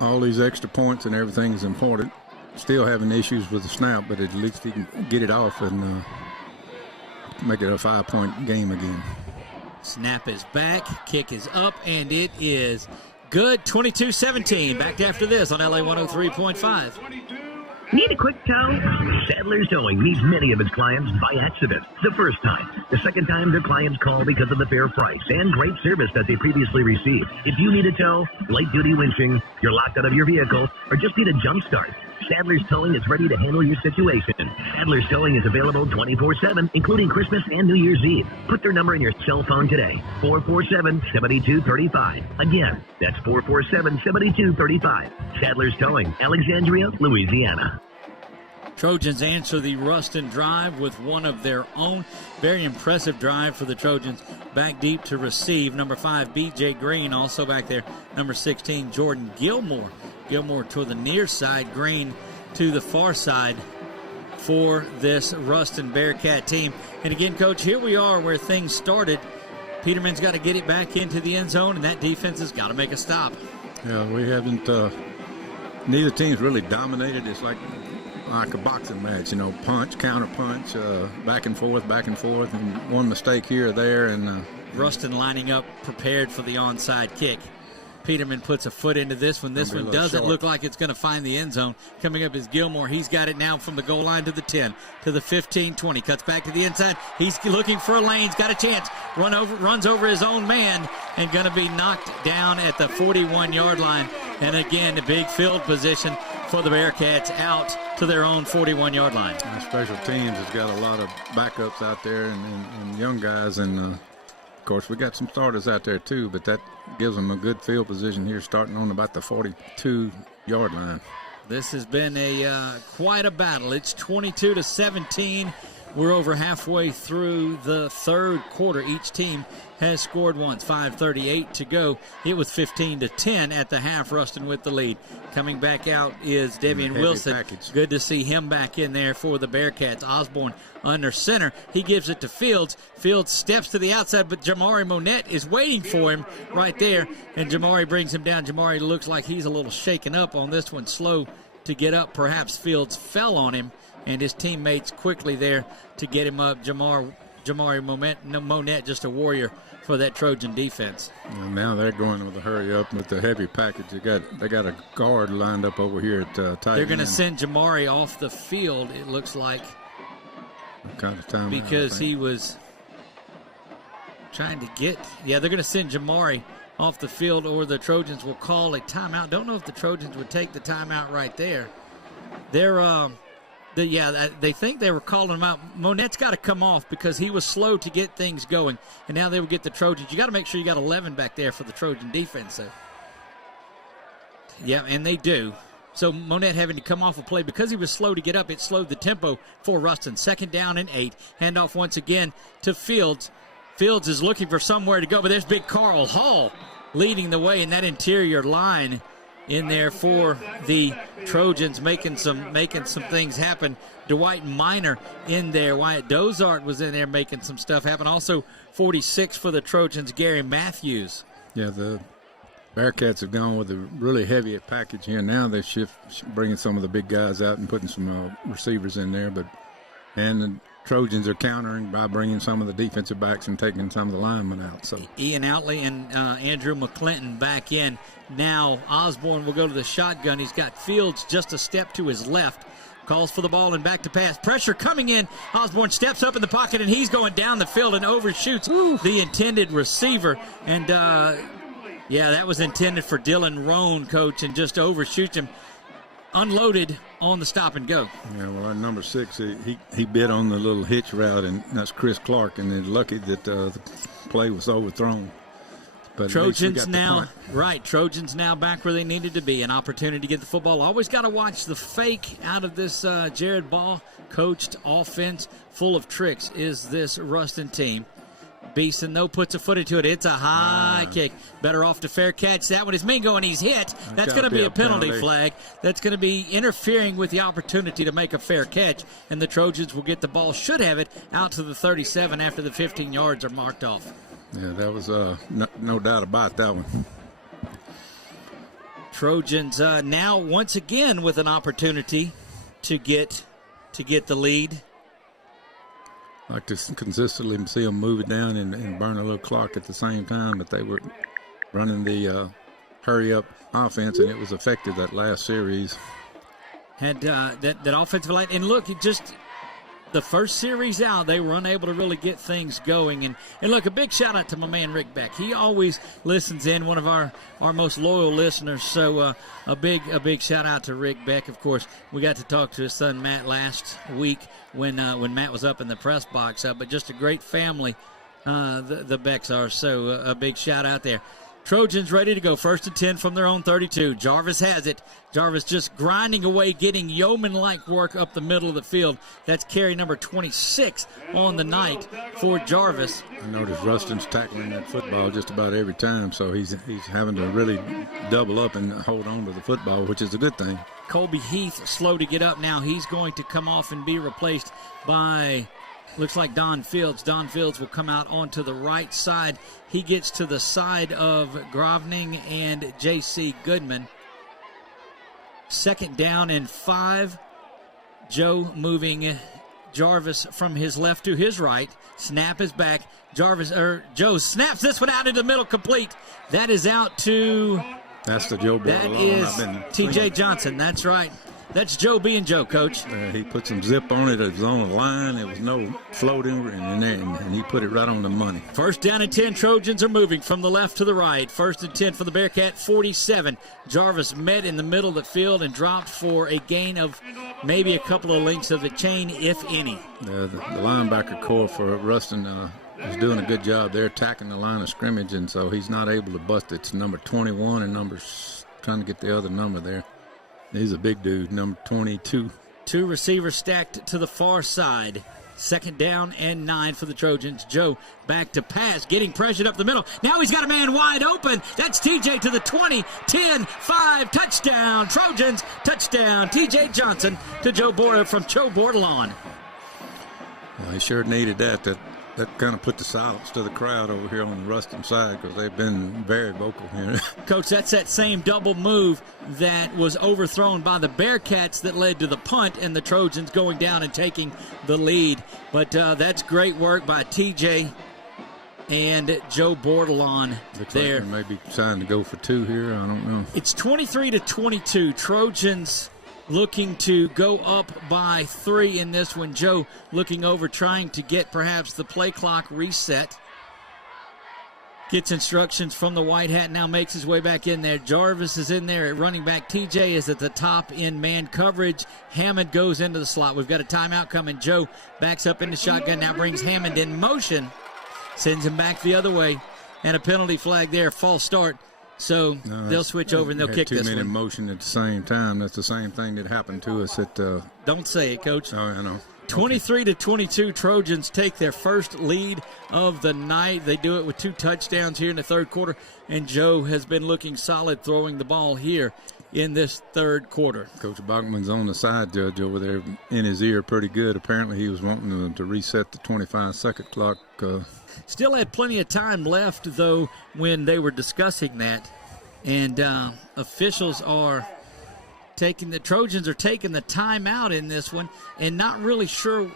all these extra points and everything is important. Still having issues with the snap, but at least he can get it off and make it a 5-point game again. Snap is back, kick is up, and it is good. 22-17. Back after this on LA 103.5. Need a quick tow? Sadler's Towing meets many of its clients by accident. The first time. The second time, their clients call because of the fair price and great service that they previously received. If you need a tow, light-duty winching, you're locked out of your vehicle, or just need a jump start, Sadler's Towing is ready to handle your situation. Sadler's Towing is available 24/7, including Christmas and New Year's Eve. Put their number in your cell phone today, 447-7235. Again, that's 447-7235. Sadler's Towing, Alexandria, Louisiana. Trojans answer the Ruston drive with one of their own. Very impressive drive for the Trojans. Back deep to receive. Number 5, B.J. Green, also back there. Number 16, Jordan Gilmore. Gilmore to the near side, Green to the far side for this Ruston Bearcat team. And again, Coach, here we are where things started. Peterman's got to get it back into the end zone, and that defense has got to make a stop. Yeah, we haven't, neither team's really dominated. It's like like a boxing match, punch, counter punch, back and forth, and one mistake here or there. And Ruston lining up prepared for the onside kick. Peterman puts a foot into this one. This one doesn't look like it's going to find the end zone. Coming up is Gilmore. He's got it now from the goal line to the 10, to the 15, 20. Cuts back to the inside. He's looking for a lane. He's got a chance. Runs over his own man and going to be knocked down at the 41-yard line. And again, a big field position for the Bearcats out to their own 41-yard line. And special teams has got a lot of backups out there and young guys. And, of course, we got some starters out there, too, but that gives them a good field position here starting on about the 42-yard line. This has been quite a battle. It's 22-17. We're over halfway through the third quarter. Each team has scored once. 5:38 to go. It was 15-10 at the half. Ruston with the lead. Coming back out is Devian Wilson. Package. Good to see him back in there for the Bearcats. Osborne under center. He gives it to Fields. Fields steps to the outside, but Jamari Monette is waiting for him right there, and Jamari brings him down. Jamari looks like he's a little shaken up on this one, slow to get up. Perhaps Fields fell on him, and his teammates quickly there to get him up. Jamari Monette, just a warrior for that Trojan defense. And now they're going with a hurry up with the heavy package. They got a guard lined up over here at tight end. They're going to send Jamari off the field, it looks like. What kind of time? Because he was trying to get. Yeah, they're going to send Jamari off the field, or the Trojans will call a timeout. Don't know if the Trojans would take the timeout right there. They think they were calling him out. Monette's got to come off because he was slow to get things going, and now they will get the Trojans. You got to make sure you got 11 back there for the Trojan defense, though. Yeah, and they do. So Monette having to come off a play because he was slow to get up. It slowed the tempo for Ruston. 2nd down and 8. Handoff once again to Fields. Fields is looking for somewhere to go, but there's big Carl Hall leading the way in that interior line in there for the Trojans, making some things happen. Dwight Minor in there. Wyatt Dozart was in there making some stuff happen. Also 46 for the Trojans, Gary Matthews. Yeah, the Bearcats have gone with a really heavy package here. Now they're bringing some of the big guys out and putting some receivers in there. And the Trojans are countering by bringing some of the defensive backs and taking some of the linemen out. So Ian Outley and Andrew McClinton back in. Now Osborne will go to the shotgun. He's got Fields just a step to his left. Calls for the ball and back to pass. Pressure coming in. Osborne steps up in the pocket, and he's going down the field and overshoots the intended receiver. And, that was intended for Dylan Roan, coach, and just overshoots him. Unloaded on the stop and go. Yeah, well, our number 6, he bit on the little hitch route, and that's Chris Clark, and they're lucky that the play was overthrown. But Trojans now back where they needed to be. An opportunity to get the football. Always got to watch the fake out of this Jared Ball coached offense. Full of tricks is this Ruston team. Beeson, though, puts a foot into it. It's a high kick. Better off to fair catch. That one is Mingo, and he's hit. That's going to be a penalty flag. That's going to be interfering with the opportunity to make a fair catch, and the Trojans will get the ball, should have it, out to the 37 after the 15 yards are marked off. Yeah, that was no doubt about that one. Trojans now once again with an opportunity to get the lead. I like to consistently see them move it down and burn a little clock at the same time, but they were running the hurry-up offense, and it was effective that last series. Had that offensive line, and look, it just the first series out, they were unable to really get things going. And look, a big shout-out to my man Rick Beck. He always listens in, one of our most loyal listeners. So a big shout-out to Rick Beck. Of course, we got to talk to his son Matt last week when Matt was up in the press box. But just a great family, the Becks are. So a big shout-out there. Trojans ready to go. 1st and 10 from their own 32. Jarvis has it. Jarvis just grinding away, getting yeoman-like work up the middle of the field. That's carry number 26 on the night for Jarvis. I noticed Ruston's tackling that football just about every time, so he's having to really double up and hold on to the football, which is a good thing. Colby Heath slow to get up now. He's going to come off and be replaced by... looks like Don Fields. Don Fields will come out onto the right side. He gets to the side of Grovning and J.C. Goodman. 2nd down and 5. Joe moving Jarvis from his left to his right. Snap is back. Joe snaps this one out into the middle, complete. That is out to... That's the Joe That is T.J. Johnson. That's right. That's Joe being Joe, Coach. He put some zip on it. It was on the line. There was no floating, and he put it right on the money. First down and 10. Trojans are moving from the left to the right. First and 10 for the Bearcat 47. Jarvis met in the middle of the field and dropped for a gain of maybe a couple of lengths of the chain, if any. The linebacker core for Ruston is doing a good job. They're attacking the line of scrimmage, and so he's not able to bust it. It's number 21 and trying to get the other number there. He's a big dude, number 22. Two receivers stacked to the far side. Second down and 9 for the Trojans. Joe back to pass, getting pressured up the middle. Now he's got a man wide open. That's TJ to the 20, 10, 5, touchdown. Trojans, touchdown. TJ Johnson to Joe Bordelon. Well, he sure needed that. That kind of put the silence to the crowd over here on the Ruston side because they've been very vocal here. Coach, that's that same double move that was overthrown by the Bearcats that led to the punt and the Trojans going down and taking the lead. But that's great work by TJ and Joe Bordelon there. Like maybe trying to go for 2 here. I don't know. It's 23-22. Trojans looking to go up by 3 in this one. Joe looking over, trying to get perhaps the play clock reset. Gets instructions from the white hat, now makes his way back in there. Jarvis is in there at running back. TJ is at the top in man coverage. Hammond goes into the slot. We've got a timeout coming. Joe backs up into shotgun, now brings Hammond in motion. Sends him back the other way. And a penalty flag there, false start. So they'll switch over and they'll kick this one. 2 men in motion at the same time. That's the same thing that happened to us at... Don't say it, Coach. Oh, I know. 23-22, Trojans take their first lead of the night. They do it with 2 touchdowns here in the third quarter, and Joe has been looking solid throwing the ball here in this third quarter. Coach Bachman's on the side judge over there in his ear pretty good. Apparently he was wanting to reset the 25-second clock. Still had plenty of time left, though, when they were discussing that. And officials are the Trojans are taking the timeout in this one and not really sure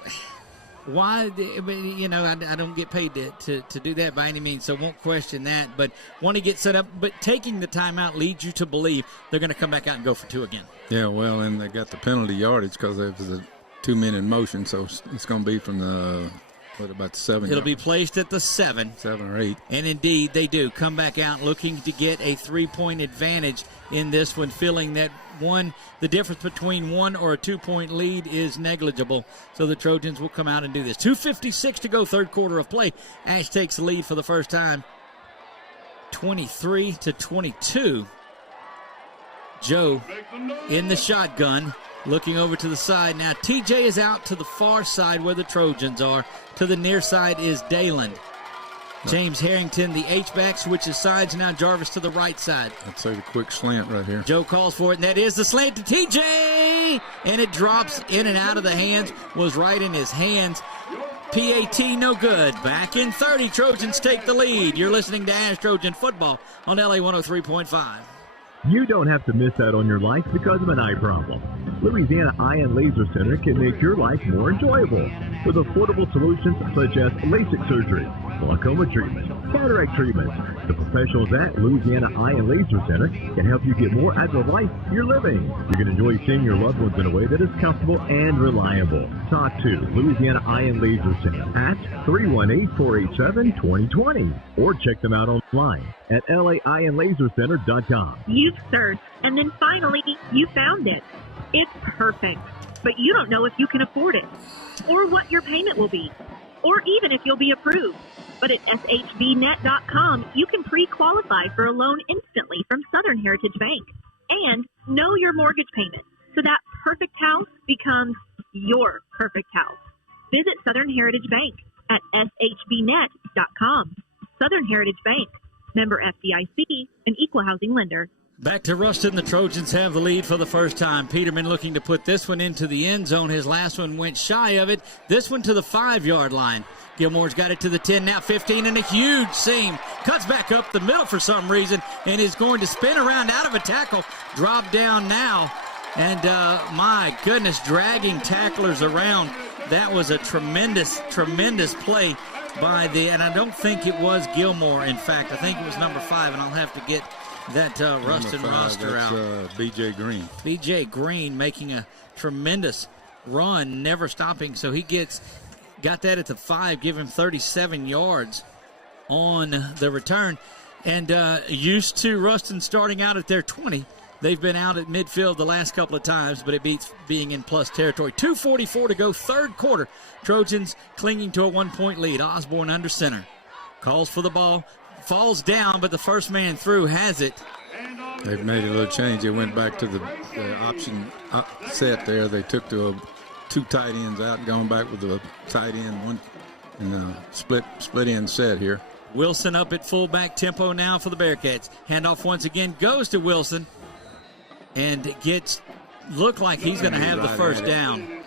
why. I don't get paid to do that by any means, so won't question that. But want to get set up. But taking the timeout leads you to believe they're going to come back out and go for 2 again. Yeah, well, and they got the penalty yardage because there was the 2 men in motion, so it's going to be from the... What about 7? It'll be placed at the 7. 7 or 8. And indeed, they do come back out looking to get a 3-point advantage in this one, feeling that the difference between 1 or a 2-point lead is negligible. So the Trojans will come out and do this. 2:56 to go, third quarter of play. Ash takes the lead for the first time, 23-22. Joe in the shotgun. Looking over to the side now. TJ is out to the far side where the Trojans are. To the near side is Dayland. James Harrington, the H-back, switches sides now. Jarvis to the right side. I'd say the quick slant right here. Joe calls for it, and that is the slant to TJ! And it drops in and out of the hands. Was right in his hands. PAT no good. Back in 30. Trojans take the lead. You're listening to Ash Trojan Football on LA 103.5. You don't have to miss out on your life because of an eye problem. Louisiana Eye and Laser Center can make your life more enjoyable with affordable solutions such as LASIK surgery, glaucoma treatment, cataract treatment. The professionals at Louisiana Eye and Laser Center can help you get more out of the life you're living. You can enjoy seeing your loved ones in a way that is comfortable and reliable. Talk to Louisiana Eye and Laser Center at 318-487-2020 or check them out online at laeyeandlasercenter.com. You've searched, and then finally, you found it. It's perfect, but you don't know if you can afford it, or what your payment will be, or even if you'll be approved. But at shbnet.com, you can pre-qualify for a loan instantly from Southern Heritage Bank and know your mortgage payment, so that perfect house becomes your perfect house. Visit Southern Heritage Bank at shbnet.com. Southern Heritage Bank, member FDIC, an equal housing lender. Back to Ruston. The Trojans have the lead for the first time. Peterman looking to put this one into the end zone. His last one went shy of it. This one to the 5-yard line. Gilmore's got it to the 10, now 15, and a huge seam. Cuts back up the middle for some reason and is going to spin around out of a tackle. Drop down now And my goodness, dragging tacklers around. That was a tremendous, tremendous play by and I don't think it was Gilmore, in fact. I think it was number 5, and I'll have to get that Ruston roster out. B.J. Green. B.J. Green making a tremendous run, never stopping. So he got that at the 5, give him 37 yards on the return. And used to Ruston starting out at their 20. They've been out at midfield the last couple of times, but it beats being in plus territory. 2:44 to go, third quarter. Trojans clinging to a 1-point lead. Osborne under center. Calls for the ball. Falls down, but the first man through has it. They've made a little change. They went back to the option set there. They took the 2 tight ends out and gone back with the tight end, one and split end set here. Wilson up at fullback tempo now for the Bearcats. Handoff once again goes to Wilson. And look like he's going to have the first down.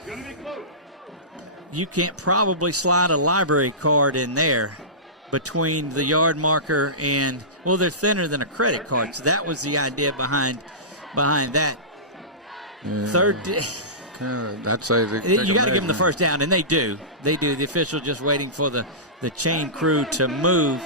You can't probably slide a library card in there between the yard marker and, well, they're thinner than a credit card. So that was the idea behind that. Yeah. Third. I'd say you got to give them the first down, and they do. They do. The official just waiting for the chain crew to move.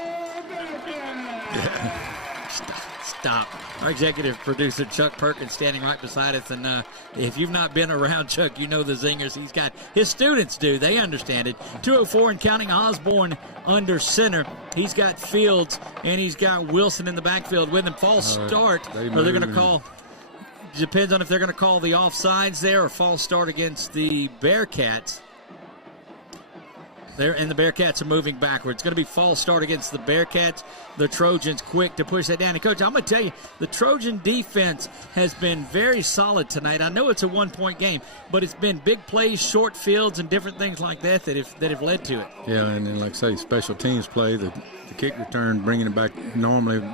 Stop. Our executive producer, Chuck Perkins, standing right beside us. And if you've not been around Chuck, you know the zingers he's got. His students do. They understand it. 2:04 and counting. Osborne under center. He's got Fields, and he's got Wilson in the backfield with him. False start. They're going to call. Depends on if they're going to call the offsides there or false start against the Bearcats. And the Bearcats are moving backwards. It's going to be false start against the Bearcats. The Trojans quick to push that down. And, Coach, I'm going to tell you, the Trojan defense has been very solid tonight. I know it's a 1-point game, but it's been big plays, short fields, and different things like that have led to it. Yeah, and then, like I say, special teams play, the kick return, bringing it back. Normally,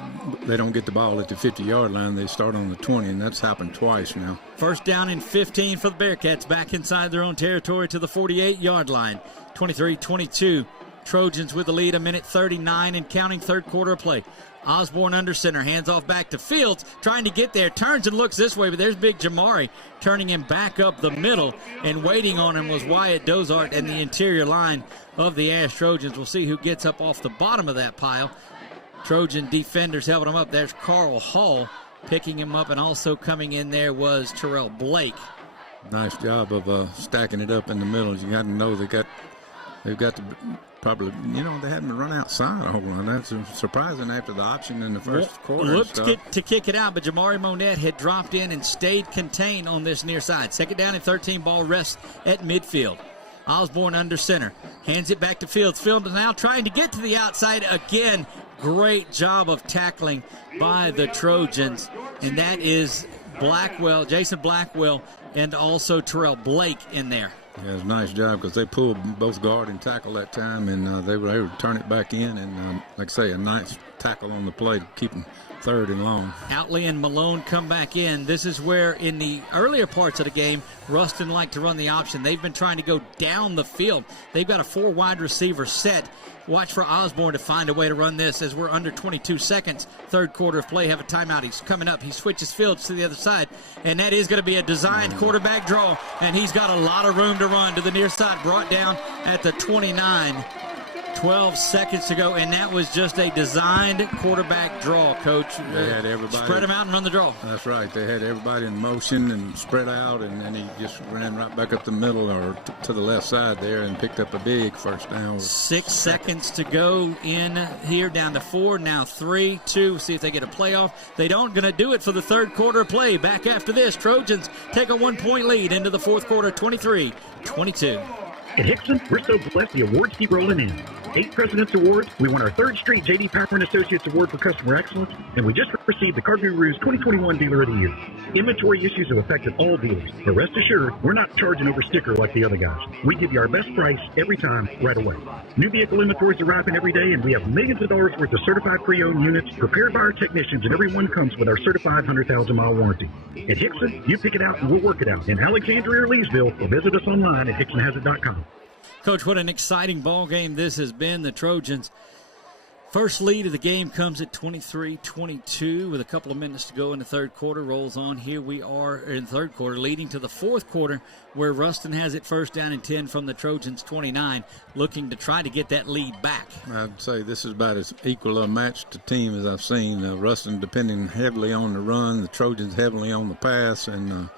they don't get the ball at the 50-yard line. They start on the 20, and that's happened twice now. First down and 15 for the Bearcats, back inside their own territory to the 48-yard line. 23-22. Trojans with the lead, 1:39 and counting, third quarter of play. Osborne under center, hands off back to Fields, trying to get there, turns and looks this way, but there's big Jamari turning him back up the middle, and waiting on him was Wyatt Dozart and the interior line of the Ash Trojans. We'll see who gets up off the bottom of that pile. Trojan defenders helping him up. There's Carl Hall picking him up, and also coming in there was Terrell Blake. Nice job of stacking it up in the middle. You got to know they've got to probably, they haven't run outside a whole lot. That's surprising after the option in the first quarter. Looked to kick it out, but Jamari Monette had dropped in and stayed contained on this near side. Second down and 13, ball rests at midfield. Osborne under center, hands it back to Fields. Fields now trying to get to the outside again. Great job of tackling by the Trojans, and that is Jason Blackwell, and also Terrell Blake in there. Yeah, it was a nice job because they pulled both guard and tackle that time, and they were able to turn it back in. And, like I say, a nice tackle on the play to keep them third and long. Outley and Malone come back in. This is where, in the earlier parts of the game, Ruston liked to run the option. They've been trying to go down the field. They've got a 4-wide receiver set. Watch for Osborne to find a way to run this as we're under 22 seconds. Third quarter of play, have a timeout. He's coming up. He switches Fields to the other side, and that is going to be a designed quarterback draw, and he's got a lot of room to run to the near side. Brought down at the 29. 12 seconds to go, and that was just a designed quarterback draw, Coach. They had everybody spread them out and run the draw. That's right. They had everybody in motion and spread out, and then he just ran right back up the middle or to the left side there and picked up a big first down. 6 seconds to go in here, down to 4, now 3, 2. See if they get a playoff. They don't. Going to do it for the third quarter play. Back after this, Trojans take a 1-point lead into the fourth quarter, 23-22. At Hickson, we're so blessed the awards keep rolling in. 8 President's Awards, we won our 3rd straight J.D. Power & Associates Award for Customer Excellence, and we just received the Car Guru's 2021 Dealer of the Year. Inventory issues have affected all dealers, but rest assured, we're not charging over sticker like the other guys. We give you our best price every time, right away. New vehicle inventories arriving every day, and we have millions of dollars worth of certified pre-owned units prepared by our technicians, and every one comes with our certified 100,000-mile warranty. At Hickson, you pick it out and we'll work it out. In Alexandria or Leesville, or visit us online at hicksonhazard.com. Coach, what an exciting ball game this has been. The Trojans First lead of the game comes at 23-22 with a couple of minutes to go in the third quarter. Rolls on. Here we are in third quarter, leading to the fourth quarter where Ruston has it first down and 10 from the Trojans 29, looking to try to get that lead back. I'd say this is about as equal a match to team as I've seen. Ruston depending heavily on the run, the Trojans heavily on the pass, and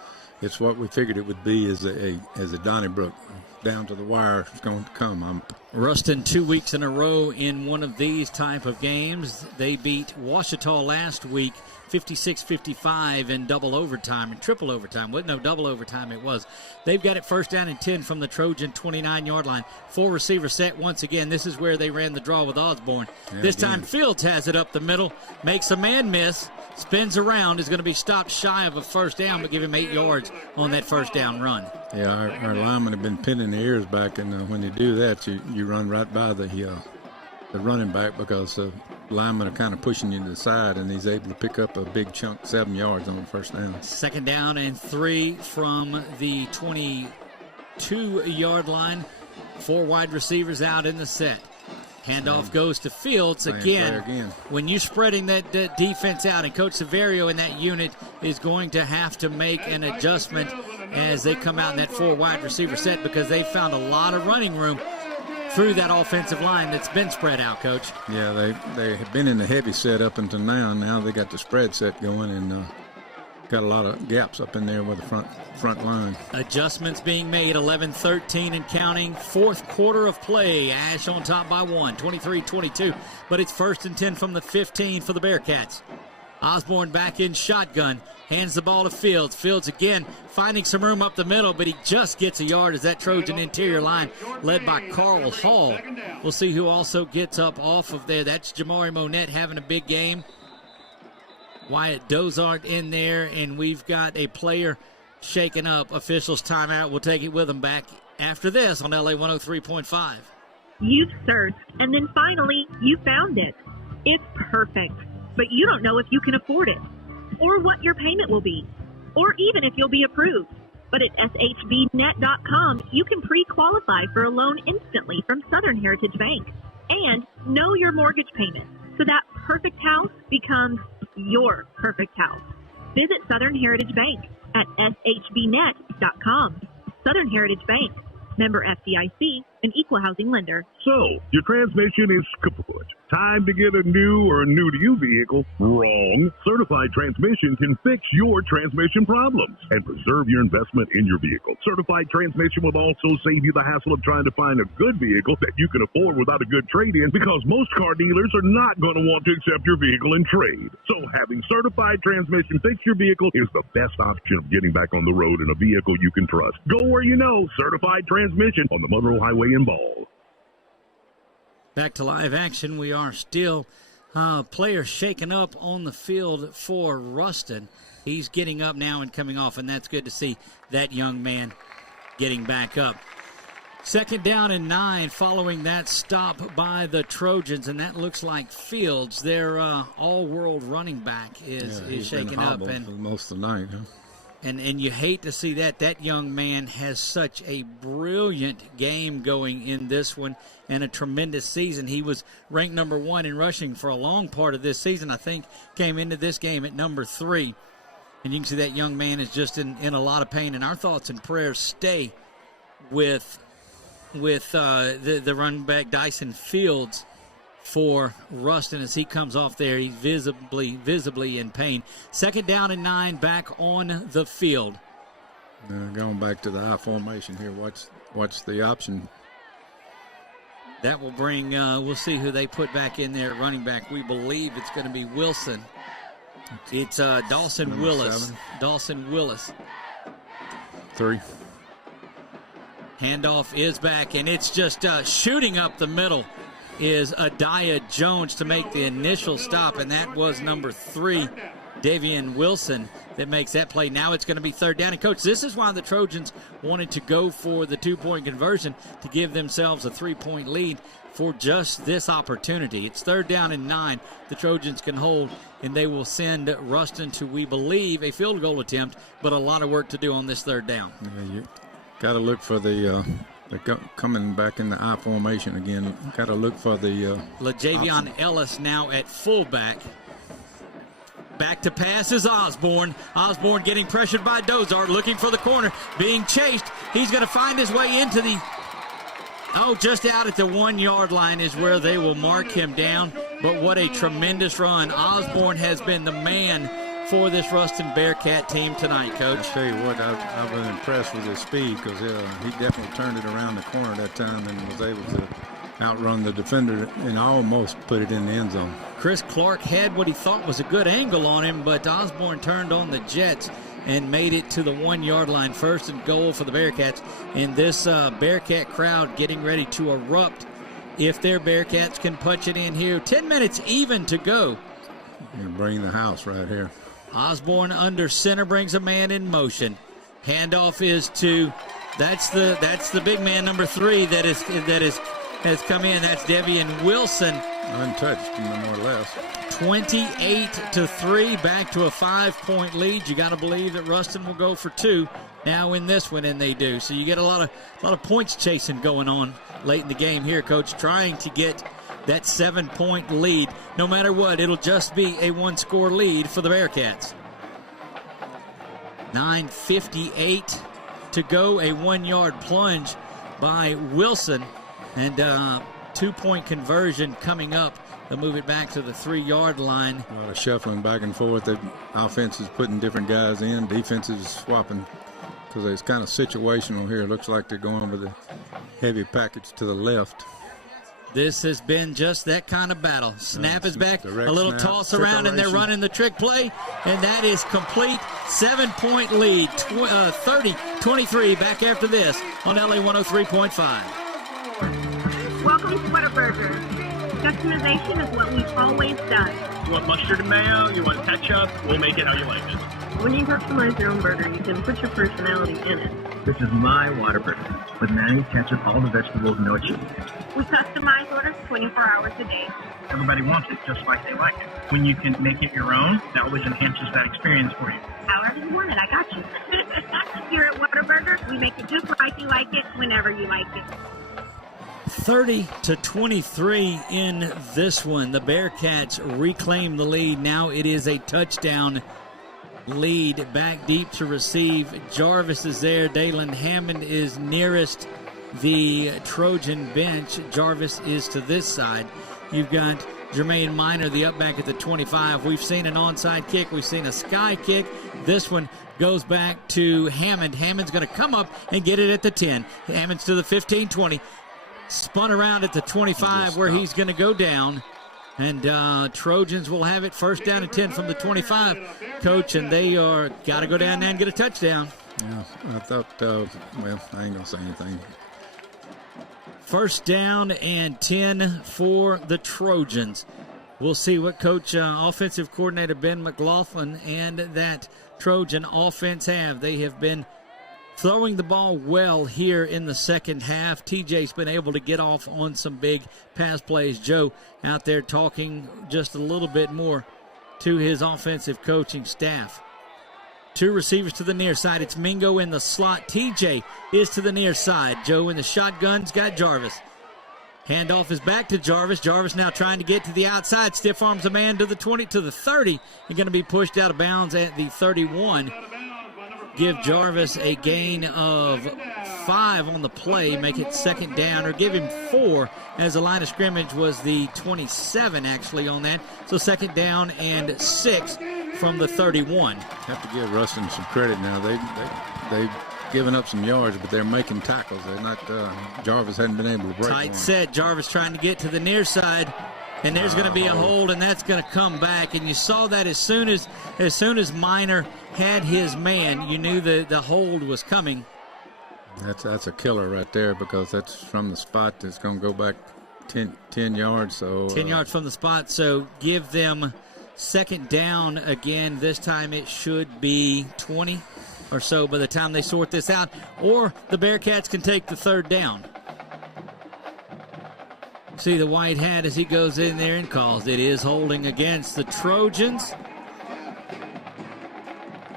it's what we figured it would be as a Donnybrook. Down to the wire is going to come. Ruston 2 weeks in a row in one of these type of games. They beat Ouachita last week 56-55 in double overtime and triple overtime. Well, no, double overtime it was. They've got it first down and 10 from the Trojan 29-yard line. 4 receiver set once again. This is where they ran the draw with Osborne. This time Fields has it up the middle, makes a man miss, spins around, is going to be stopped shy of a first down, but give him 8 yards on that first down run. Yeah, our linemen have been pinning their ears back, and when you do that, you run right by the running back because the linemen are kind of pushing you to the side, and he's able to pick up a big chunk, 7 yards on the first down. Second down and 3 from the 22-yard line. 4 wide receivers out in the set. Handoff goes to Fields again. When you're spreading that defense out, and Coach Severio in that unit is going to have to make an adjustment as they come out in that 4 wide receiver set because they found a lot of running room through that offensive line that's been spread out, Coach. Yeah, they have been in the heavy set up until now. Now they got the spread set going and got a lot of gaps up in there with the front line. Adjustments being made, 11-13 and counting. Fourth quarter of play. Ash on top by 1, 23-22. But it's first and 10 from the 15 for the Bearcats. Osborne back in shotgun. Hands the ball to Fields. Fields again finding some room up the middle, but he just gets a yard as that Trojan interior line led by Carl Hall. We'll see who also gets up off of there. That's Jamari Monette having a big game. Wyatt Dozart in there, and we've got a player shaken up. Officials timeout. We'll take it with them back after this on LA 103.5. You've searched, and then finally, you found it. It's perfect, but you don't know if you can afford it, or what your payment will be, or even if you'll be approved. But at shbnet.com, you can pre-qualify for a loan instantly from Southern Heritage Bank and know your mortgage payment, so that perfect house becomes your perfect house. Visit Southern Heritage Bank at shbnet.com. Southern Heritage Bank, member FDIC, an equal housing lender. So, your transmission is kaput. Time to get a new or new-to-you vehicle? Wrong. Certified Transmission can fix your transmission problems and preserve your investment in your vehicle. Certified Transmission will also save you the hassle of trying to find a good vehicle that you can afford without a good trade-in, because most car dealers are not going to want to accept your vehicle in trade. So having Certified Transmission fix your vehicle is the best option of getting back on the road in a vehicle you can trust. Go where you know. Certified Transmission on the Monroe Highway in Ball. Back to live action. We are still players shaken up on the field for Ruston. He's getting up now and coming off, and that's good to see that young man getting back up. Second down and 9 following that stop by the Trojans, and that looks like Fields, their all-world running back, is shaken up. And for most of the night, huh? And you hate to see that. That young man has such a brilliant game going in this one and a tremendous season. He was ranked number 1 in rushing for a long part of this season. I think came into this game at number 3. And you can see that young man is just in a lot of pain. And our thoughts and prayers stay with the running back Dyson Fields for Ruston as he comes off there. He's visibly in pain. Second down and 9 back on the field. Going back to the I formation here. Watch the option. That will bring, we'll see who they put back in there at running back. We believe it's going to be Wilson. It's Dawson Willis. 7. Dawson Willis. 3. Handoff is back, and it's just shooting up the middle is Adiah Jones to make the initial stop, and that was number 3, Davian Wilson, that makes that play. Now it's going to be third down. And, Coach, this is why the Trojans wanted to go for the 2-point conversion to give themselves a 3-point lead for just this opportunity. It's third down and 9. The Trojans can hold, and they will send Ruston to, we believe, a field goal attempt, but a lot of work to do on this third down. Yeah, you got to look for the They're coming back in the I formation again. Got to look for the LaJavion Ellis now at fullback. Back to pass is Osborne. Osborne getting pressured by Dozart, looking for the corner, being chased. He's going to find his way into the... just out at the 1 yard line is where they will mark him down. But what a tremendous run. Osborne has been the man for this Ruston Bearcat team tonight, Coach. I tell you what, I've been impressed with his speed because he definitely turned it around the corner that time and was able to outrun the defender and almost put it in the end zone. Chris Clark had what he thought was a good angle on him, but Osborne turned on the Jets and made it to the 1 yard line. First and goal for the Bearcats. And this Bearcat crowd getting ready to erupt if their Bearcats can punch it in here. 10 minutes even to go. And bring the house right here. Osborne under center brings a man in motion. Handoff is to that's the big man number 3 that has come in. That's Devian Wilson. Untouched, more or less. 28-3, back to a 5-point lead. You got to believe that Ruston will go for 2 now in this one, and they do. So you get a lot of points chasing going on late in the game here, Coach, trying to get that 7-point lead. No matter what, it'll just be a 1-score lead for the Bearcats. 9:58 to go, a 1-yard plunge by Wilson, and 2-point conversion coming up. They'll move it back to the 3-yard line. A lot of shuffling back and forth. The offense is putting different guys in. Defense is swapping because it's kind of situational here. It looks like they're going with a heavy package to the left. This has been just that kind of battle. Snap is back, a little toss around, and they're running the trick play, and that is complete. 7-point lead, 30-23 back after this on LA 103.5. Welcome to Whataburger. Customization is what we've always done. You want mustard and mayo? You want ketchup? We'll make it how you like it. When you customize your own burger, you can put your personality in it. This is my Whataburger with mayonnaise, ketchup, all the vegetables, no cheese. We customize orders 24 hours a day. Everybody wants it just like they like it. When you can make it your own, that always enhances that experience for you. However you want it, I got you. Here at Whataburger, we make it just like you like it, whenever you like it. 30-23 in this one. The Bearcats reclaim the lead. Now it is a touchdown lead. Back deep to receive. Jarvis is there. Dalen Hammond is nearest the Trojan bench. Jarvis is to this side. You've got Jermaine Minor, the up back at the 25. We've seen an onside kick. We've seen a sky kick. This one goes back to Hammond. Hammond's going to come up and get it at the 10. Hammond's to the 15-20. Spun around at the 25 where he's going to go down. And Trojans will have it first down and 10 from the 25, Coach, and they are got to go down there and get a touchdown. Yeah, I thought, I ain't going to say anything. First down and 10 for the Trojans. We'll see what Coach Offensive Coordinator Ben McLaughlin and that Trojan offense have. They have been throwing the ball well here in the second half. TJ's been able to get off on some big pass plays. Joe out there talking just a little bit more to his offensive coaching staff. 2 receivers to the near side. It's Mingo in the slot. TJ is to the near side. Joe in the shotgun's got Jarvis. Handoff is back to Jarvis. Jarvis now trying to get to the outside. Stiff arms a man to the 20, to the 30. He's going to be pushed out of bounds at the 31. Give Jarvis a gain of 5 on the play, make it second down, or give him 4 as the line of scrimmage was the 27 actually on that. So second down and 6 from the 31. Have to give Ruston some credit now. They've given up some yards, but they're making tackles. They're not, Jarvis hadn't been able to break tight one. Set, Jarvis trying to get to the near side. And there's going to be a hold, and that's going to come back. And you saw that as soon as Minor had his man, you knew the hold was coming. That's a killer right there because that's from the spot that's going to go back 10 yards. So 10 yards from the spot. So give them second down again. This time it should be 20 or so by the time they sort this out. Or the Bearcats can take the third down. See the white hat as he goes in there and calls. It is holding against the Trojans.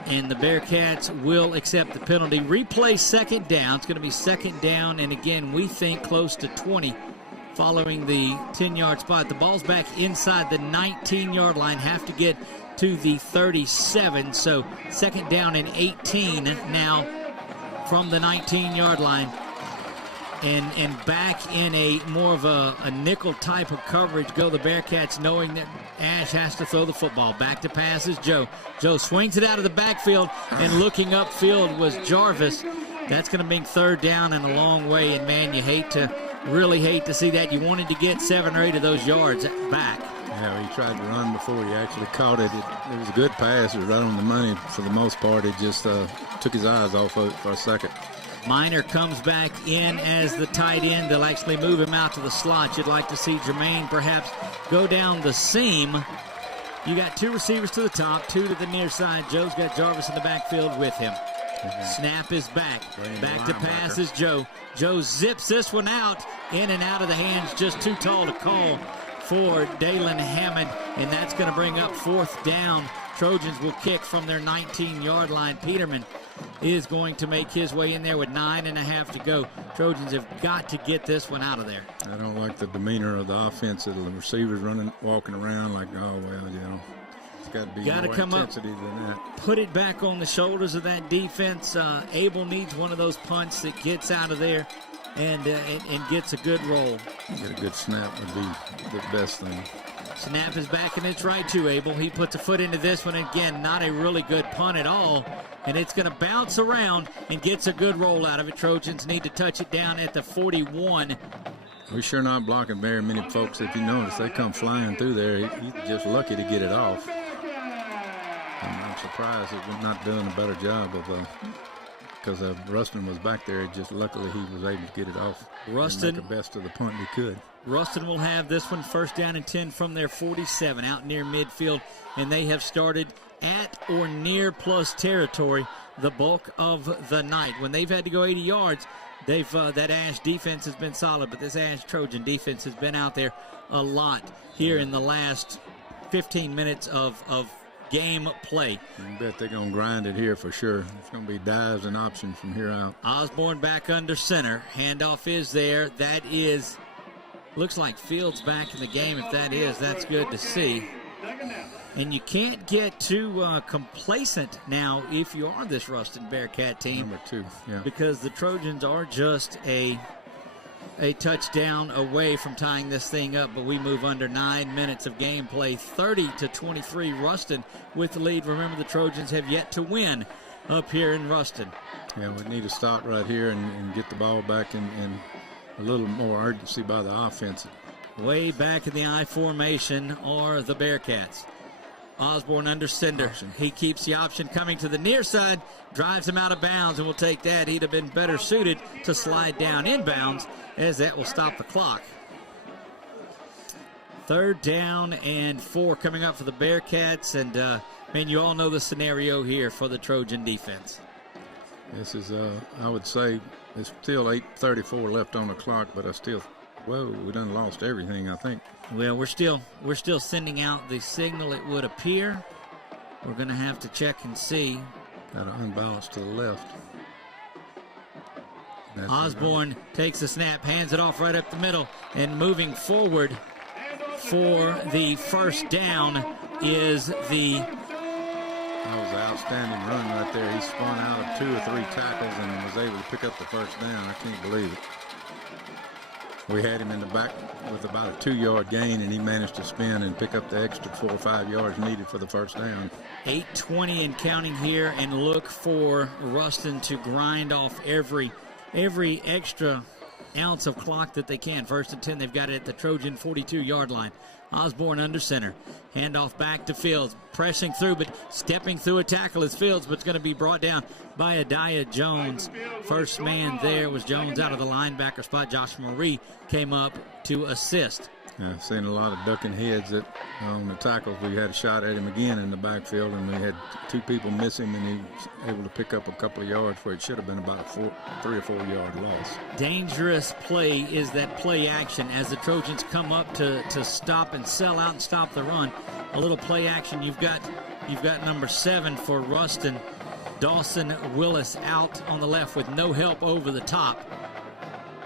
And the Bearcats will accept the penalty. Replay second down. It's going to be second down, and again, we think close to 20 following the 10-yard spot. The ball's back inside the 19-yard line. Have to get to the 37. So second down and 18 now from the 19-yard line. And back in a more of a nickel type of coverage go the Bearcats, knowing that Ash has to throw the football. Back to pass is Joe. Joe swings it out of the backfield, and looking upfield was Jarvis. That's going to mean third down and a long way, and man, you really hate to see that. You wanted to get 7 or 8 of those yards back. Yeah, he tried to run before he actually caught it. It was a good pass. It was right on the money for the most part. It just took his eyes off of it for a second. Minor comes back in as the tight end. They'll actually move him out to the slot. You'd like to see Jermaine perhaps go down the seam. You got 2 receivers to the top, 2 to the near side. Joe's got Jarvis in the backfield with him. Snap is back. Back to pass is Joe. Joe zips this one out, in and out of the hands, just too tall to call for Dalen Hammond, and that's going to bring up fourth down. Trojans will kick from their 19-yard line. Peterman is going to make his way in there with 9.5 to go. Trojans have got to get this one out of there. I don't like the demeanor of the offense. The receivers walking around like, oh, well, it's got to be more intensity than that. Put it back on the shoulders of that defense. Abel needs one of those punts that gets out of there and gets a good roll. Get a good snap would be the best thing. Snap is back, and it's right to Abel. He puts a foot into this one. Again, not a really good punt at all. And it's going to bounce around and gets a good roll out of it. Trojans need to touch it down at the 41. We're sure not blocking very many folks. If you notice, they come flying through there. He's just lucky to get it off. I'm surprised that we're not doing a better job of because Ruston was back there. Just luckily he was able to get it off. Ruston, make the best of the punt he could. Ruston will have this one first down and 10 from their 47 out near midfield, and they have started at or near plus territory the bulk of the night. When they've had to go 80 yards, they've that Ash defense has been solid, but this Ash Trojan defense has been out there a lot here in the last 15 minutes of game play. I bet they're going to grind it here for sure. It's going to be dives and options from here out. Osborne back under center. Handoff is there. That is, looks like Fields back in the game. If that is, that's good to see. And you can't get too complacent now if you are this Ruston Bearcat team. Number 2, yeah. Because the Trojans are just a touchdown away from tying this thing up, but we move under 9 minutes of gameplay. 30-23, Ruston with the lead. Remember, the Trojans have yet to win up here in Ruston. Yeah, we need to stop right here and get the ball back and a little more urgency by the offense. Way back in the I formation are the Bearcats. Osborne under center. He keeps the option coming to the near side, drives him out of bounds, and will take that. He'd have been better suited to slide down inbounds, as that will stop the clock. Third down and 4 coming up for the Bearcats, and man, you all know the scenario here for the Trojan defense. This is, I would say, there's still 8:34 left on the clock, but we done lost everything, I think. Well, we're still sending out the signal, it would appear. We're going to have to check and see. Got an unbalance to the left. Osborne takes the snap, hands it off right up the middle, and moving forward for the first down is the... That was an outstanding run right there. He spun out of 2 or 3 tackles and was able to pick up the first down. I can't believe it. We had him in the back with about a 2-yard gain, and he managed to spin and pick up the extra 4 or 5 yards needed for the first down. 8:20 and counting here, and look for Ruston to grind off every extra ounce of clock that they can. First and 10, they've got it at the Trojan 42-yard line. Osborne under center. Handoff back to Fields. Pressing through, but stepping through a tackle is Fields, but it's going to be brought down by Adiah Jones. First man there was Jones out of the linebacker spot. Josh Marie came up to assist. Yeah, I've seen a lot of ducking heads on the tackles. We had a shot at him again in the backfield, and we had 2 people miss him, and he was able to pick up a couple of yards where it should have been about a 3 or 4 yard loss. Dangerous play is that play action as the Trojans come up to stop and sell out and stop the run. A little play action. You've got number 7 for Ruston Dawson Willis out on the left with no help over the top.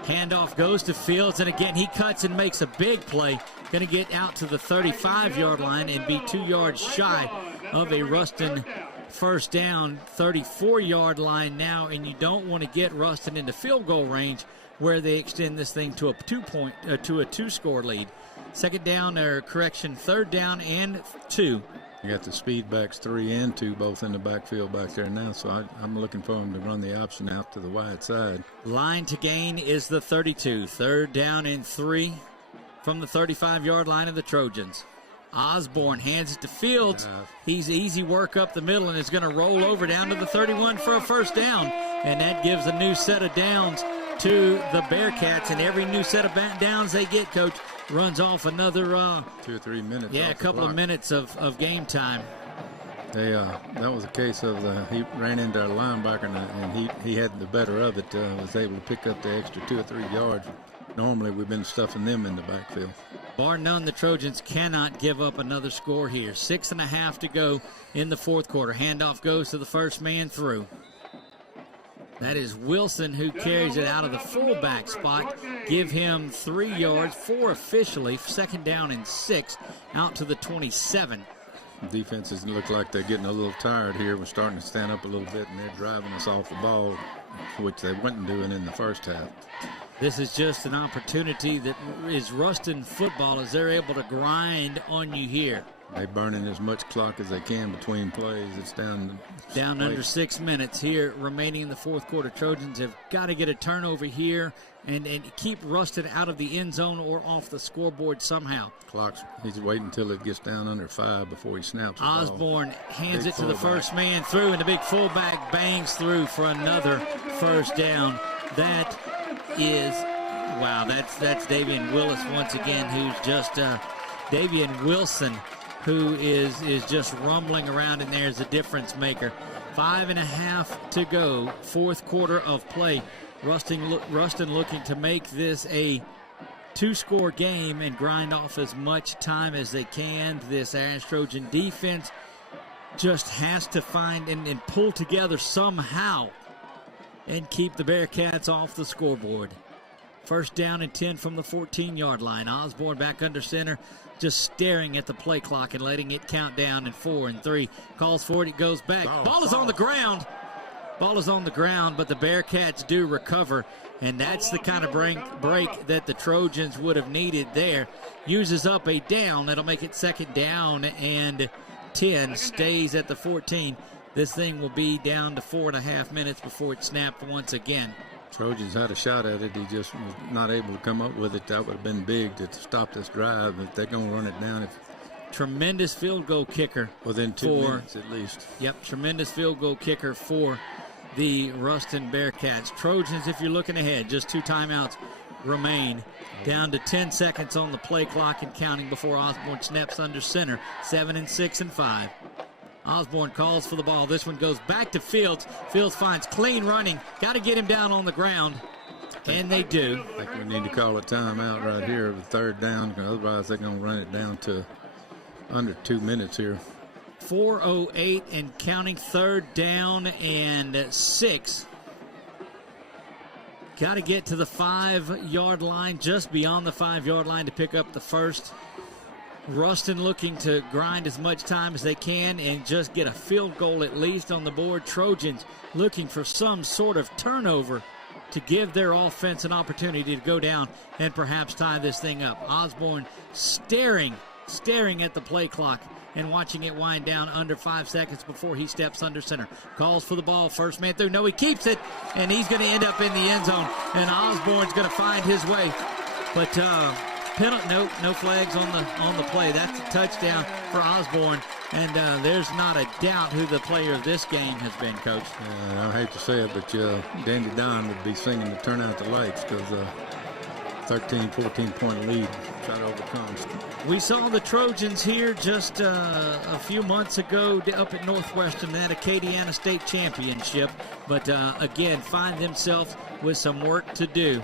Handoff goes to Fields, and again, he cuts and makes a big play. Going to get out to the 35-yard line and be 2 yards shy of a Ruston first down. 34-yard line now, and you don't want to get Ruston into field goal range where they extend this thing to a two-score lead. Third down and 2. You got the speed backs 3 and 2 both in the backfield back there now, so I'm looking for them to run the option out to the wide side. Line to gain is the 32. 3rd down and 3 from the 35-yard line of the Trojans. Osborne hands it to Fields. He's easy work up the middle and is going to roll over down to the 31 for a first down, and that gives a new set of downs to the Bearcats, and every new set of downs they get, Coach, runs off another 2 or 3 minutes. Yeah, a couple of minutes of game time. That was a case of he ran into a linebacker and he had the better of it. Was able to pick up the extra 2 or 3 yards. Normally we've been stuffing them in the backfield. Bar none, the Trojans cannot give up another score here. 6.5 to go in the fourth quarter. Handoff goes to the first man through. That is Wilson who carries it out of the fullback spot. Give him 3 yards, 4 officially. 2nd down and 6 out to the 27. Defenses look like they're getting a little tired here. We're starting to stand up a little bit, and they're driving us off the ball, which they weren't doing in the first half. This is just an opportunity that is Ruston football as they're able to grind on you here. They're burning as much clock as they can between plays. It's down under 6 minutes here remaining in the fourth quarter. Trojans have got to get a turnover here and keep Ruston out of the end zone or off the scoreboard somehow. He's waiting until it gets down under 5 before he snaps the ball. Osborne hands it to the first man through, and the big fullback bangs through for another first down. That is, wow, that's Davian Willis once again, who's just Davian Wilson, who is just rumbling around in there as a difference maker. 5.5 to go, fourth quarter of play. Ruston looking to make this a 2-score game and grind off as much time as they can. This Ash Trojan defense just has to find and pull together somehow and keep the Bearcats off the scoreboard. First down and 10 from the 14-yard line. Osborne back under center, just staring at the play clock and letting it count down in 4 and 3. Calls for it, it goes back. Ball is on the ground. Ball is on the ground, but the Bearcats do recover, and that's the kind of break that the Trojans would have needed there. Uses up a down. That'll make it 2nd down and 10. Stays at the 14. This thing will be down to 4.5 minutes before it's snapped once again. Trojans had a shot at it. He just was not able to come up with it. That would have been big to stop this drive. If they're going to run it down. Tremendous field goal kicker. Within 2 minutes at least. Yep, tremendous field goal kicker for the Ruston Bearcats. Trojans, if you're looking ahead, just 2 timeouts remain. Down to 10 seconds on the play clock and counting before Osborne snaps under center. 7 and 6 and 5. Osborne calls for the ball. This one goes back to Fields. Fields finds clean running. Got to get him down on the ground, and they do. I think we need to call a timeout right here of the 3rd down, because otherwise they're going to run it down to under 2 minutes here. 4:08 and counting, 3rd down and 6. Got to get to the 5-yard line, just beyond the 5-yard line to pick up the first. Ruston looking to grind as much time as they can and just get a field goal at least on the board. Trojans looking for some sort of turnover to give their offense an opportunity to go down and perhaps tie this thing up. Osborne staring at the play clock and watching it wind down under 5 seconds before he steps under center. Calls for the ball, first man through. No, he keeps it, and he's going to end up in the end zone, and Osborne's going to find his way. But penalty, no flags on the play. That's a touchdown for Osborne, and there's not a doubt who the player of this game has been, Coach. I hate to say it, but Dandy Don would be singing to turn out the lights, because 13, 14-point lead try to overcome. We saw the Trojans here just a few months ago up at Northwestern, that Acadiana State Championship, but again, find themselves with some work to do.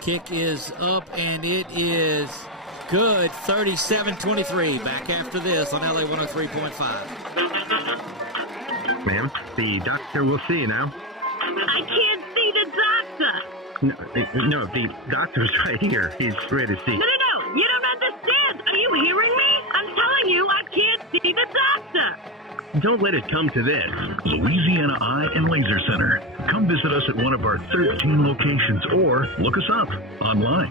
Kick is up, and it is good. 37-23. Back after this on LA 103.5. Ma'am, the doctor will see you now. I can't see the doctor. No, the doctor's right here. He's ready to see. No, you don't understand. Are you hearing me? I'm telling you, I can't see the doctor. Don't let it come to this. Louisiana Eye and Laser Center. Come visit us at one of our 13 locations or look us up online.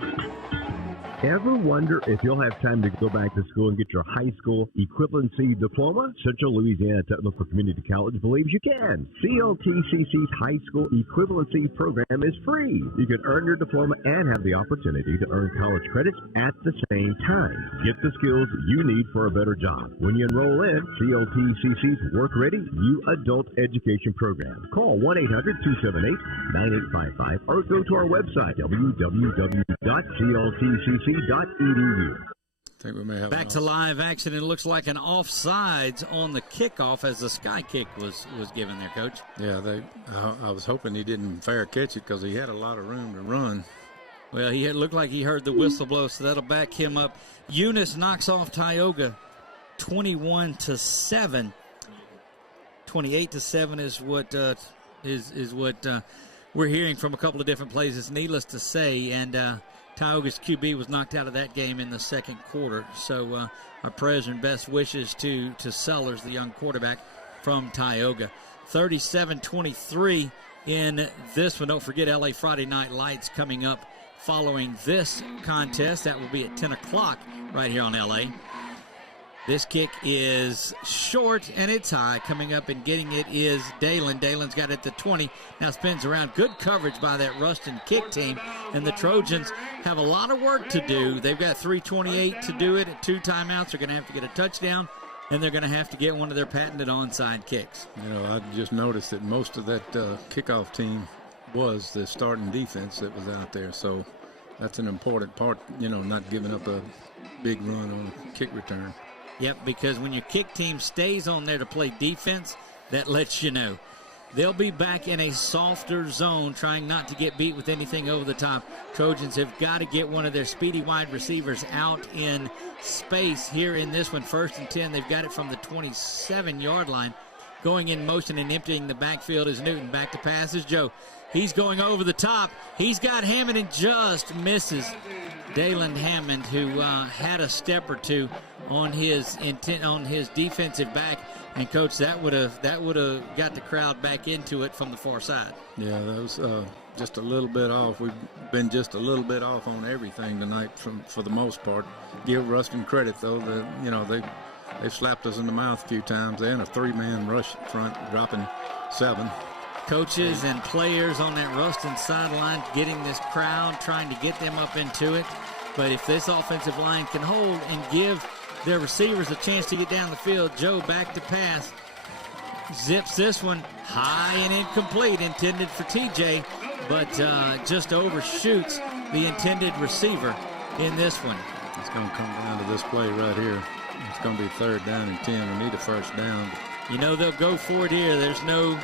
Ever wonder if you'll have time to go back to school and get your high school equivalency diploma? Central Louisiana Technical Community College believes you can. CLTCC's high school equivalency program is free. You can earn your diploma and have the opportunity to earn college credits at the same time. Get the skills you need for a better job. When you enroll in CLTCC's Work Ready You Adult Education Program, call 1-800-278-9855 or go to our website, www.cltcc.edu. I think we may have back to live action. It looks like an offsides on the kickoff as the sky kick was given there, Coach. Yeah, I was hoping he didn't fair catch it because he had a lot of room to run. Well, he looked like he heard the whistle blow, so that'll back him up. Eunice knocks off Tioga 21-7. 28-7 is what we're hearing from a couple of different places. Needless to say, and Tioga's QB was knocked out of that game in the second quarter. So our prayers and best wishes to Sellers, the young quarterback from Tioga. 37-23 in this one. Don't forget LA Friday Night Lights coming up following this contest. That will be at 10 o'clock right here on LA. This kick is short, and it's high. Coming up and getting it is Dalen. Dalen's got it at the 20. Now spins around. Good coverage by that Ruston kick team. And the Trojans have a lot of work to do. They've got 3:28 to do it at 2 timeouts. They're going to have to get a touchdown, and they're going to have to get one of their patented onside kicks. You know, I just noticed that most of that kickoff team was the starting defense that was out there. So that's an important part, you know, not giving up a big run on a kick return. Yep, because when your kick team stays on there to play defense, that lets you know. They'll be back in a softer zone, trying not to get beat with anything over the top. Trojans have got to get one of their speedy wide receivers out in space here in this one. 1st and 10, they've got it from the 27-yard line. Going in motion and emptying the backfield is Newton. Back to pass is Joe. He's going over the top. He's got Hammond and just misses. Dalen Hammond, who had a step or two on his defensive back, and Coach, that would have got the crowd back into it from the far side. Yeah, that was just a little bit off. We've been just a little bit off on everything tonight for the most part. Give Ruston credit though, they've slapped us in the mouth a few times. They're in a 3-man rush front, dropping 7. Coaches and players on that Ruston sideline getting this crowd, trying to get them up into it. But if this offensive line can hold and give their receivers a chance to get down the field, Joe back to pass. Zips this one high and incomplete, intended for TJ, but just overshoots the intended receiver in this one. It's going to come down to this play right here. It's going to be 3rd down and 10. We need a first down. You know they'll go for it here. There's no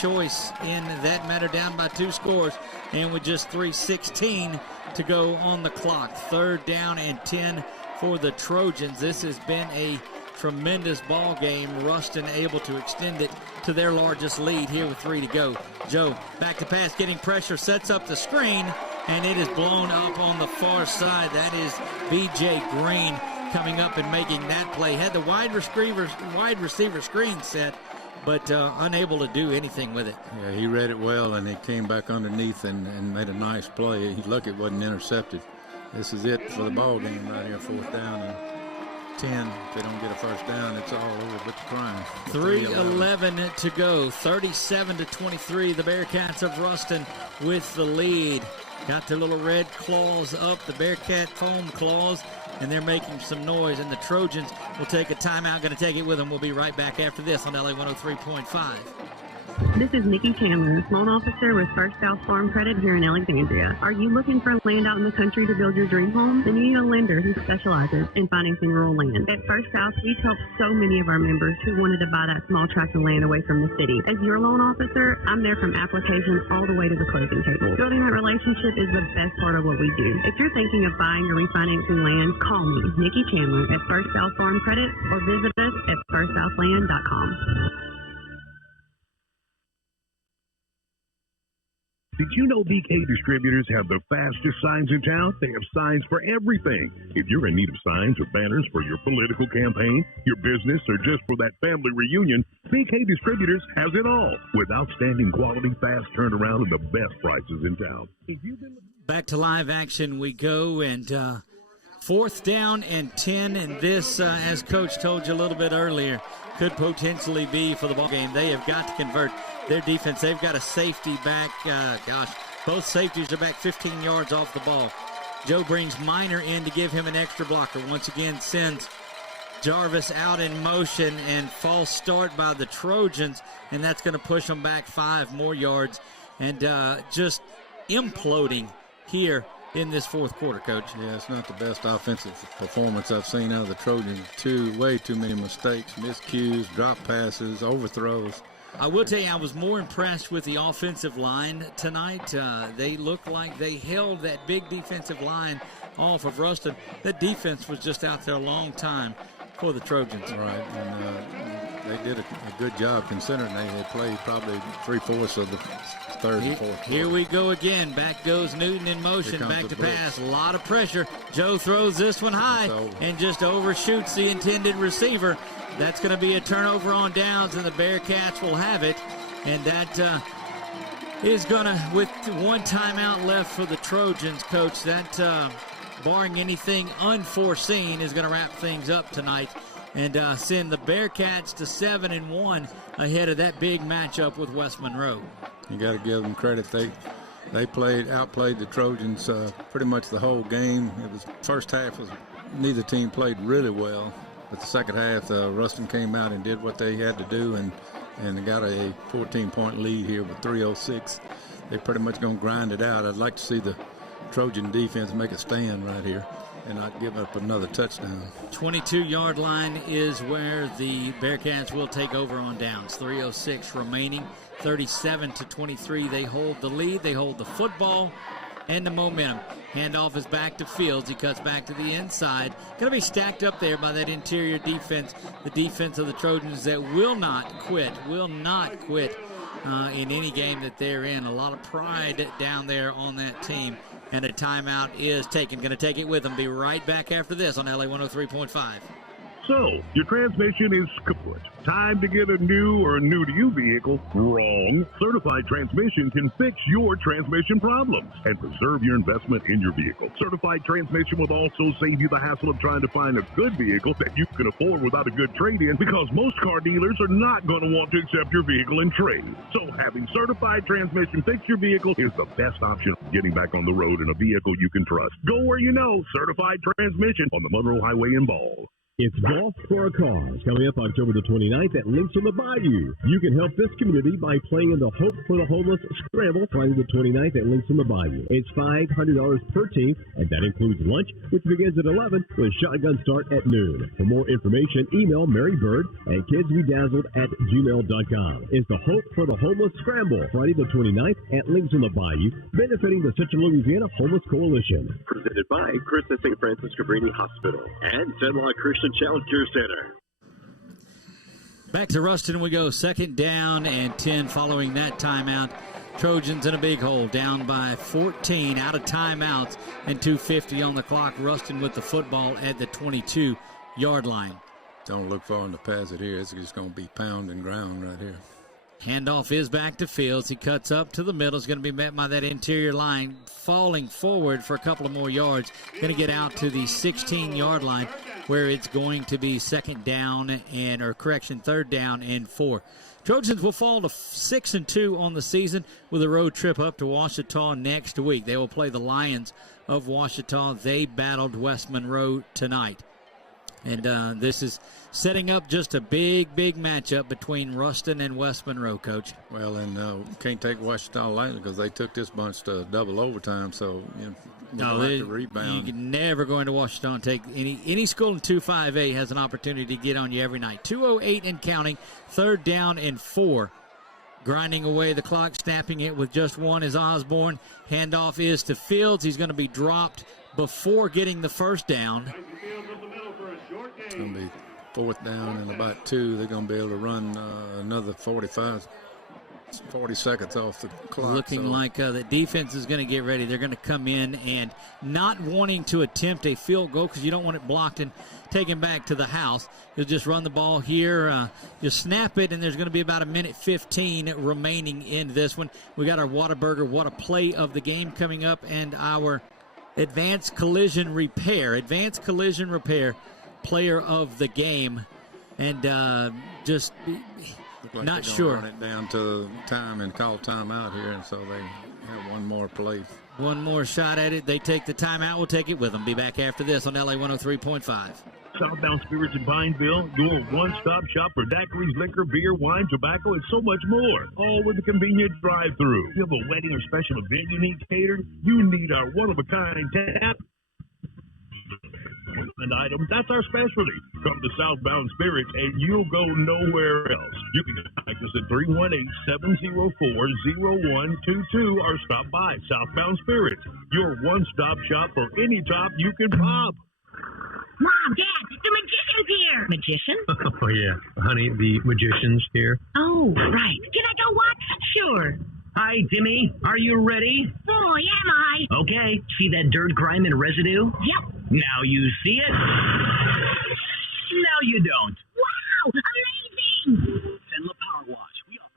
choice in that matter, down by 2 scores. And with just 3:16 to go on the clock. 3rd down and 10 for the Trojans. This has been a tremendous ball game. Ruston able to extend it to their largest lead here with 3 to go. Joe back to pass, getting pressure, sets up the screen, and it is blown up on the far side. That is B.J. Green coming up and making that play. Had the wide receiver screen set, but unable to do anything with it. Yeah, he read it well, and he came back underneath and made a nice play. He's lucky it wasn't intercepted. This is it for the ball game right here, 4th down and 10. If they don't get a first down, it's all over but the crime. 3:11 to go. 37-23. The Bearcats of Ruston with the lead. Got their little red claws up, the Bearcat foam claws, and they're making some noise. And the Trojans will take a timeout. Going to take it with them. We'll be right back after this on LA 103.5. This is Nikki Chandler, loan officer with First South Farm Credit here in Alexandria. Are you looking for land out in the country to build your dream home? Then you need a lender who specializes in financing rural land. At First South, we've helped so many of our members who wanted to buy that small tract of land away from the city. As your loan officer, I'm there from application all the way to the closing table. Building that relationship is the best part of what we do. If you're thinking of buying or refinancing land, call me, Nikki Chandler, at First South Farm Credit, or visit us at firstsouthland.com. Did you know BK Distributors have the fastest signs in town? They have signs for everything. If you're in need of signs or banners for your political campaign, your business, or just for that family reunion, BK Distributors has it all with outstanding quality, fast turnaround, and the best prices in town. Back to live action we go, and 4th down and 10, and this, as Coach told you a little bit earlier, could potentially be for the ball game. They have got to convert their defense. They've got a safety back. Both safeties are back 15 yards off the ball. Joe brings Minor in to give him an extra blocker. Once again, sends Jarvis out in motion, and false start by the Trojans, and that's going to push them back 5 more yards, and just imploding here in this 4th quarter, Coach. Yeah, it's not the best offensive performance I've seen out of the Trojans. Way too many mistakes, miscues, drop passes, overthrows. I will tell you, I was more impressed with the offensive line tonight. They looked like they held that big defensive line off of Ruston. That defense was just out there a long time for the Trojans. Right, and they did a good job considering they had played probably 3/4 of the 3rd and 4th. Here we go again. Back goes Newton in motion. Back to pass. A lot of pressure. Joe throws this one high and just overshoots the intended receiver. That's going to be a turnover on downs, and the Bearcats will have it. And that is going to, with 1 timeout left for the Trojans, Coach, that barring anything unforeseen is going to wrap things up tonight and send the Bearcats to 7-1 ahead of that big matchup with West Monroe. You got to give them credit. They outplayed the Trojans pretty much the whole game. It was first half neither team played really well, but the second half Ruston came out and did what they had to do and they got a 14-point lead here with 3:06. They're pretty much going to grind it out. I'd like to see the Trojan defense make a stand right here and not give up another touchdown. 22-yard line is where the Bearcats will take over on downs. 3:06 remaining. 37-23. They hold the lead. They hold the football and the momentum. Handoff is back to Fields. He cuts back to the inside. Going to be stacked up there by that interior defense. The defense of the Trojans that will not quit in any game that they're in. A lot of pride down there on that team. And a timeout is taken. Going to take it with them. Be right back after this on LA 103.5. So, your transmission is kaput. Time to get a new or new-to-you vehicle? Wrong. Certified Transmission can fix your transmission problems and preserve your investment in your vehicle. Certified Transmission will also save you the hassle of trying to find a good vehicle that you can afford without a good trade-in, because most car dealers are not going to want to accept your vehicle in trade. So, having Certified Transmission fix your vehicle is the best option for getting back on the road in a vehicle you can trust. Go where you know. Certified Transmission on the Monroe Highway in Ball. It's Golf for a Cause, coming up October the 29th at Links on the Bayou. You can help this community by playing in the Hope for the Homeless Scramble Friday the 29th at Links on the Bayou. It's $500 per team, and that includes lunch, which begins at 11 with shotgun start at noon. For more information, email Mary Bird at kidsbedazzled@gmail.com. It's the Hope for the Homeless Scramble Friday the 29th at Links on the Bayou, benefiting the Central Louisiana Homeless Coalition. Presented by Christus St. Francis Cabrini Hospital and Sedlock Christian Child Care Center. Back to Ruston we go. 2nd down and 10 following that timeout. Trojans in a big hole, down by 14, out of timeouts, and 2:50 on the clock. Ruston with the football at the 22-yard line. Don't look for him to pass it here. It's just going to be pound and ground right here. Handoff is back to Fields. He cuts up to the middle. Is going to be met by that interior line, falling forward for a couple of more yards. Going to get out to the 16-yard line, where it's going to be 3rd down and 4. Trojans will fall to 6-2 on the season with a road trip up to Ouachita next week. They will play the Lions of Ouachita. They battled West Monroe tonight. And this is setting up just a big matchup between Ruston and West Monroe, Coach. Well, and can't take Ouachita lightly because they took this bunch to double overtime, so to rebound. You're never going to Ouachita and take any school in 2-5A has an opportunity to get on you every night. 2:08 and counting, 3rd down and 4. Grinding away the clock, snapping it with just one is Osborne. Handoff is to Fields. He's going to be dropped before getting the first down. It's going to be 4th down and about 2. They're going to be able to run another 45. 40 seconds off the clock. Looking like the defense is going to get ready. They're going to come in and not wanting to attempt a field goal because you don't want it blocked and taken back to the house. You'll just run the ball here. You snap it, and there's going to be about 1:15 remaining in this one. We got our Whataburger What a Play of the game coming up, and our Advanced Collision Repair player of the game. And just like not sure. Run it down to time and call timeout here, and so they have one more play. One more shot at it. They take the timeout. We'll take it with them. Be back after this on LA 103.5. Southbound Spirits in Pineville, your one-stop shop for daiquiris, liquor, beer, wine, tobacco, and so much more. All with a convenient drive-thru. If you have a wedding or special event you need catered, you need our one-of-a-kind tap an item. That's our specialty. Come to Southbound Spirits and you'll go nowhere else. You can contact us at 318-704-0122 or stop by Southbound Spirits, your one-stop shop for any top you can pop. Mom, Dad, the magician's here. Magician? Oh, yeah. Honey, the magician's here. Oh, right. Can I go watch? Sure. Hi, Timmy. Are you ready? Boy, am I. Okay. See that dirt, grime, and residue? Yep. Now you see it. Now you don't. Wow, amazing. Zenla Power Wash. We offer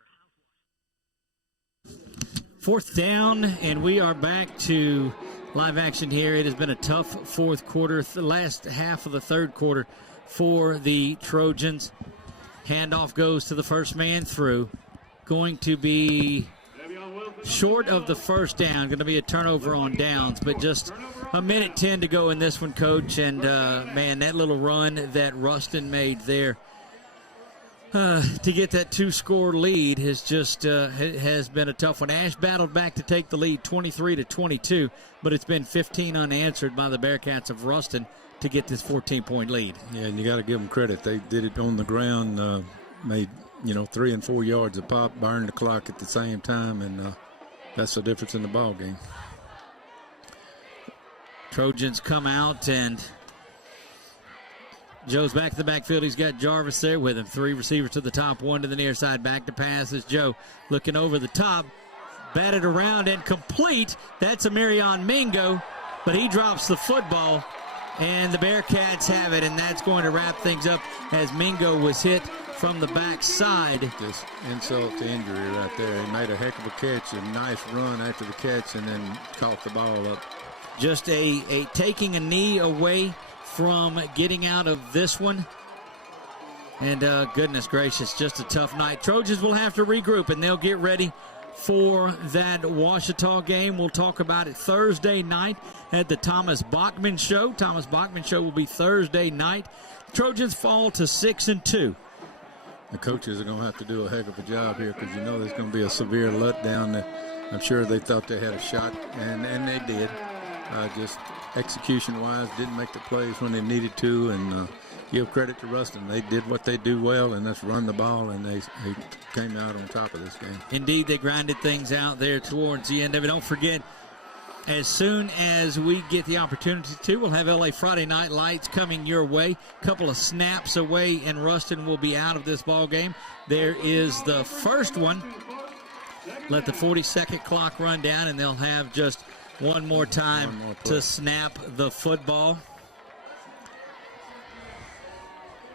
Fourth down, and we are back to live action here. It has been a tough fourth quarter, the last half of the third quarter for the Trojans. Handoff goes to the first man through. Going to be short of the first down. Going to be a turnover on downs, but just 1:10 to go in this one, Coach. And, man, that little run that Ruston made there to get that two-score lead has just has been a tough one. Ash battled back to take the lead 23-22, but it's been 15 unanswered by the Bearcats of Ruston to get this 14-point lead. Yeah, and you got to give them credit. They did it on the ground, made 3 and 4 yards a pop, burned the clock at the same time, and that's the difference in the ball game. Trojans come out, and Joe's back to the backfield. He's got Jarvis there with him. 3 receivers to the top, 1 to the near side. Back to pass is Joe looking over the top, batted around and complete. That's a Marion Mingo, but he drops the football, and the Bearcats have it, and that's going to wrap things up as Mingo was hit from the backside. Just insult to injury right there. He made a heck of a catch, a nice run after the catch, and then caught the ball up. Just a taking a knee away from getting out of this one. And goodness gracious, just a tough night. Trojans will have to regroup, and they'll get ready for that Ouachita game. We'll talk about it Thursday night at the Thomas Bachman Show. Thomas Bachman Show will be Thursday night. Trojans fall to 6-2. The coaches are going to have to do a heck of a job here because there's going to be a severe letdown. I'm sure they thought they had a shot, and they did. Just execution-wise, didn't make the plays when they needed to, and give credit to Ruston. They did what they do well, and that's run the ball, and they came out on top of this game. Indeed, they grinded things out there towards the end of it. Don't forget, as soon as we get the opportunity to, we'll have LA Friday Night Lights coming your way. A couple of snaps away, and Ruston will be out of this ball game. There is the first one. Let the 40-second clock run down, and they'll have just one more time to snap the football.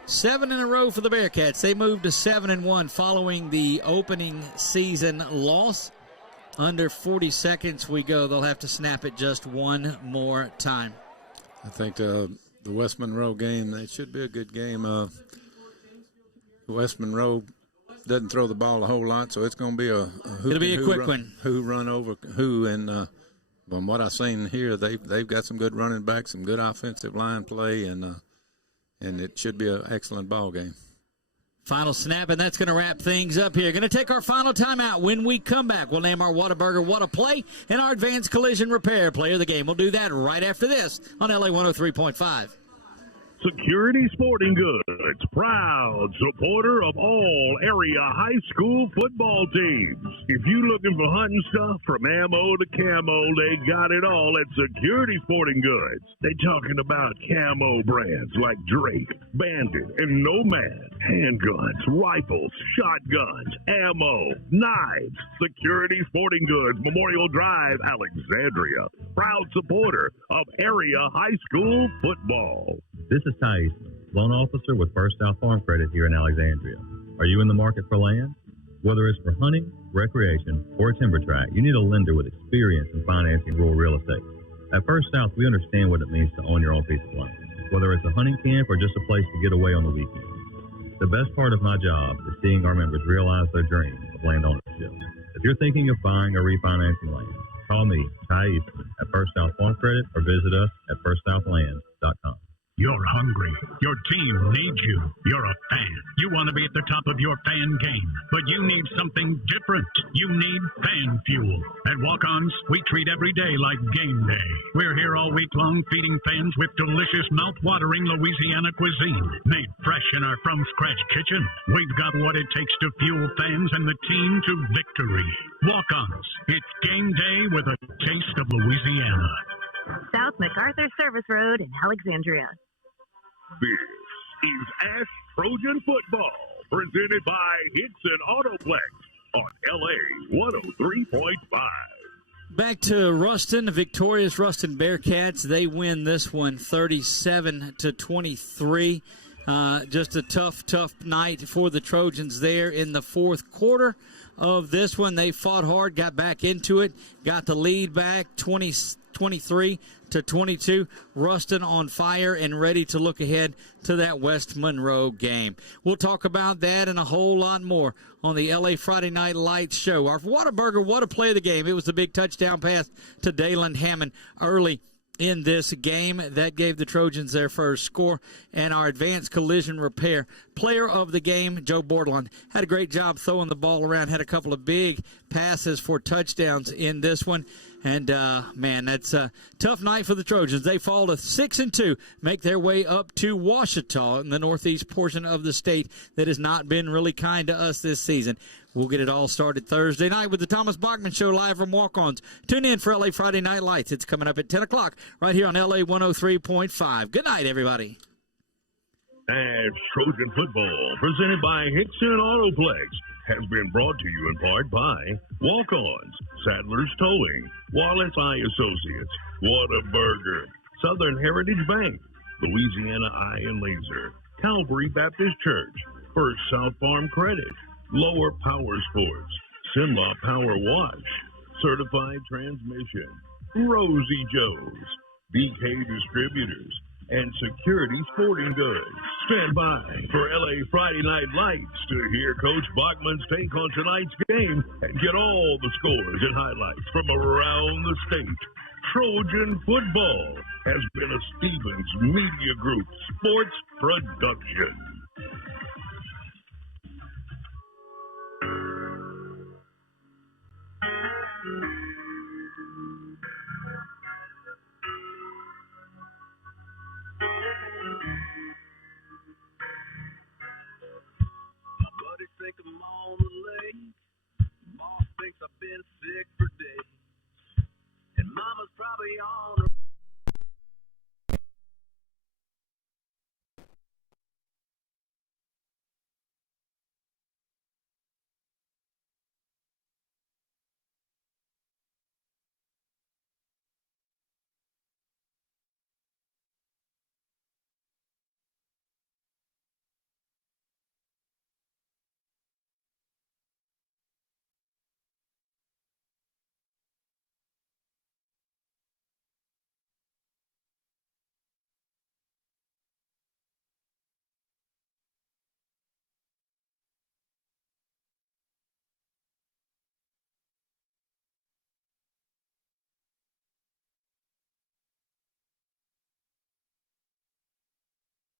7 in a row for the Bearcats. They moved to 7-1 following the opening season loss. Under 40 seconds we go. They'll have to snap it just one more time. I think the West Monroe game, that should be a good game. West Monroe doesn't throw the ball a whole lot, so it's going to be it'll be a quick one. Who run over who, and from what I've seen here, they've got some good running backs, some good offensive line play, and it should be an excellent ball game. Final snap, and that's going to wrap things up here. Going to take our final timeout. When we come back, we'll name our Whataburger What a Play and our Advanced Collision Repair player of the game. We'll do that right after this on LA 103.5. Security Sporting Goods, proud supporter of all area high school football teams. If you looking for hunting stuff from ammo to camo, they got it all at Security Sporting Goods. They talking about camo brands like Drake, Bandit, and Nomad, handguns, rifles, shotguns, ammo, knives. Security Sporting Goods, Memorial Drive, Alexandria, proud supporter of area high school football. This is Ty Eastman, loan officer with First South Farm Credit here in Alexandria. Are you in the market for land? Whether it's for hunting, recreation, or a timber tract, you need a lender with experience in financing rural real estate. At First South, we understand what it means to own your own piece of land, whether it's a hunting camp or just a place to get away on the weekend. The best part of my job is seeing our members realize their dream of land ownership. If you're thinking of buying or refinancing land, call me, Ty Eastman, at First South Farm Credit or visit us at firstsouthland.com. You're hungry. Your team needs you. You're a fan. You want to be at the top of your fan game, but you need something different. You need fan fuel. At Walk-Ons, we treat every day like game day. We're here all week long feeding fans with delicious, mouth-watering Louisiana cuisine, made fresh in our from-scratch kitchen. We've got what it takes to fuel fans and the team to victory. Walk-Ons, it's game day with a taste of Louisiana. South MacArthur Service Road in Alexandria. This is Ash Trojan Football, presented by Hickson Autoplex on LA 103.5. Back to Ruston, victorious Ruston Bearcats. They win this one 37-23. Just a tough night for the Trojans there in the fourth quarter of this one. They fought hard, got back into it, got the lead back 23-22. Ruston on fire and ready to look ahead to that West Monroe game. We'll talk about that and a whole lot more on the LA Friday Night Lights show. Our Whataburger, what a play of the game. It was the big touchdown pass to Dalen Hammond early in this game. That gave the Trojans their first score. And our advanced collision repair player of the game, Joe Bordelon, had a great job throwing the ball around, had a couple of big passes for touchdowns in this one. And, man, that's a tough night for the Trojans. They fall to 6-2, make their way up to Ouachita in the northeast portion of the state that has not been really kind to us this season. We'll get it all started Thursday night with the Thomas Bachman Show live from Walk-Ons. Tune in for LA Friday Night Lights. It's coming up at 10 o'clock right here on LA 103.5. Good night, everybody. Ash Trojan Football, presented by Hickson Autoplex, has been brought to you in part by Walk-Ons, Sadler's Towing, Wallace Eye Associates, Whataburger, Southern Heritage Bank, Louisiana Eye and Laser, Calvary Baptist Church, First South Farm Credit, Lower Power Sports, Simla Power Wash, Certified Transmission, Rosie Joe's, BK Distributors, and Security Sporting Goods. Stand by for LA Friday Night Lights to hear Coach Bachman's take on tonight's game and get all the scores and highlights from around the state. Trojan Football has been a Stevens Media Group sports production.